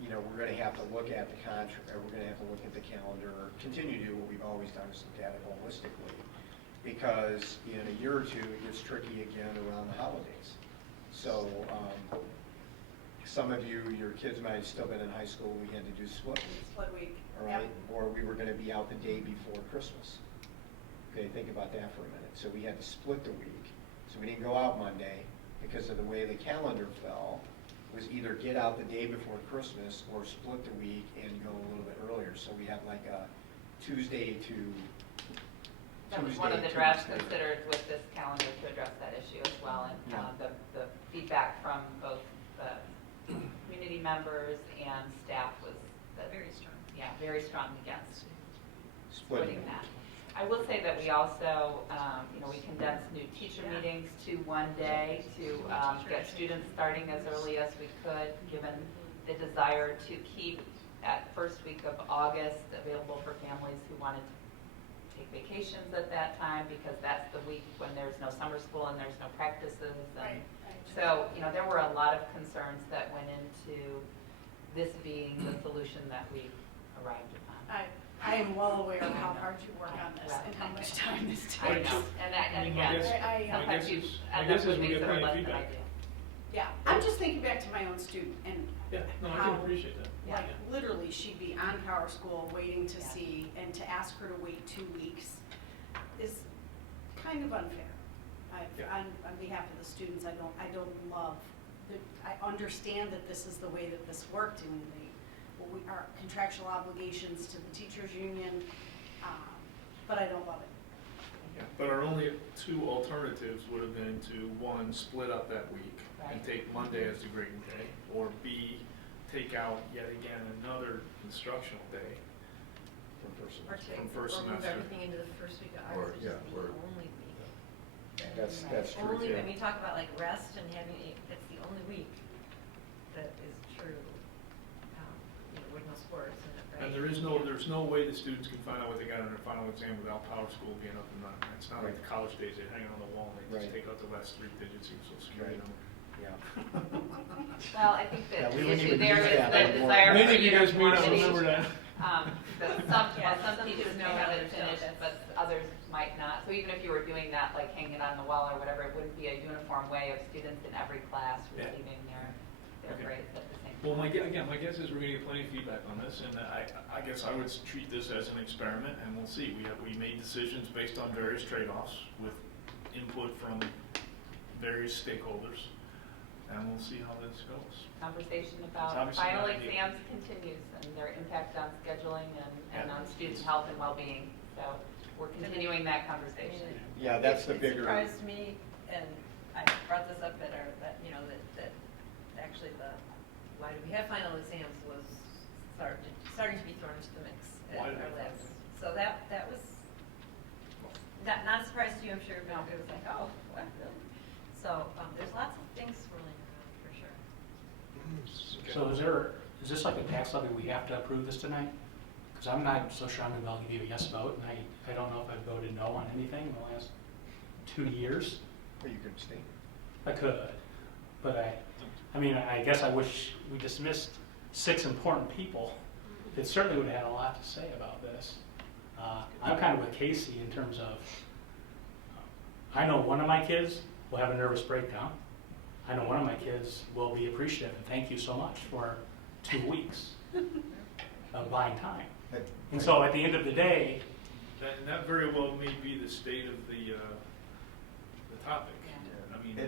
you know, we're going to have to look at the contract, or we're going to have to look at the calendar, continue to do what we've always done, is look at it holistically. Because in a year or two, it gets tricky again around the holidays. So some of you, your kids might have still been in high school, we had to do split week. Split week. All right, or we were going to be out the day before Christmas. Okay, think about that for a minute. So we had to split the week. So we didn't go out Monday because of the way the calendar fell. Was either get out the day before Christmas or split the week and go a little bit earlier. So we had like a Tuesday to That was one of the drafts considered with this calendar to address that issue as well. And the feedback from both the community members and staff was that Very strong. Yeah, very strong against splitting that. I will say that we also, we condensed new teacher meetings to one day to get students starting as early as we could, given the desire to keep that first week of August available for families who wanted to take vacations at that time, because that's the week when there's no summer school and there's no practices. And so, there were a lot of concerns that went into this being the solution that we arrived upon. I am well aware of how hard you work on this and how much time this takes. I know, and again, sometimes you end up with things that are less than ideal. Yeah, I'm just thinking back to my own student and I how, can appreciate that. like, literally, she'd be on Power School waiting to see, and to ask her to wait 2 weeks is kind of unfair. On behalf of the students, I don't love, I understand that this is the way that this worked, and our contractual obligations to the teachers union, but I don't love it. Yeah, but our only 2 alternatives would have been to, 1, split up that week and take Monday as the grading day, or B, take out yet again another instructional day from first Or move semester. everything into the first week of August, which is the only week. That's true Only too. when we talk about like rest and having, that's the only week that is true, with no sports and that, right? And there's no way the students can find out what they got on their final exam without Power School being up and running. It's not like the college days, they hang on the wall and they just take out the last 3 digits of Social Security number. Yeah. Well, I think that we the wouldn't issue even there use is that the anymore. desire for Many of you guys may not uniformity. remember that. Some teachers may have it finished, but others might not. So even if you were doing that, like hanging it on the wall or whatever, it wouldn't be a uniform way of students in every class receiving their grades at the same time. Well, my guess is we're going to get plenty of feedback on this, and I guess I would treat this as an experiment, and we'll see. We made decisions based on various trade-offs with input from various stakeholders, and we'll see how this goes. Conversation It's about obviously final not ideal. exams continues and their impact on scheduling and on student health and well-being. So we're continuing that conversation. Yeah, that's the bigger. It surprised me, and I brought this up at our, that actually why do we have final exams was starting to be thrown into the mix at our labs. So that was not a surprise to you, I'm sure, but it was like, oh, what, really? So there's lots of things swirling around for sure. So is this like a tax levy, we have to approve this tonight? Because I'm not so sure I'm going to give you a yes vote, and I don't know if I've voted no on anything in the last 2 years. Or you could abstain. I could, but I mean, I guess I wish we dismissed 6 important people that certainly would have had a lot to say about this. I'm kind of with Casey in terms of, I know one of my kids will have a nervous breakdown. I know one of my kids will be appreciative and thank you so much for 2 weeks of buying time. And so at the end of the day, that very well may be the state of the topic. I mean,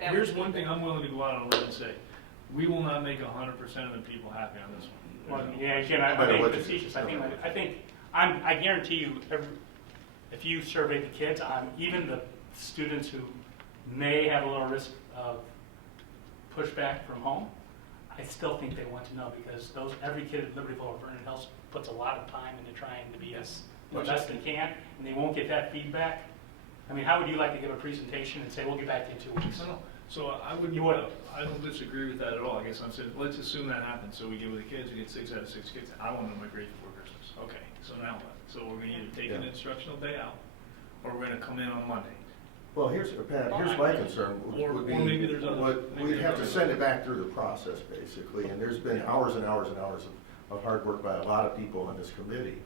here's one thing I'm willing to go out on a limb and say: we will not make 100% of the people happy on this one. well, yeah, again, I'm being facetious. I think I guarantee you, if you survey the kids, even the students who may have a little risk of pushback from home, I still think they want to know, because every kid at Libertyville or Vernon Hills puts a lot of time into trying to be the best they can, and they won't get that feedback. I mean, how would you like to give a presentation and say, we'll get back to you in 2 weeks? No. So I don't disagree with that at all. I guess I'm saying, let's assume that happens. So we get with the kids, we get 6 out of 6 kids. I want to know my grade before Christmas. Okay, so now what? So we're going to either take an instructional day out, or we're going to come in on Monday. Well, Pat, here's my concern would be, maybe there's other, we'd have to send it back through the process, basically, and there's been hours and hours and hours of hard work by a lot of people on this committee,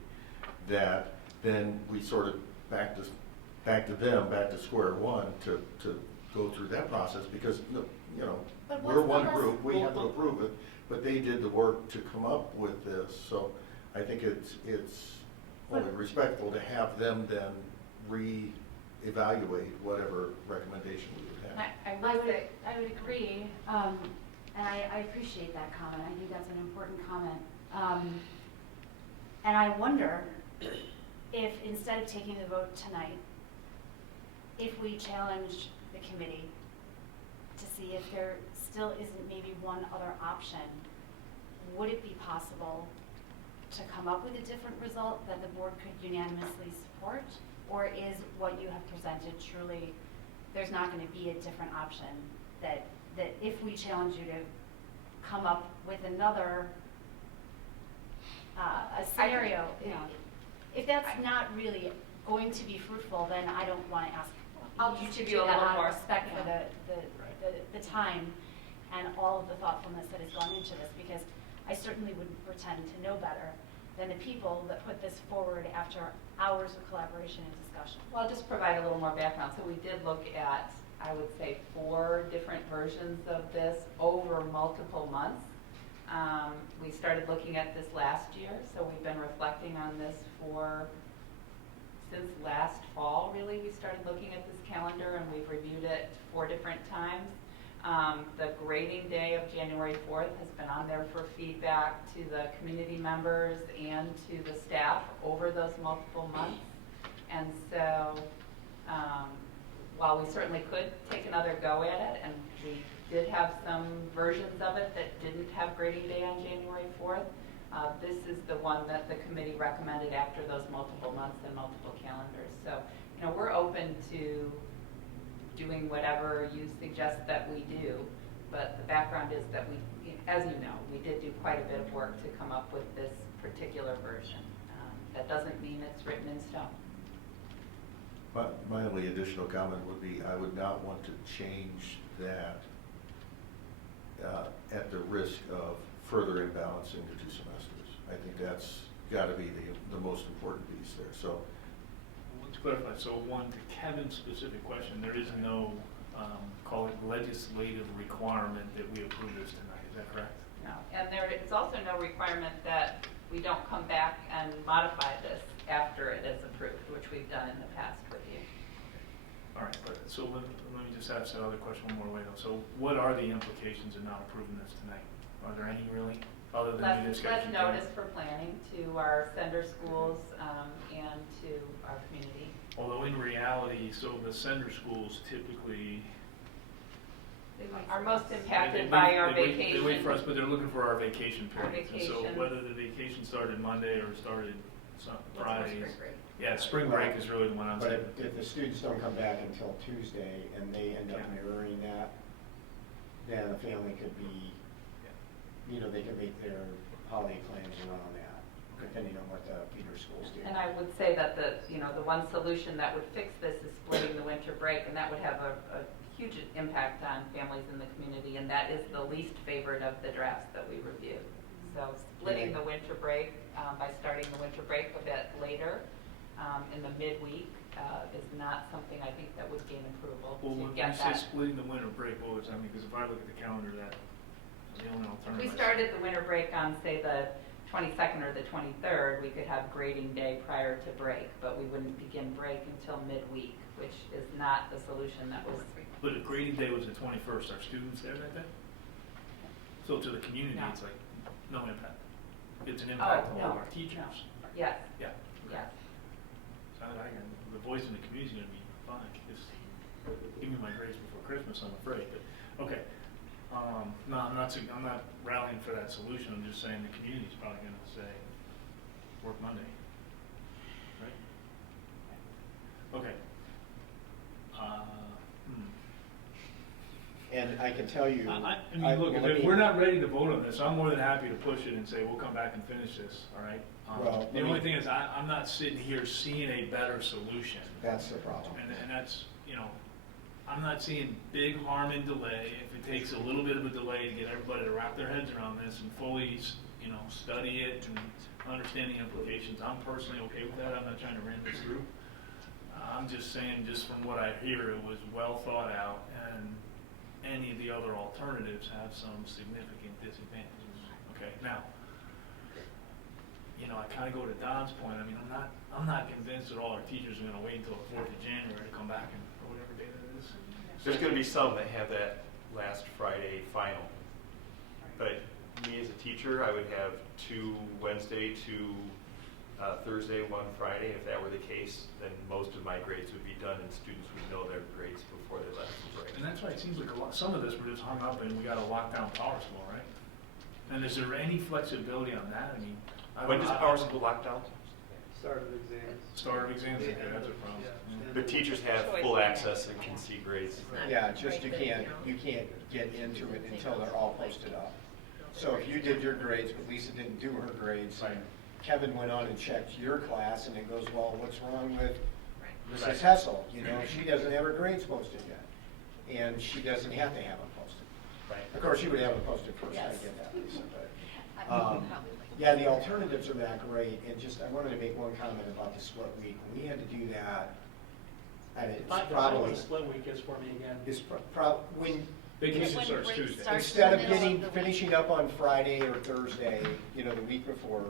that then we sort of back to square one to go through that process, because, you know, we're one group, we have to approve it, but they did the work to come up with this, so I think it's only respectful to have them then evaluate whatever recommendation we would have. I would agree, and I appreciate that comment. I think that's an important comment. And I wonder if instead of taking the vote tonight, if we challenge the committee to see if there still isn't maybe one other option, would it be possible to come up with a different result that the board could unanimously support? Or is what you have presented truly, there's not going to be a different option, that if we challenge you to come up with another a scenario, if that's not really going to be fruitful, then I don't want to ask you to do that out of respect for the time and all of the thoughtfulness that has gone into this, because I certainly wouldn't pretend to know better than the people that put this forward after hours of collaboration and discussion. Well, I'll just provide a little more background. So we did look at, I would say, 4 different versions of this over multiple months. We started looking at this last year, so we've been reflecting on this since last fall, really. We started looking at this calendar, and we've reviewed it 4 different times. The grading day of January 4th has been on there for feedback to the community members and to the staff over those multiple months. And so while we certainly could take another go at it, and we did have some versions of it that didn't have grading day on January 4th, this is the one that the committee recommended after those multiple months and multiple calendars. So, we're open to doing whatever you suggest that we do, but the background is that we, as you know, we did do quite a bit of work to come up with this particular version. That doesn't mean it's written in stone. But my only additional comment would be, I would not want to change that at the risk of further imbalancing the 2 semesters. I think that's got to be the most important piece there. So. Let's clarify. So one, to Kevin's specific question, there is no, call it legislative requirement that we approve this tonight. Is that correct? No. And there is also no requirement that we don't come back and modify this after it is approved, which we've done in the past with you. All right. But so let me just ask that other question one more way, though. So what are the implications of not approving this tonight? Are there any really? Other than Less notice for planning to our sender schools and to our community. Although in reality, so the sender schools typically are most impacted by our vacation. They wait for us, but they're looking for our vacation Our period. vacation. So whether the vacation started Monday or started Friday. Spring break. Yeah, spring break is really the one I'm saying. But if the students don't come back until Tuesday and they end up mirroring that, then a family could be, they can make their holiday plans around that, depending on what the feeder schools do. And I would say that the one solution that would fix this is splitting the winter break, and that would have a huge impact on families in the community, and that is the least favorite of the drafts that we reviewed. So splitting the winter break by starting the winter break a bit later in the midweek is not something I think that would gain approval. Well, when you say splitting the winter break, what was that mean? Because if I look at the calendar, that the only alternative. We started the winter break on, say, the 22nd or the 23rd. We could have grading day prior to break, but we wouldn't begin break until midweek, which is not the solution that was. But if grading day was the 21st, are students there that day? So to the community, it's like no impact. It's an impact on all of our teachers. Yes. Yeah. Yes. The voice in the community is going to be fine. Just give me my grades before Christmas, I'm afraid. But okay. No, I'm not rallying for that solution. I'm just saying the community is probably going to say work Monday, right? Okay. And I can tell you. I mean, look, if we're not ready to vote on this, I'm more than happy to push it and say we'll come back and finish this. All right. Well, the only thing is, I'm not sitting here seeing a better solution. That's the problem. And that's, I'm not seeing big harm in delay. If it takes a little bit of a delay to get everybody to wrap their heads around this and fully, study it and understand the implications, I'm personally okay with that. I'm not trying to ram this through. I'm just saying, just from what I hear, it was well thought out, and any of the other alternatives have some significant disadvantages. Okay, now, I kind of go to Don's point. I mean, I'm not convinced that all our teachers are going to wait until the 4th of January to come back or whatever day that is. There's going to be some that have that last Friday final. But me as a teacher, I would have 2 Wednesday, 2 Thursday, 1 Friday. If that were the case, then most of my grades would be done and students would know their grades before they left the break. And that's why it seems like some of this we're just hung up and we got to lock down Power School, right? And is there any flexibility on that? I mean, when does Power School lock down? Start of exams. Start of exams, okay, that's a problem. But teachers have full access and can see grades. Yeah, just you can't get into it until they're all posted up. So if you did your grades, but Lisa didn't do her grades, and Kevin went on and checked your class, and it goes, well, what's wrong with Mrs. Hessel? She doesn't have her grades posted yet, and she doesn't have to have them posted. Right. Of course, she would have them posted first. Yes. I get that, Lisa, but yeah, the alternatives are that great. And just I wanted to make one comment about the split week. When we had to do that, and it's probably what the split week is for me again. It's when vacation starts Tuesday. Instead of finishing up on Friday or Thursday, the week before,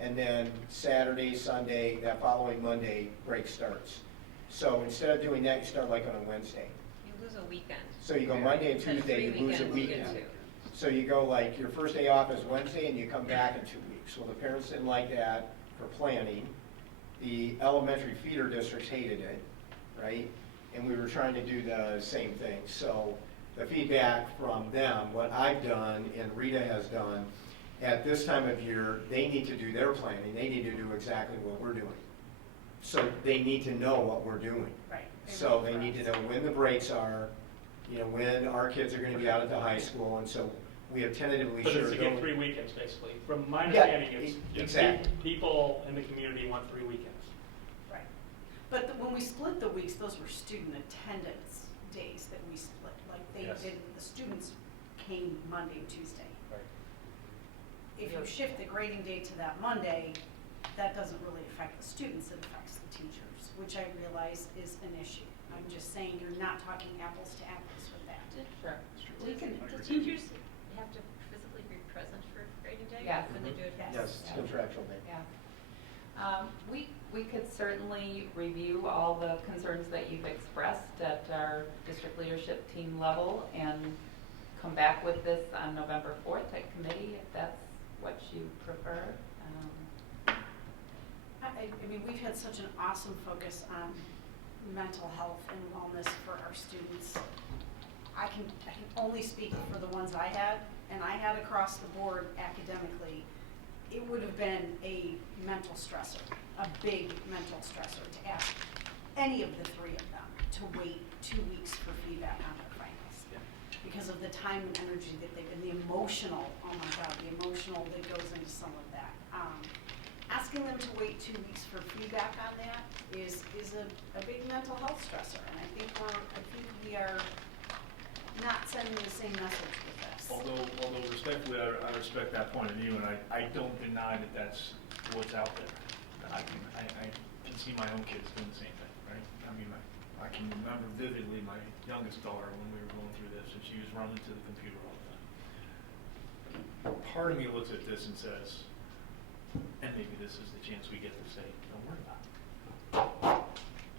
and then Saturday, Sunday, that following Monday, break starts. So instead of doing that, you start like on a Wednesday. You lose a weekend. So you go Monday and Tuesday, you lose a weekend. So you go like your first day off is Wednesday and you come back in 2 weeks. Well, the parents didn't like that for planning. The elementary feeder districts hated it, right? And we were trying to do the same thing. So the feedback from them, what I've done and Rita has done, at this time of year, they need to do their planning. They need to do exactly what we're doing. So they need to know what we're doing. Right. So they need to know when the breaks are, when our kids are going to be out at the high school, and so we have tentatively But sure. it's to get 3 weekends, basically. From my understanding, it's exactly. People in the community want 3 weekends. Right. But when we split the weeks, those were student attendance days that we split. Like the students came Monday and Tuesday. Right. If you shift the grading day to that Monday, that doesn't really affect the students, it affects the teachers, which I realize is an issue. I'm just saying you're not talking apples to apples with that. Sure. Do teachers have to physically be present for grading day? Yes. When they do it? Yes, it's contractual day. Yeah. We could certainly review all the concerns that you've expressed at our district leadership team level and come back with this on November 4th at committee if that's what you prefer. I mean, we've had such an awesome focus on mental health and wellness for our students. I can only speak for the ones I had, and I had across the board academically. It would have been a mental stressor, a big mental stressor to ask any of the 3 of them to wait 2 weeks for feedback on their finals. Because of the time and energy that they've been, the emotional, oh my God, the emotional that goes into some of that. Asking them to wait 2 weeks for feedback on that is a big mental health stressor, and I think we are not sending the same message with this. Although respectfully, I respect that point of view, and I don't deny that that's what's out there. I can see my own kids doing the same thing, right? I mean, I can remember vividly my youngest daughter when we were going through this, and she was running to the computer all the time. Part of me looks at this and says, and maybe this is the chance we get to say, don't worry about it.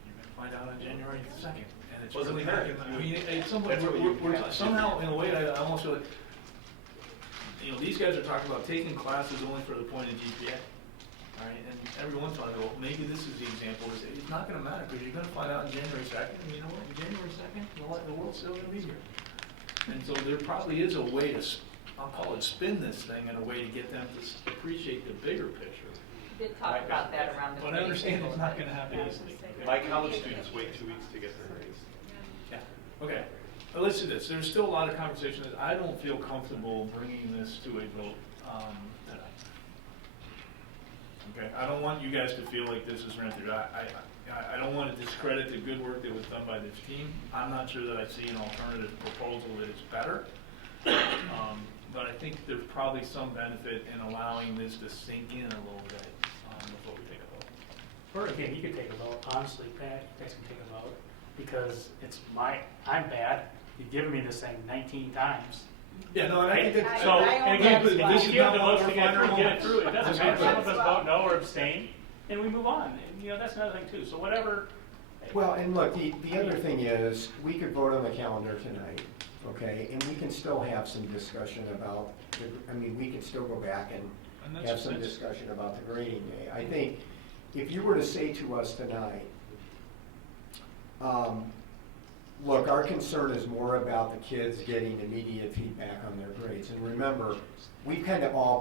You're going to find out on January 2nd. And it's really not going to, I mean, it's we're somehow, in a way, I almost feel like, these guys are talking about taking classes only for the point of GPA. all right? And every once in a while, I go, maybe this is the example, is it's not gonna matter, because you're gonna find out in January 2nd, and you know what, in January 2nd, the world's still gonna be here. And so there probably is a way to, I'll call it spin this thing in a way to get them to appreciate the bigger picture. We did talk about that around the. But I understand it's not gonna happen easily. My college students wait 2 weeks to get their raise. Yeah, okay. But let's do this. There's still a lot of conversation that I don't feel comfortable bringing this to a vote tonight. Okay, I don't want you guys to feel like this is rented. I don't want to discredit the good work that was done by this team. I'm not sure that I see an alternative proposal that is better. But I think there's probably some benefit in allowing this to sink in a little bit before we take a vote. Or again, you could take a vote, honestly, Pat, you guys can take a vote, because I'm bad, you've given me this thing 19 times. Yeah, no, and I think that, So, and again, this if is you have not the what votes we're to get finding through, get out. it through, it doesn't matter, some of us Well, vote no or abstain, and we move on, and, you know, that's another thing too, so whatever. Well, and look, the other thing is, we could vote on the calendar tonight, okay? And we can still have some discussion about, we can still go back and have some discussion about the grading day. I think if you were to say to us tonight, look, our concern is more about the kids getting immediate feedback on their grades. And remember, we've kind of all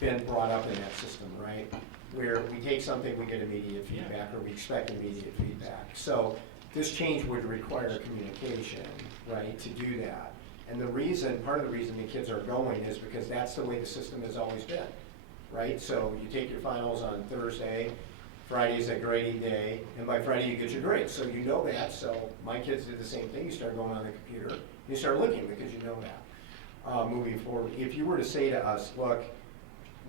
been brought up in that system, right? Where we take something, we get immediate feedback, or we expect immediate feedback. So this change would require communication, right, to do that. And part of the reason the kids are going is because that's the way the system has always been, right? So you take your finals on Thursday, Friday's a grading day, and by Friday you get your grades. So you know that, so my kids did the same thing. You start going on the computer, you start looking because you know that. Moving forward, if you were to say to us, look,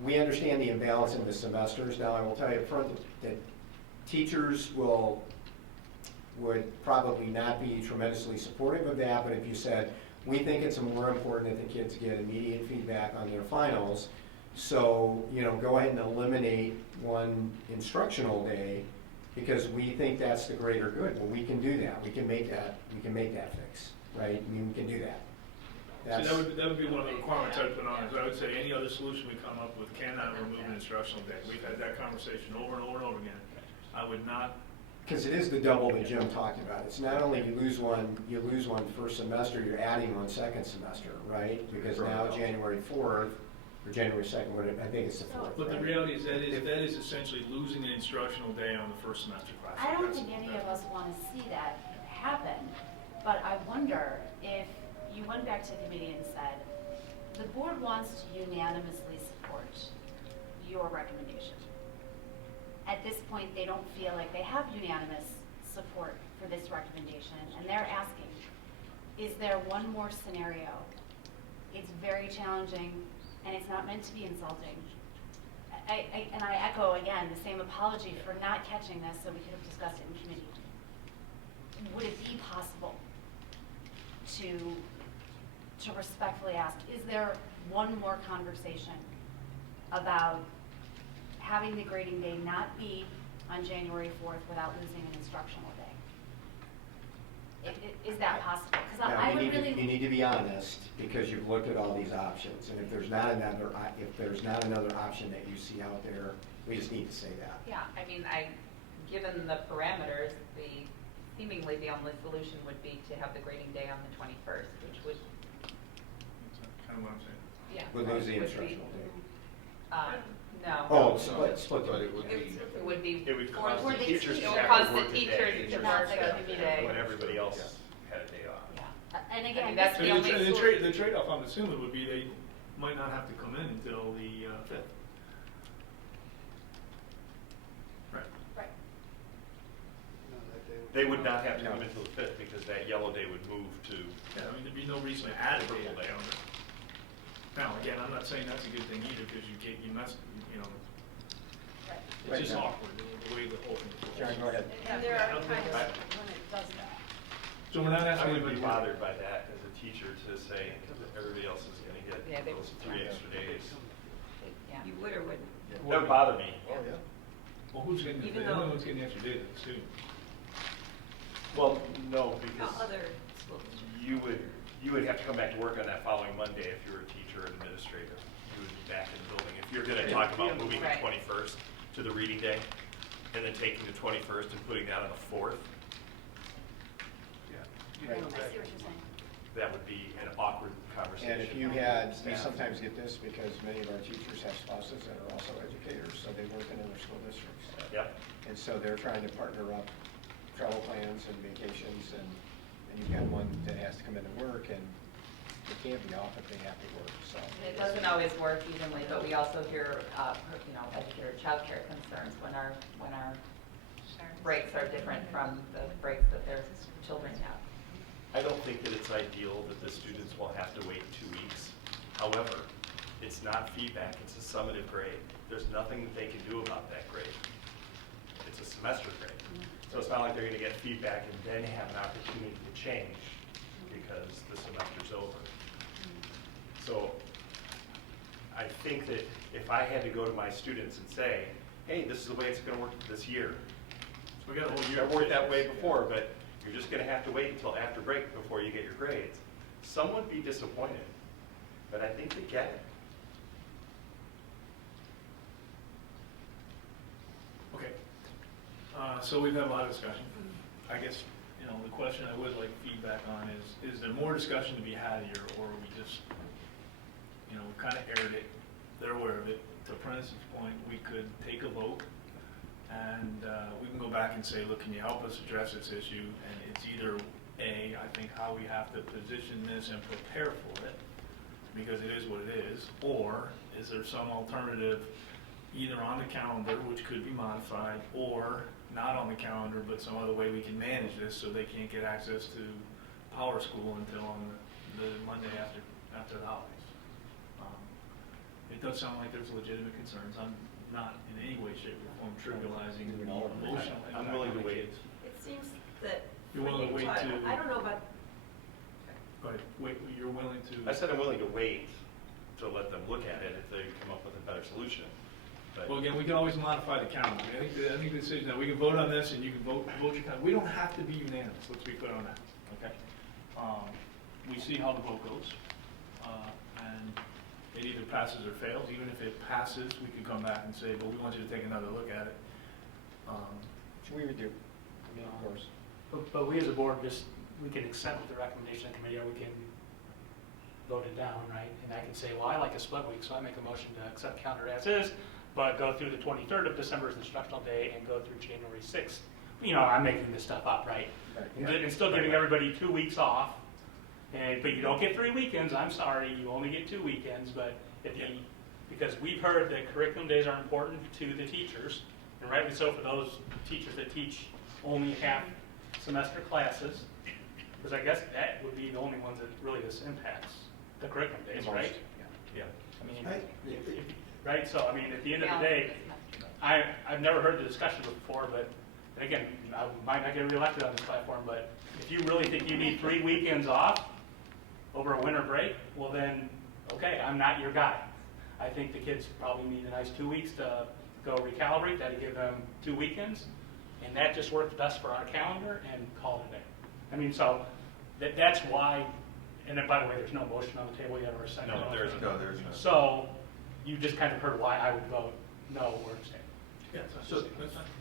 we understand the imbalance in the semesters. Now I will tell you up front that teachers would probably not be tremendously supportive of that, but if you said, we think it's more important that the kids get immediate feedback on their finals, so, go ahead and eliminate one instructional day because we think that's the greater good. Well, we can do that. We can make that fix, right? We can do that. So that would be one of the requirements I'd put on, is I would say any other solution we come up with cannot remove an instructional day. We've had that conversation over and over and over again. I would not. Because it is the double that Jim talked about. It's not only you lose one first semester, you're adding one second semester, right? Because now January 4th, or January 2nd, I think it's the 4th. But the reality is that is essentially losing an instructional day on the first semester class. I don't think any of us want to see that happen, but I wonder if you went back to the committee and said, the board wants to unanimously support your recommendation. At this point, they don't feel like they have unanimous support for this recommendation, and they're asking, is there one more scenario? It's very challenging, and it's not meant to be insulting. And I echo again the same apology for not catching this so we could have discussed it in committee. Would it be possible to respectfully ask, is there one more conversation about having the grading day not be on January 4th without losing an instructional day? Is that possible? Because I would really. You need to be honest because you've looked at all these options, and if there's not another option that you see out there, we just need to say that. Yeah, given the parameters, seemingly the only solution would be to have the grading day on the 21st, which would. That's kind of what I'm saying. Yeah. Would lose the instructional day. No. Oh, split. But It would be. It would cause for the teachers it to would have cause to the work a teachers day to work a day. when everybody else had a day off. Yeah. And again, that's the only The trade-off, I'm assuming, would be they might not have to come in until the 5th. Right. Right. They would not have to come until the 5th because that yellow day would move to. Yeah, there'd be no reason to add a day on there. Now, again, I'm not saying that's a good thing either because it's just awkward the way the whole thing is. John, go ahead. And there are times when it does that. So we're not I asking would be anybody. bothered by that as a teacher to say everybody else is going to get those 3 extra days. Yeah. You would or wouldn't? That would bother me. Oh, yeah. Well, who's getting the only one's getting the extra day? The student. Well, no, because Other schools. you would have to come back to work on that following Monday if you were a teacher or administrator. do it back in the building. If you're gonna talk about moving the Right. 21st to the reading day, and then taking the 21st and putting that on the 4th, I see what you're saying. that would be an awkward conversation. And if you had, we sometimes get this because many of our teachers have spouses that are also educators, so they work in other school districts. Yep. And so they're trying to partner up travel plans and vacations, and you've got one that has to come into work, and they can't be off if they have to work, so. It doesn't always work evenly, but we also hear, educator childcare concerns when our breaks are different from the breaks that their children have. I don't think that it's ideal that the students will have to wait 2 weeks. However, it's not feedback, it's a summative grade. There's nothing that they can do about that grade. It's a semester grade. So it's not like they're gonna get feedback and then have an opportunity to change because the semester's over. So I think that if I had to go to my students and say, hey, this is the way it's gonna work this year. So we got a whole year. It worked that way before, but you're just gonna have to wait until after break before you get your grades. Some would be disappointed, but I think they get it. Okay. So we've had a lot of discussion. I guess, the question I would like feedback on is there more discussion to be had here, or are we just, we kind of aired it, they're aware of it. To Prentice's point, we could take a vote, and we can go back and say, look, can you help us address this issue? And it's either A, I think how we have to position this and prepare for it, because it is what it is, or is there some alternative either on the calendar, which could be modified, or not on the calendar, but some other way we can manage this so they can't get access to Power School until on the Monday after the holidays. It does sound like there's legitimate concerns. I'm not in any way, shape, or form trivializing the emotional impact I'm willing on to the wait. kids. It seems that. You're willing to wait to? I don't know about. Go ahead. Wait, you're willing to? I said I'm willing to wait to let them look at it if they come up with a better solution. But Well, again, we can always modify the calendar. I think the decision that we can vote on this and you can vote your calendar. We don't have to be unanimous. Let's be clear on that. Okay. We see how the vote goes, and it either passes or fails. Even if it passes, we could come back and say, "But we want you to take another look at it." Which we would do, of course. But we as a board we can accept the recommendation of the committee, or we can vote it down, right? And I can say, well, I like a split week, so I make a motion to accept calendar as is, but go through the 23rd of December as instructional day and go through January 6th. I'm making this stuff up, right? And still giving everybody 2 weeks off, but you don't get 3 weekends. I'm sorry, you only get 2 weekends. But because we've heard that curriculum days are important to the teachers, and rightly so for those teachers that teach only half semester classes, because I guess that would be the only ones that really this impacts, the curriculum days, right? yeah. I mean, right? So, I mean, at the end of the day, I've never heard the discussion before, but again, I might not get reelected on this platform, but if you really think you need 3 weekends off over a winter break, well then, okay, I'm not your guy. I think the kids probably need a nice 2 weeks to go recalibrate. That'll give them 2 weekends, and that just works best for our calendar, and call it a day. I mean, so that's why, and then by the way, there's no motion on the table yet or a second. No, there isn't. No, there isn't. So you just kind of heard why I would vote no or abstain. Yeah,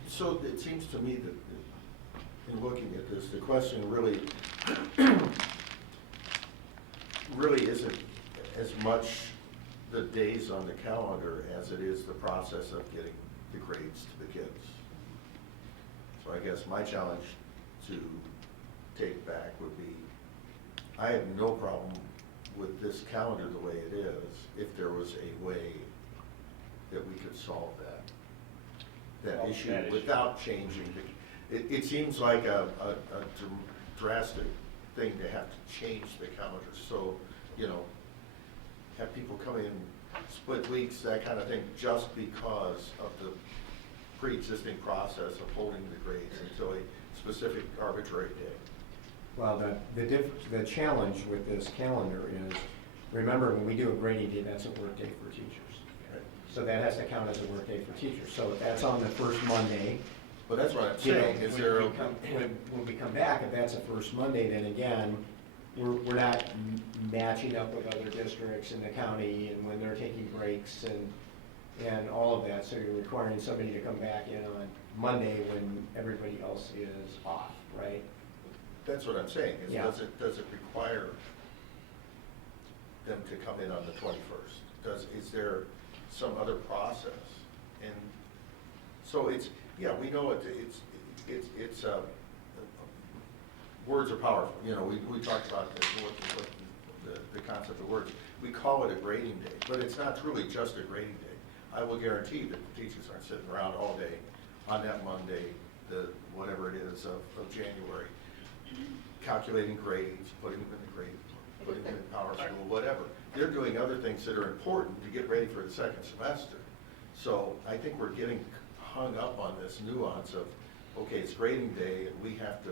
So it seems to me that in looking at this, the question really isn't as much the days on the calendar as it is the process of getting the grades to the kids. So I guess my challenge to take back would be, I have no problem with this calendar the way it is, if there was a way that we could solve that issue without changing the, it seems like a drastic thing to have to change the calendar. So, have people come in split weeks, that kind of thing, just because of the pre-existing process of holding the grades until a specific arbitrary day. Well, the challenge with this calendar is, remember, when we do a grading day, that's a work day for teachers. Right. So that has to count as a work day for teachers. So if that's on the first Monday. But that's what I'm saying, is there when we come back, if that's the first Monday, then again, we're not matching up with other districts in the county and when they're taking breaks and all of that, so you're requiring somebody to come back in on Monday when everybody else is off, right? That's what I'm saying, is Yeah. does it require them to come in on the 21st? Is there some other process? And so we know words are powerful. You know, we talked about the concept of words. We call it a grading day, but it's not truly just a grading day. I will guarantee that the teachers aren't sitting around all day on that Monday, whatever it is of January, calculating grades, putting them in the grade, putting them in Power School, whatever. They're doing other things that are important to get ready for the second semester. So I think we're getting hung up on this nuance of, okay, it's grading day and we have to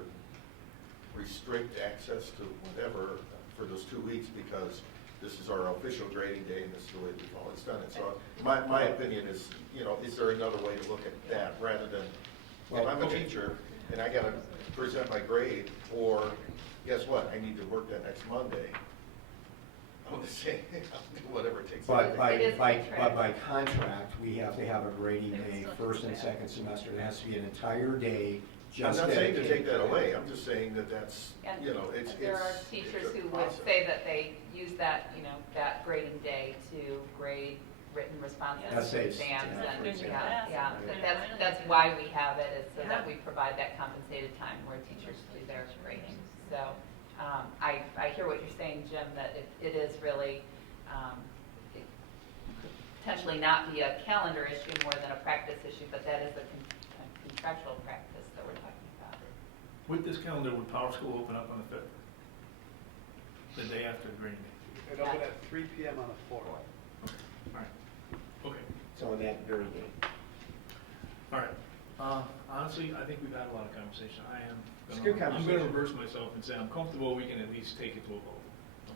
restrict access to whatever for those 2 weeks because this is our official grading day and this is the way we've always done it. So my opinion is, you know, is there another way to look at that rather than, well, I'm a teacher and I gotta present my grade, or guess what, I need to work that next Monday. I'm just saying, I'll do whatever it takes. But by contract, we have to have a grading day first and second semester. It has to be an entire day just I'm not saying to dedicated take that away, I'm just saying that that's, And you know, it's. there are teachers who would say that they use that, you know, that grading day to grade written responses to Essays, exams yeah, for and, example. that's why we have it, is so that we provide that compensated time where teachers do their grading. So, I hear what you're saying, Jim, that it is really, it could potentially not be a calendar issue more than a practice issue, but that is a contractual practice that we're talking about. With this calendar, would Power School open up on the 5th? The day after the grading day? It opened at 3 p.m. on the 4th. Okay, all right. Okay, So on that very day. all right. Honestly, I think we've had a lot of conversation. It's a good I'm conversation. gonna reverse myself and say I'm comfortable we can at least take it to a vote,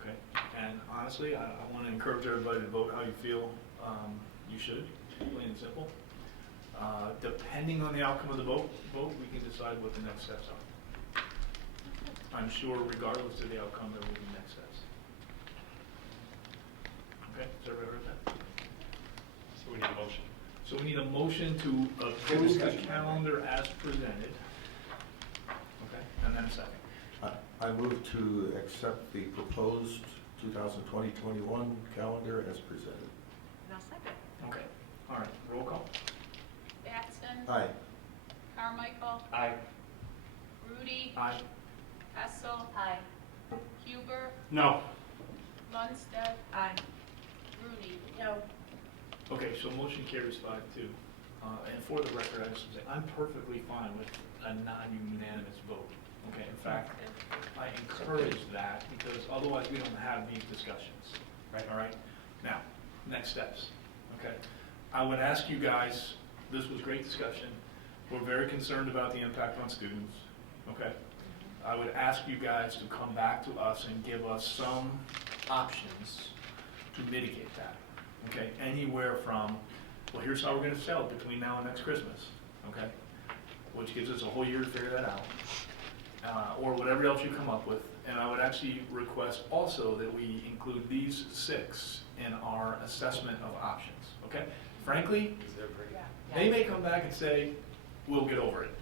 okay? And honestly, I wanna encourage everybody to vote how you feel you should, plain and simple. Depending on the outcome of the vote, we can decide what the next steps are. I'm sure regardless of the outcome, there will be next steps. Okay, has everybody heard that? So we need a motion. So we need a motion to approve the calendar as presented. Okay, and then a second. I move to accept the proposed 2020-21 calendar as presented. And I'll second. Okay, all right, roll call. Batson. Aye. Carmichael. Aye. Rudy. Aye. Hessel. Aye. Huber. No. Lundstedt. Aye. Rooney. No. Okay, so motion carries 5-2. And for the record, I just say, I'm perfectly fine with a non-unanimous vote. Okay, in fact, I encourage that because otherwise we don't have these discussions. Right. All right? Now, next steps. Okay. I would ask you guys, this was great discussion. We're very concerned about the impact on students. Okay. I would ask you guys to come back to us and give us some options to mitigate that. Okay, anywhere from, well, here's how we're going to sell it between now and next Christmas, okay, which gives us a whole year to figure that out, or whatever else you come up with. And I would actually request also that we include these 6 in our assessment of options, okay? Frankly, they may come back and say, we'll get over it,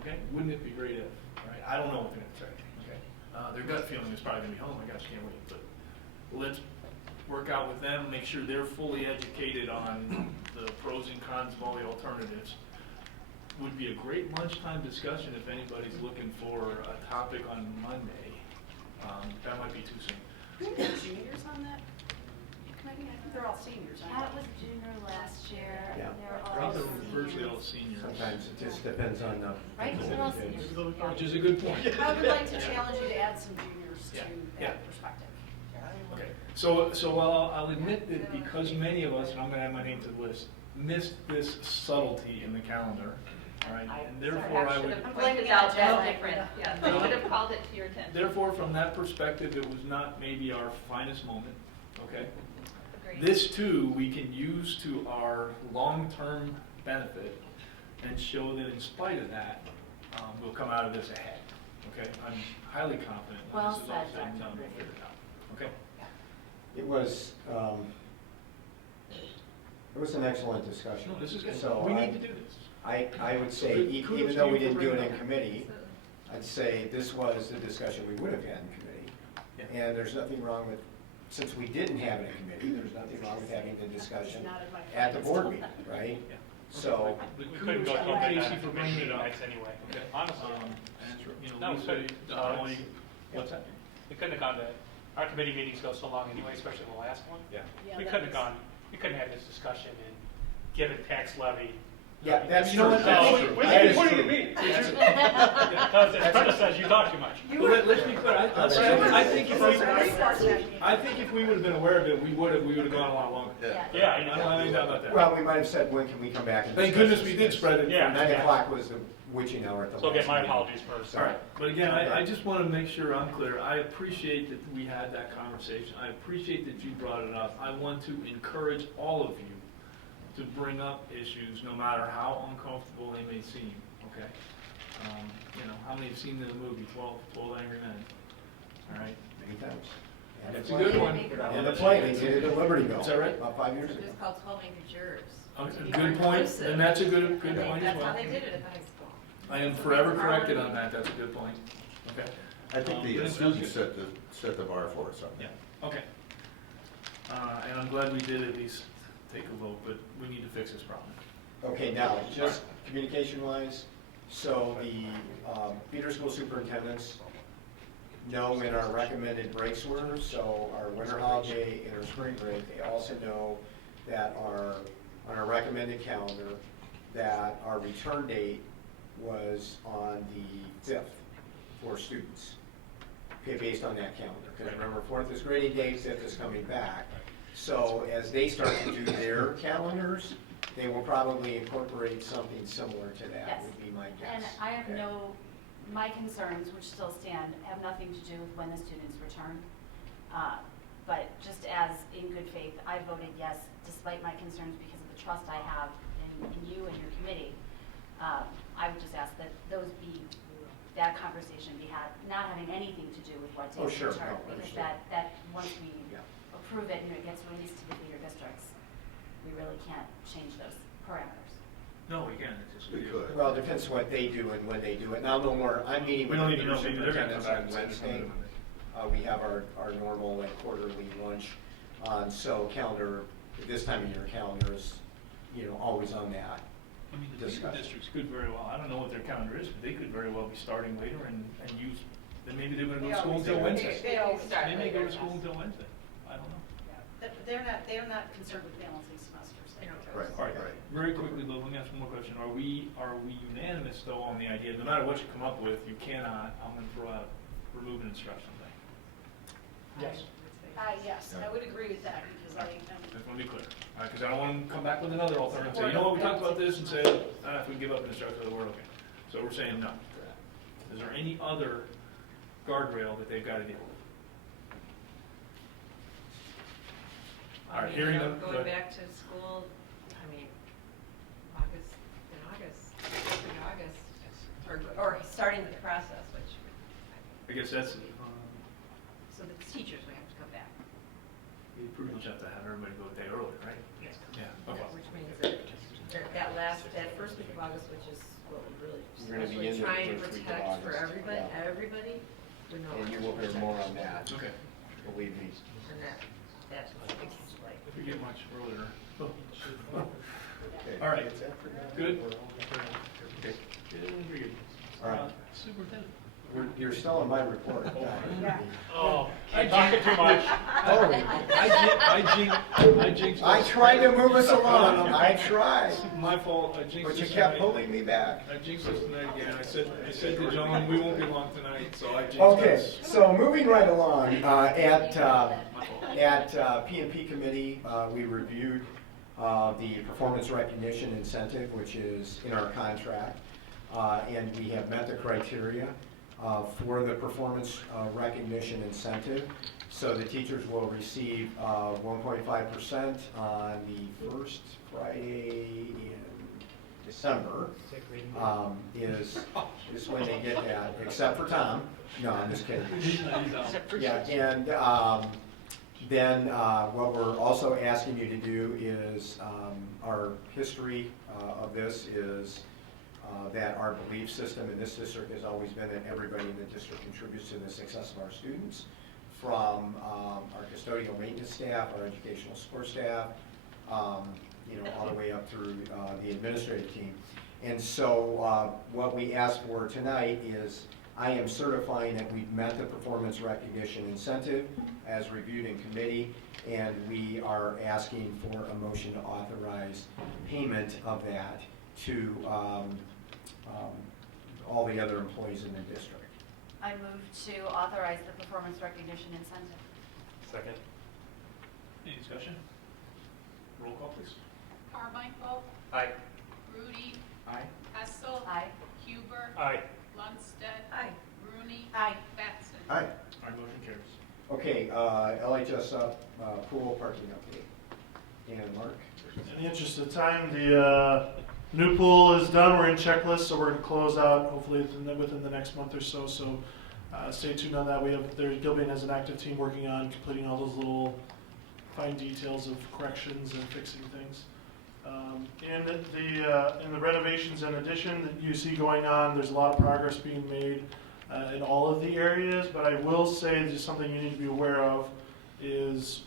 okay? Wouldn't it be great if, right? I don't know what they're going to say, okay? Their gut feeling is probably going to be, oh my gosh, can't wait, but let's work out with them, make sure they're fully educated on the pros and cons of all the alternatives. Would be a great lunchtime discussion if anybody's looking for a topic on Monday. That might be too soon. Who are the juniors on that committee? I think they're all seniors. Kat was junior last year, Yeah. and they're I all think they're virtually all seniors. seniors. Sometimes it just depends on the. Right, because they're all seniors. Which is a good point. I would like to challenge you to add some juniors to Yeah. that perspective. Okay, so I'll admit that because many of us, and I'm going to add my name to the list, missed this subtlety in the calendar, all right? And therefore I should would, have pointed out that difference. Yeah, they should have called it to your attention. therefore from that perspective, it was not maybe our finest moment, okay? Agreed. This too, we can use to our long-term benefit and show that in spite of that, we'll come out of this ahead, okay? I'm highly confident when Well this is all said, said and done, Dr. we'll figure it out, okay? It was an excellent discussion. No, this is good. So We need to do this. I would say, Kudos even to though you we for didn't do it bringing in it up. committee, I'd say this was the discussion we would have had in committee. And there's nothing wrong with, since we didn't have it in committee, there's nothing wrong with having the discussion at the board meeting, right? So, We couldn't go till Casey midnight for bringing it up. nights anyway, Okay. honestly. And, you No, know, we Lisa, couldn't. what's that? We couldn't have gone to, our committee meetings go so long anyway, especially the last one. Yeah. We couldn't have gone, we couldn't have this discussion and given tax levy. yeah, that's You know true. what, that's So, true. What that do is you true. mean? Because as Brenda says, you talk too much. Let's be clear, I think if we would have been aware of it, we would have gone a lot longer. Yeah, I don't have any doubt about that. Well, we might have said, when can we come back? And Thank discuss goodness this? we did spread it. Yeah. 9 o'clock was the witching hour at the So last get my meeting. apologies first. All right, but again, I just want to make sure I'm clear. I appreciate that we had that conversation. I appreciate that you brought it up. I want to encourage all of you to bring up issues, no matter how uncomfortable they may seem, okay? You know, how many have seen the movie 12 Angry Men? All right? Many times. And It's the a good play- one. And the play, they did it at Libertyville. Is that right? About 5 years It's ago. just called 12 Angry Jurors. Okay, To be good more point, inclusive. and that's a good I point think as that's well. how they did it at the high school. I am forever corrected on that, that's a good point. Okay. I think the That's students good. set the bar for us on that. Yeah, okay. And I'm glad we did at least take a vote, but we need to fix this problem. Okay, now, just communication-wise, so the feeder school superintendents know when our recommended breaks were, so our winter holiday and our spring break. They also know that on our recommended calendar, that our return date was on the 5th for students, okay, based on that calendar. Because remember, 4th is grading day, 5th is coming back. So as they start to do their calendars, they will probably incorporate something similar to that, Yes. would be my guess. And I have Okay. my concerns, which still stand, have nothing to do with when the students return. But just as in good faith, I voted yes, despite my concerns because of the trust I have in you and your committee. I would just ask that that conversation be had, not having anything to do with what Oh, days sure. return. No, Because understood. that, once we Yeah. approve it and it gets released to the feeder districts, we really can't change those parameters. No, we can, it's just. We could. Well, it depends what they do and when they do it. Now, no more, I'm meeting We with don't the even know, maybe they're gonna come superintendents back on and say it's Wednesday. Monday. We have our normal and quarterly lunch, so calendar, this time of year calendar is, always on that. I mean, the feeder Discussion. districts could very well, I don't know what their calendar is, but they could very well be starting later and use, then maybe they're gonna go to school until Wednesday. They always start They may go later, to school yes. until Wednesday, I don't know. They're not concerned with balancing semesters. They don't care. Right, All right, right. very quickly, Lou, let me ask one more question. Are we unanimous though on the idea, no matter what you come up with, you cannot, I'm gonna throw out, remove an instruction thing? Yes. Yes, I would agree with that because I Just wanna be clear, because I don't want to come back with another alternative and say, you know what, we talked about this and say, if we give up an instruction, the word, okay. So we're saying no. Is there any other guardrail that they've got to deal with? All right, hearing them. Going back to school, I mean, August, or starting the process, which, I guess that's, so the teachers would have to come back. we pretty much have to have everybody go a day early, right? Yes. Yeah, okay. Which means that first week of August, which is what we're really We're gonna be especially in the trying to first week of protect for August, everybody, we know. And you will hear more on that, Okay. believe me. And that's like. If we get much earlier. Okay. All right, good? Okay. Very good. All right. Superintendent. You're still on my report. Oh, I'm talking too much. I jinxed. I tried to move us along, I tried, My fault, I jinxed but you us kept tonight. pulling me back. I jinxed us tonight again. I said to the gentleman, we won't be long tonight, so I jinxed Okay, us. so moving right along, at P&P committee, we reviewed the performance recognition incentive, which is in our contract, and we have met the criteria for the performance recognition incentive. So the teachers will receive 1.5% on the first Friday in December, is when they get that, except for Tom. No, I'm just kidding. Yeah, and then what we're also asking you to do is, our history of this is that our belief system in this district has always been that everybody in the district contributes to the success of our students, from our custodial maintenance staff, our educational support staff, you know, all the way up through the administrative team. And so what we asked for tonight is, I am certifying that we've met the performance recognition incentive as reviewed in committee, and we are asking for a motion to authorize payment of that to all the other employees in the district. I move to authorize the performance recognition incentive. Second. Any discussion? Roll call, please. Carmichael. Aye. Rudy. Aye. Hessel. Aye. Huber. Aye. Lundstedt. Aye. Rooney. Aye. Batson. Aye. All right, motion carries. Okay, LHS pool parking update. Dan and Mark? In the interest of time, the new pool is done. We're in checklist, so we're going to close out hopefully within the next month or so. So stay tuned on that. Gilbane has an active team working on completing all those little fine details of corrections and fixing things. In the renovations and addition that you see going on, there's a lot of progress being made in all of the areas. But I will say just something you need to be aware of is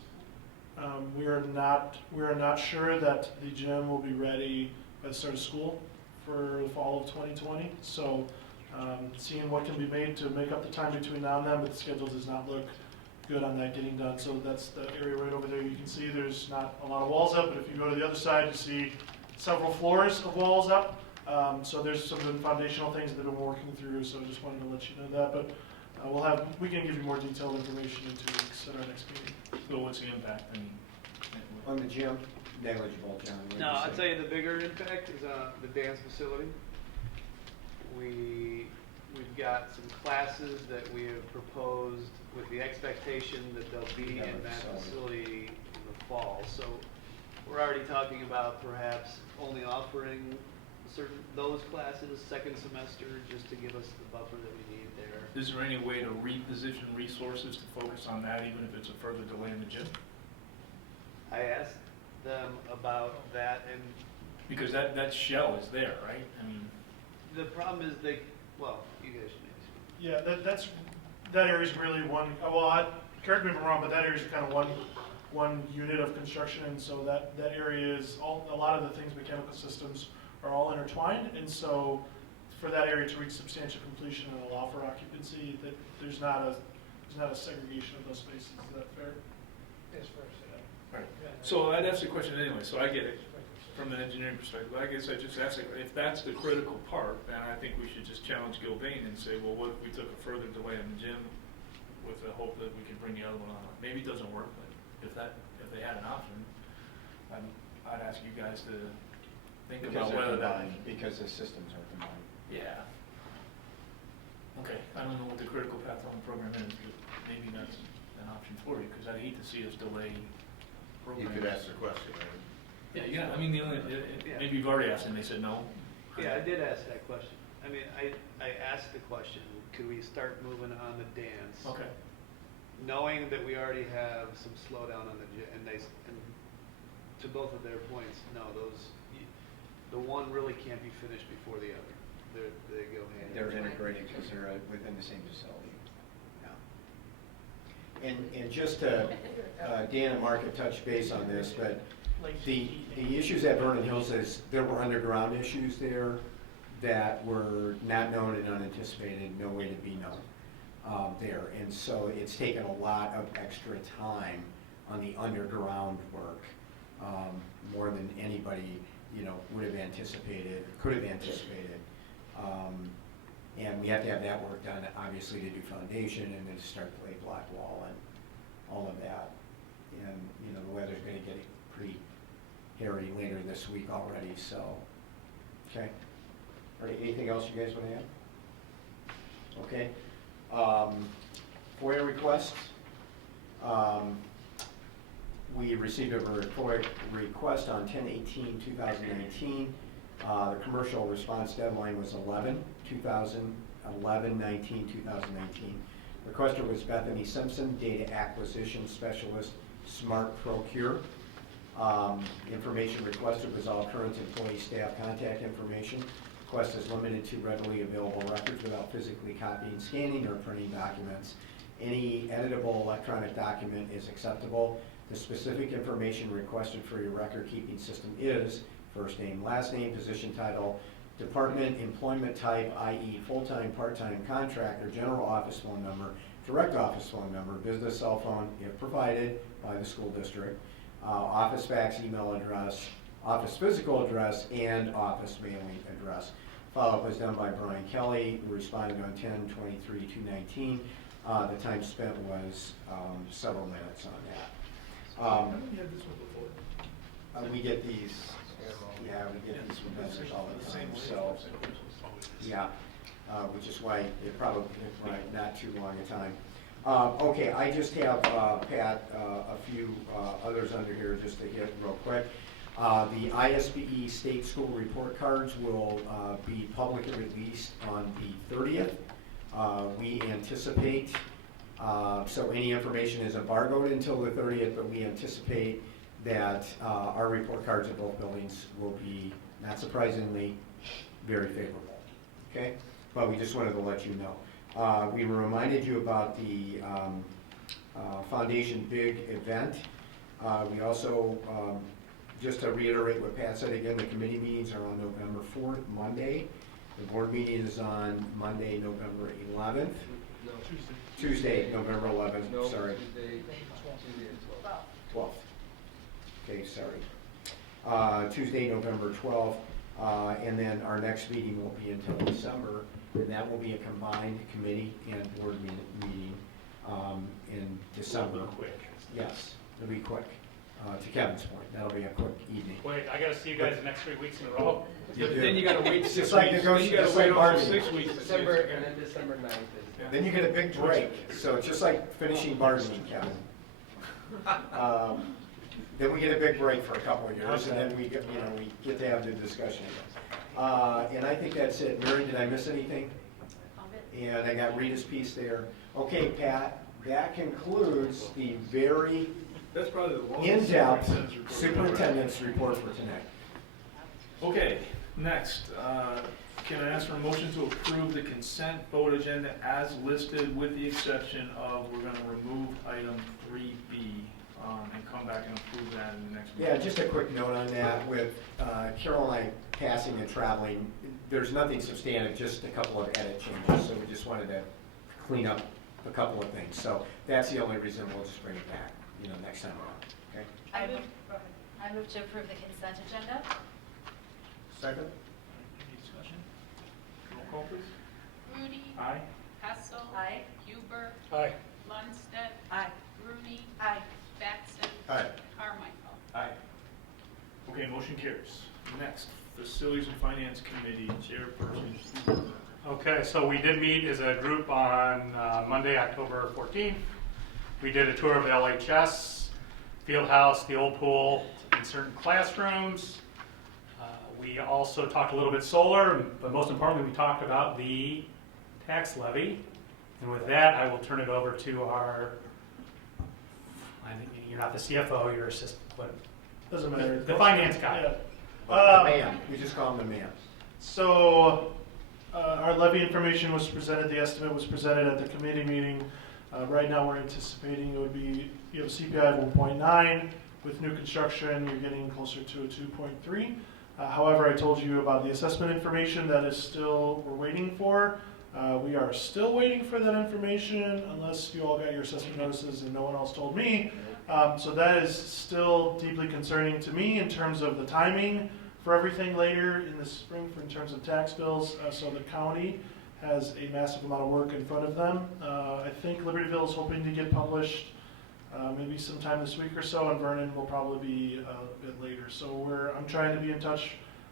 we are not sure that the gym will be ready by the start of school for the fall of 2020. So seeing what can be made to make up the time between now and then, but the schedule does not look good on that getting done. So that's the area right over there. You can see there's not a lot of walls up, but if you go to the other side, you see several floors of walls up. So there's some foundational things that we're working through. So just wanted to let you know that. But we can give you more detailed information in 2 weeks at our next meeting. So what's the impact? I mean, On the gym, negligible, John. What do No, you I'll say? tell you the bigger impact is the dance facility. We've got some classes that we have proposed with the expectation that they'll be in that facility in the fall. So we're already talking about perhaps only offering those classes second semester, just to give us the buffer that we need there. is there any way to reposition resources to focus on that, even if it's a further delay in the gym? I asked them about that, and Because that shell is there, right? I mean, the problem is you guys should maybe speak. Yeah, that area is really one. Well, correct me if I'm wrong, but that area is kind of one unit of construction, and so that area is a lot of the things, mechanical systems are all intertwined, and so for that area to reach substantial completion and allow for occupancy, that there's not a segregation of those spaces. Is that fair? Yes, first, yeah. right. So I'd ask the question anyway, so I get it from an engineering perspective. I guess I just ask, if that's the critical part, then I think we should just challenge Gilbane and say, well, what if we took a further delay in the gym with the hope that we could bring the other one on? Maybe it doesn't work, but if they had an option, I'd ask you guys to think about whether that. Because the systems are combined. Yeah. Okay, I don't know what the critical path on the program is, but maybe that's an option for you, because I'd hate to see us delay programs. You could ask the question, right? Yeah, I mean, maybe you've already asked and they said no. Yeah, I did ask that question. I mean, I asked the question, could we start moving on the dance? Okay. Knowing that we already have some slowdown on the gym, and to both of their points, no, the one really can't be finished before the other. They go hand in hand. They're integrated because they're within the same facility. Yeah. And just to, Dan and Mark have touched base on this, but the issues at Vernon Hills is there were underground issues there that were not known and unanticipated, no way to be known there. And so it's taken a lot of extra time on the underground work, more than anybody would have anticipated, could have anticipated. And we have to have that work done, obviously, to do foundation and then start to lay block wall and all of that. And the weather's going to get pretty hairy later this week already, so. Okay. All right, anything else you guys want to add? Okay. FOIA requests. We received a FOIA request on 10/18/2019 The commercial response deadline was 2019. Requester was Bethany Simpson, Data Acquisition Specialist, Smart Procure. Information requested was all current employee staff contact information. Request is limited to readily available records without physically copying, scanning, or printing documents. Any editable electronic document is acceptable. The specific information requested for your record-keeping system is first name, last name, position title, department, employment type, i.e. full-time, part-time, contractor, general office phone number, direct office phone number, business cell phone, if provided by the school district, office fax, email address, office physical address, and office mailing address. Follow-up was done by Brian Kelly, who responded on 10/23/2019. The time spent was several minutes on that. We get these, yeah, we get these from vendors all the time, so, yeah, which is why it probably, not too long a time. Okay, I just have, Pat, a few others under here just to hit real quick. The ISBE state school report cards will be publicly released on the 30th. We anticipate, so any information is embargoed until the 30th, but we anticipate that our report cards at both buildings will be, not surprisingly, very favorable. Okay? But we just wanted to let you know. We reminded you about the Foundation Big event. We also, just to reiterate what Pat said again, the committee meetings are on November 4th, Monday. The board meeting is on Monday, November 11th. No, Tuesday, November 11th, no, sorry. Tuesday 12th. Okay, sorry. Tuesday, November 12th, and then our next meeting won't be until December, and that will be a combined committee and board meeting in December. It'll be quick. Yes, it'll be quick. To Kevin's point, that'll be a quick evening. Wait, I gotta see you guys the next 3 weeks in a row. Then you gotta wait 6 weeks. Then you gotta wait almost 6 weeks. December, and then December 9th is. Then you get a big break, so it's just like finishing bargaining, Kevin. Then we get a big break for a couple of years, and then we get, we get to have the discussion again. And I think that's it. Mary, did I miss anything? And I got Rita's piece there. Okay, Pat, that concludes the very That's probably the longest in-depth superintendent's report for tonight. Okay, next, can I ask for a motion to approve the consent vote agenda as listed with the exception of we're going to remove item 3B and come back and approve that in the next meeting? Yeah, just a quick note on that. With Carol and I passing and traveling, there's nothing substantive, just a couple of edit changes. So we just wanted to clean up a couple of things. So that's the only reason we'll just bring it back, next time around. Okay. I move to approve the consent agenda. Second. Any discussion? Roll call, please. Rudy. Aye. Hessel. Aye. Huber. Aye. Lundstedt. Aye. Rooney. Aye. Batson. Aye. Carmichael. Aye. Okay, motion carries. Next, Facilities and Finance Committee Chairperson. Okay, so we did meet as a group on Monday, October 14th. We did a tour of the LHS, field house, the old pool, and certain classrooms. We also talked a little bit solar, but most importantly, we talked about the tax levy. And with that, I will turn it over to our, I think you're not the CFO, you're assistant, but Doesn't matter. the finance guy. Yeah. The man. We just call him the man. So, our levy information was presented, the estimate was presented at the committee meeting. Right now, we're anticipating it would be, you have a CPI of 1.9. With new construction, you're getting closer to a 2.3. However, I told you about the assessment information that is still, we're waiting for. We are still waiting for that information unless you all got your assessment notices and no one else told me. So that is still deeply concerning to me in terms of the timing for everything later in the spring in terms of tax bills. So the county has a massive amount of work in front of them. I think Libertyville is hoping to get published maybe sometime this week or so, and Vernon will probably be a bit later. So I'm trying to be in touch.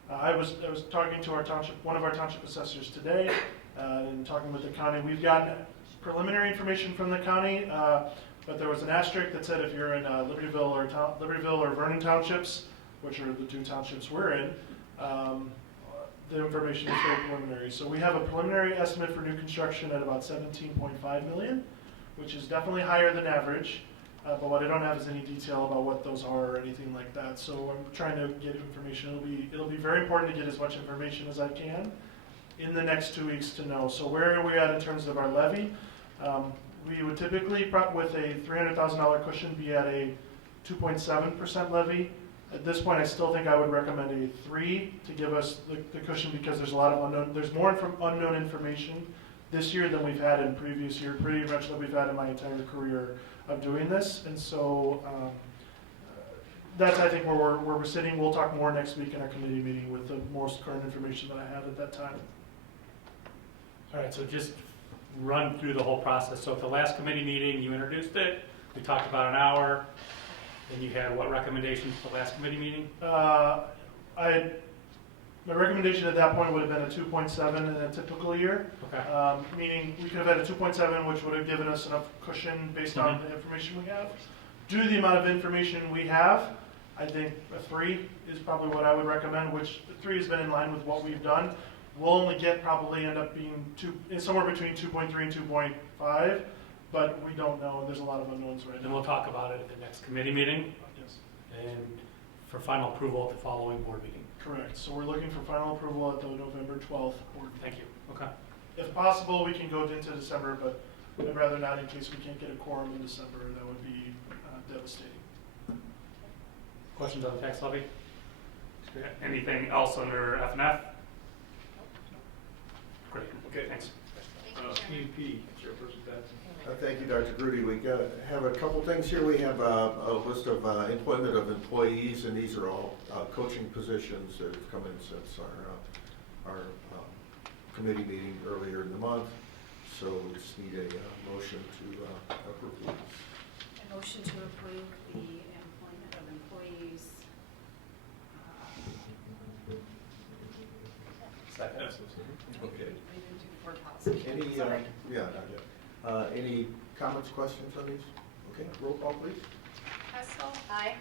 I was talking to one of our township assessors today, and talking with the county. We've gotten preliminary information from the county, but there was an asterisk that said if you're in Libertyville or Vernon townships, which are the two townships we're in, the information is very preliminary. So we have a preliminary estimate for new construction at about 17.5 million, which is definitely higher than average. But what I don't have is any detail about what those are or anything like that. So I'm trying to get information. It'll be very important to get as much information as I can in the next 2 weeks to know. So where are we at in terms of our levy? We would typically, with a $300,000 cushion, be at a 2.7% levy. At this point, I still think I would recommend a 3 to give us the cushion, because there's a lot of unknown. There's more unknown information this year than we've had in previous year, pretty much that we've had in my entire career of doing this. And so that's, I think, where we're sitting. We'll talk more next week in our committee meeting with the most current information that I have at that time. All right, so just run through the whole process. So at the last committee meeting, you introduced it. We talked about an hour. Then you had what recommendations at the last committee meeting? My recommendation at that point would have been a 2.7 in a typical year. Okay. Meaning we could have had a 2.7, which would have given us enough cushion based on the information we have. Due to the amount of information we have, I think a 3 is probably what I would recommend, which 3 has been in line with what we've done. We'll only probably end up being somewhere between 2.3 and 2.5, but we don't know. There's a lot of unknowns right now. Then we'll talk about it at the next committee meeting. Yes. And for final approval at the following board meeting. Correct. So we're looking for final approval at the November 12th board meeting. Thank you. Okay. If possible, we can go into December, but I'd rather not in case we can't get a quorum in December. That would be devastating. Questions on the tax levy? Anything else under F&F? Great. Okay, thanks. PNP, Chairperson Patson. Thank you, Dr. Grudy. We have a couple things here. We have a list of employment of employees, and these are all coaching positions that have come in since our committee meeting earlier in the month. So we just need a motion to approve these. A motion to approve the employment of employees. Second. Okay. We didn't do board policy. Any, Sorry. yeah, not yet. Any comments, questions on these? Okay, roll call, please. Hessel. Aye.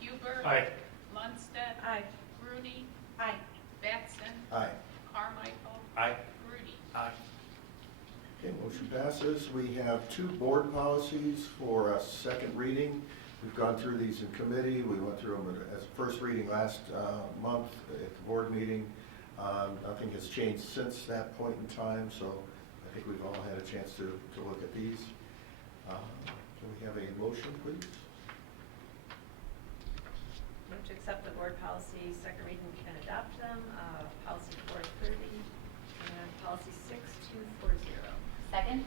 Huber. Aye. Lundstedt. Aye. Grudy. Aye. Batson. Aye. Carmichael. Aye. Grudy. Aye. Okay, motion passes. We have 2 board policies for a second reading. We've gone through these in committee. We went through them as a first reading last month at the board meeting. Nothing has changed since that point in time, so I think we've all had a chance to look at these. Can we have a motion, please? Move to accept the board policy, second reading and adopt them. Policy 430 and policy 6240. Second?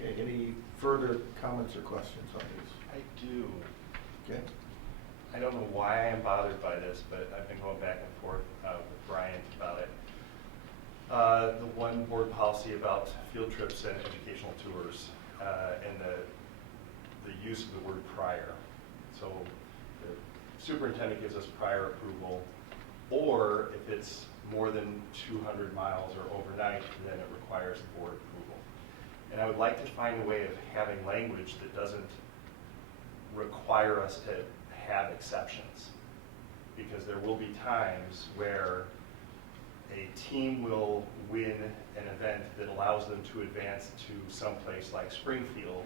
Okay, any further comments or questions on these? I do. Okay. I don't know why I am bothered by this, but I've been going back and forth with Brian about it. The one board policy about field trips and educational tours and the use of the word prior. So the superintendent gives us prior approval, or if it's more than 200 miles or overnight, then it requires board approval. And I would like to find a way of having language that doesn't require us to have exceptions, because there will be times where a team will win an event that allows them to advance to someplace like Springfield,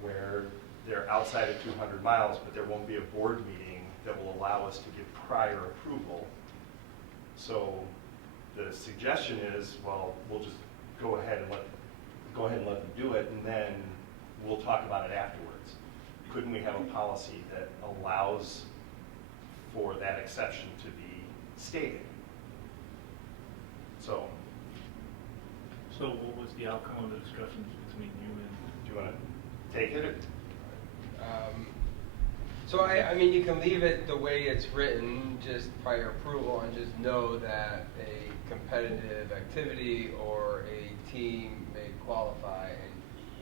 where they're outside of 200 miles, but there won't be a board meeting that will allow us to give prior approval. So the suggestion is, well, we'll just go ahead and let them do it, and then we'll talk about it afterwards. Couldn't we have a policy that allows for that exception to be stated? So what was the outcome of the discussions between you and? do you want to take it? So I mean, you can leave it the way it's written, just prior approval, and just know that a competitive activity or a team may qualify,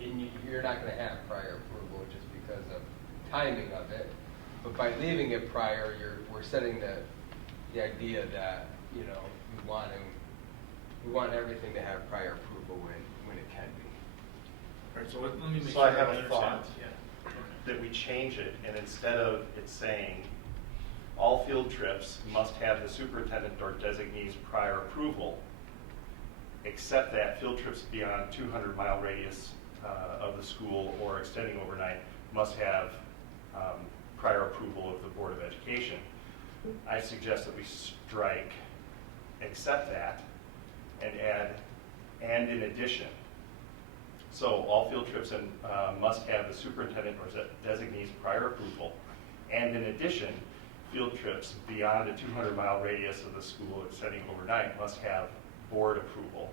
and you're not going to have prior approval just because of timing of it. But by leaving it prior, we're setting the idea that, you know, we want everything to have prior approval when it can be. All right, so let me make So sure I have a understand. thought Yeah. that we change it, and instead of it saying all field trips must have the superintendent or designee's prior approval, except that field trips beyond 200-mile radius of the school or extending overnight must have prior approval of the Board of Education. I suggest that we strike except that and add and in addition. So all field trips must have the superintendent or designee's prior approval, and in addition, field trips beyond a 200-mile radius of the school extending overnight must have board approval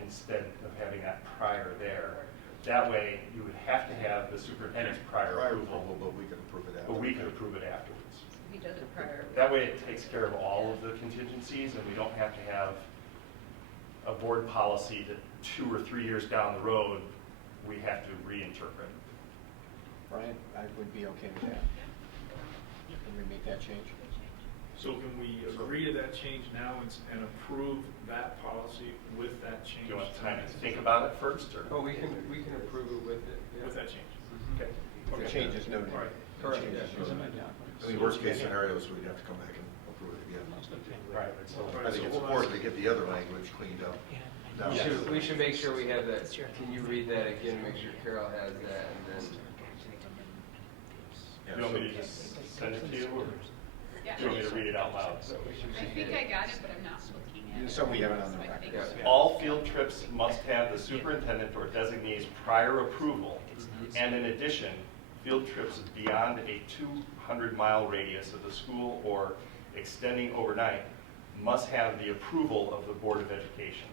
instead of having that prior there. That way, you would have to have the superintendent's prior approval, but we could approve it afterwards. but we could approve it afterwards. He does it prior. That way, it takes care of all of the contingencies, and we don't have to have a board policy that 2 or 3 years down the road, we have to reinterpret. Brian, I would be okay with that. Can we make that change? So can we agree to that change now and approve that policy with that change? Do you want time to think about it first, or? Oh, we can approve it with it. Yeah. With that change? Okay. The change is noted. All right. Correct. The change is Yeah. noted. I mean, worst case scenarios, we'd have to come back and approve it again. Right. So I think it's important to get the other language cleaned up. Now, We should make sure we have that. Can you read that again, make sure Carol has that, and then. You want me to just send it to you, or Yeah. do you want me to read it out loud? I think I got it, but I'm not looking at it. So we have it on the So I think record. it's- All field trips must have the superintendent or designee's prior approval, and in addition, field trips beyond a 200-mile radius of the school or extending overnight must have the approval of the Board of Education.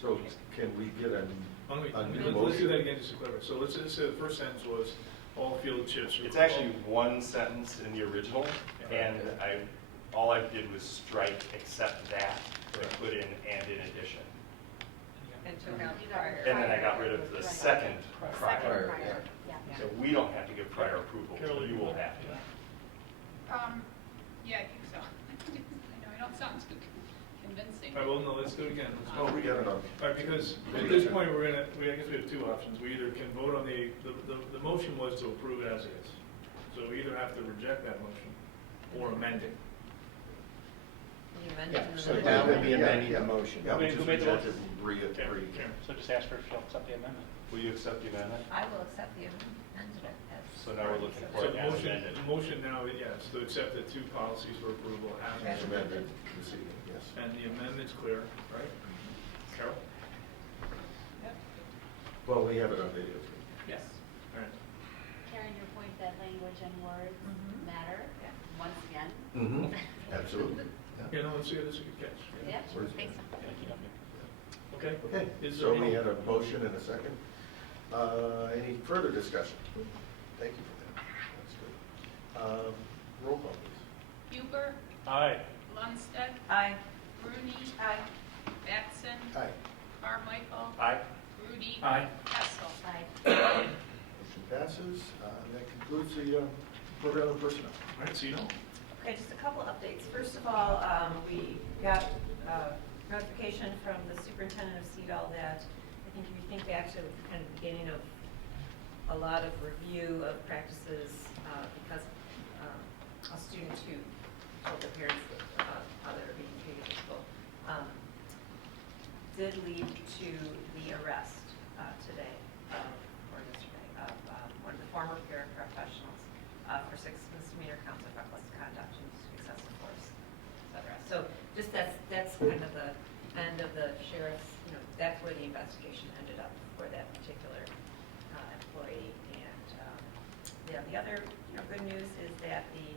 So can we get a new Let's do motion? that again just to clarify. So let's say the first sentence was, all field trips are. It's actually one sentence in the original, and all I did was strike except that, and put in and in addition. And took out prior. And then I got rid of the second prior. Prior, So we don't have to give prior approval, you will have to. Yeah, I think so. I know, I don't sound too convincing. All right, well, no, let's do it again. Oh, we got it on. All right, because at this point, I guess we have two options. We either can vote on the motion was to approve it as is. So we either have to reject that motion or amend it. Yeah, so that would be amending the motion. Yeah, we Who just made the rejected Karen. So just ask her if she'll accept the amendment. Will you accept the amendment? I will accept the amendment. So now we're looking So for it the as motion, amended. the motion now, yes, to accept the two policies for approval as amended this evening, yes. And the amendment's clear, right? Carol? Well, we have it on video too. Yes. All right. Karen, your point that language and words matter, once again. Mm-hmm. Absolutely. You know, that's a good catch. Yeah, Where's thanks. Okay. Okay, Is so there we any- had a motion and a second. Any further discussion? Thank you for that. That's good. Roll call, please. Huber, Aye. Lundstedt, Aye. Rooney, Aye. Batson, Aye. Carmichael, Aye. Rudy. Aye. Hessel. Motion passes. And that concludes the program of personnel. All right, so you know. Okay, just a couple updates. First of all, we got notification from the superintendent of CEDAL that I think if you think back to kind of the beginning of a lot of review of practices because a student who told their parents about how they were being treated at school did lead to the arrest today or yesterday of one of the former paraprofessionals for 6 misdemeanor counts of reckless conduct and excessive force, etc. So just that's kind of the end of the sheriff's, that's where the investigation ended up for that particular employee. And the other good news is that the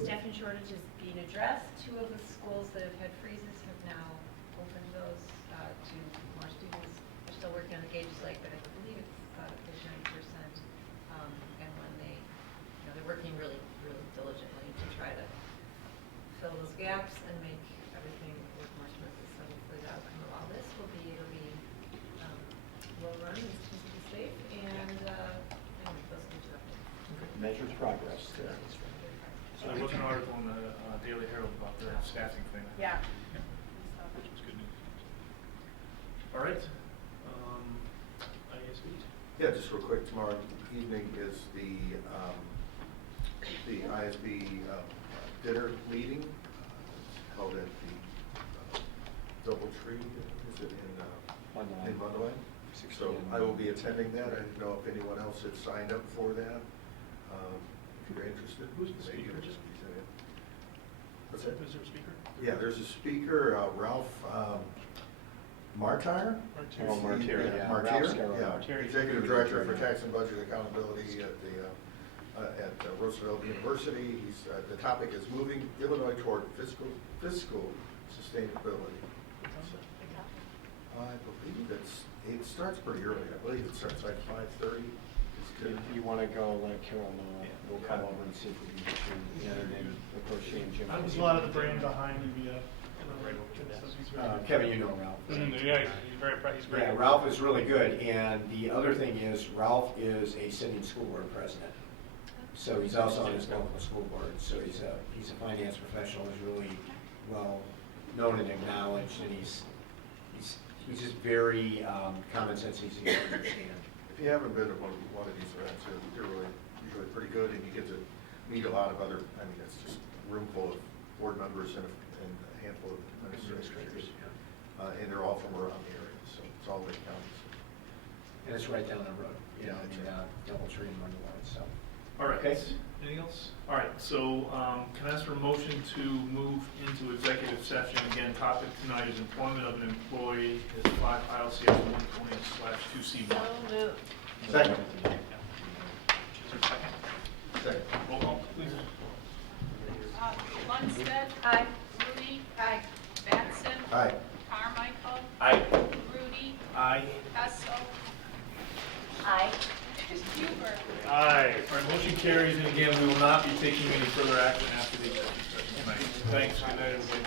staffing shortage is being addressed. 2 of the schools that have had freezes have now opened those to more students. They're still working on the gauges lake, but I believe it's 90%. And when they're working really, really diligently to try to fill those gaps and make everything work more smoothly. So hopefully the outcome of all this will be well run, and students will be safe, and anyway, those are the updates. Measured progress there. So there was an article in the Daily Herald about the staffing thing. Yeah. Which was good news. All right. ISBs. Yeah, just real quick, tomorrow evening is the ISB dinner meeting held at the Doubletree, is it in Mundelein? So I will be attending that. I didn't know if anyone else had signed up for that. If you're interested. Who's the speaker? What's that? Is there a speaker? Yeah, there's a speaker, Ralph Martyr? Martyr, yeah. Martyr, Executive Director for Tax and Budget Accountability at the Roosevelt University. The topic is moving Illinois toward fiscal sustainability. I believe it starts pretty early. I believe it starts like 5:30. If you want to go, let Carol know. We'll come over and see if we can get you. And then, of course, she and Jim. That was a lot of the brain behind UVF. Kevin, you know Ralph. Yeah, he's very he's great. Yeah, Ralph is really good. And the other thing is, Ralph is a sitting school board president. So he's also on his local school board. So he's a finance professional. He's really well known and acknowledged, and he's just very common sense, easy to understand. If you haven't been to one of these events, they're really usually pretty good, and you get to meet a lot of other. I mean, it's just a room full of board members and a handful of administrators, and they're all from around the area, so it's all Lake County. And it's right down the road, you know, Doubletree and Mundelein. So. All right. Okay. Anything else? All right. So can I ask for a motion to move into executive session? Again, topic tonight is employment of an employee as 5 ILCS 120/2C1. So moved. Second. Is there a second? Second. Roll call, please. Lundstedt. Aye. Rudy. Aye. Batson. Aye. Carmichael. Aye. Rudy. Aye. Hessel. Aye. Huber. Aye. All right, motion carries, and again, we will not be taking any further action after the executive session tonight. Thanks, good night, everybody.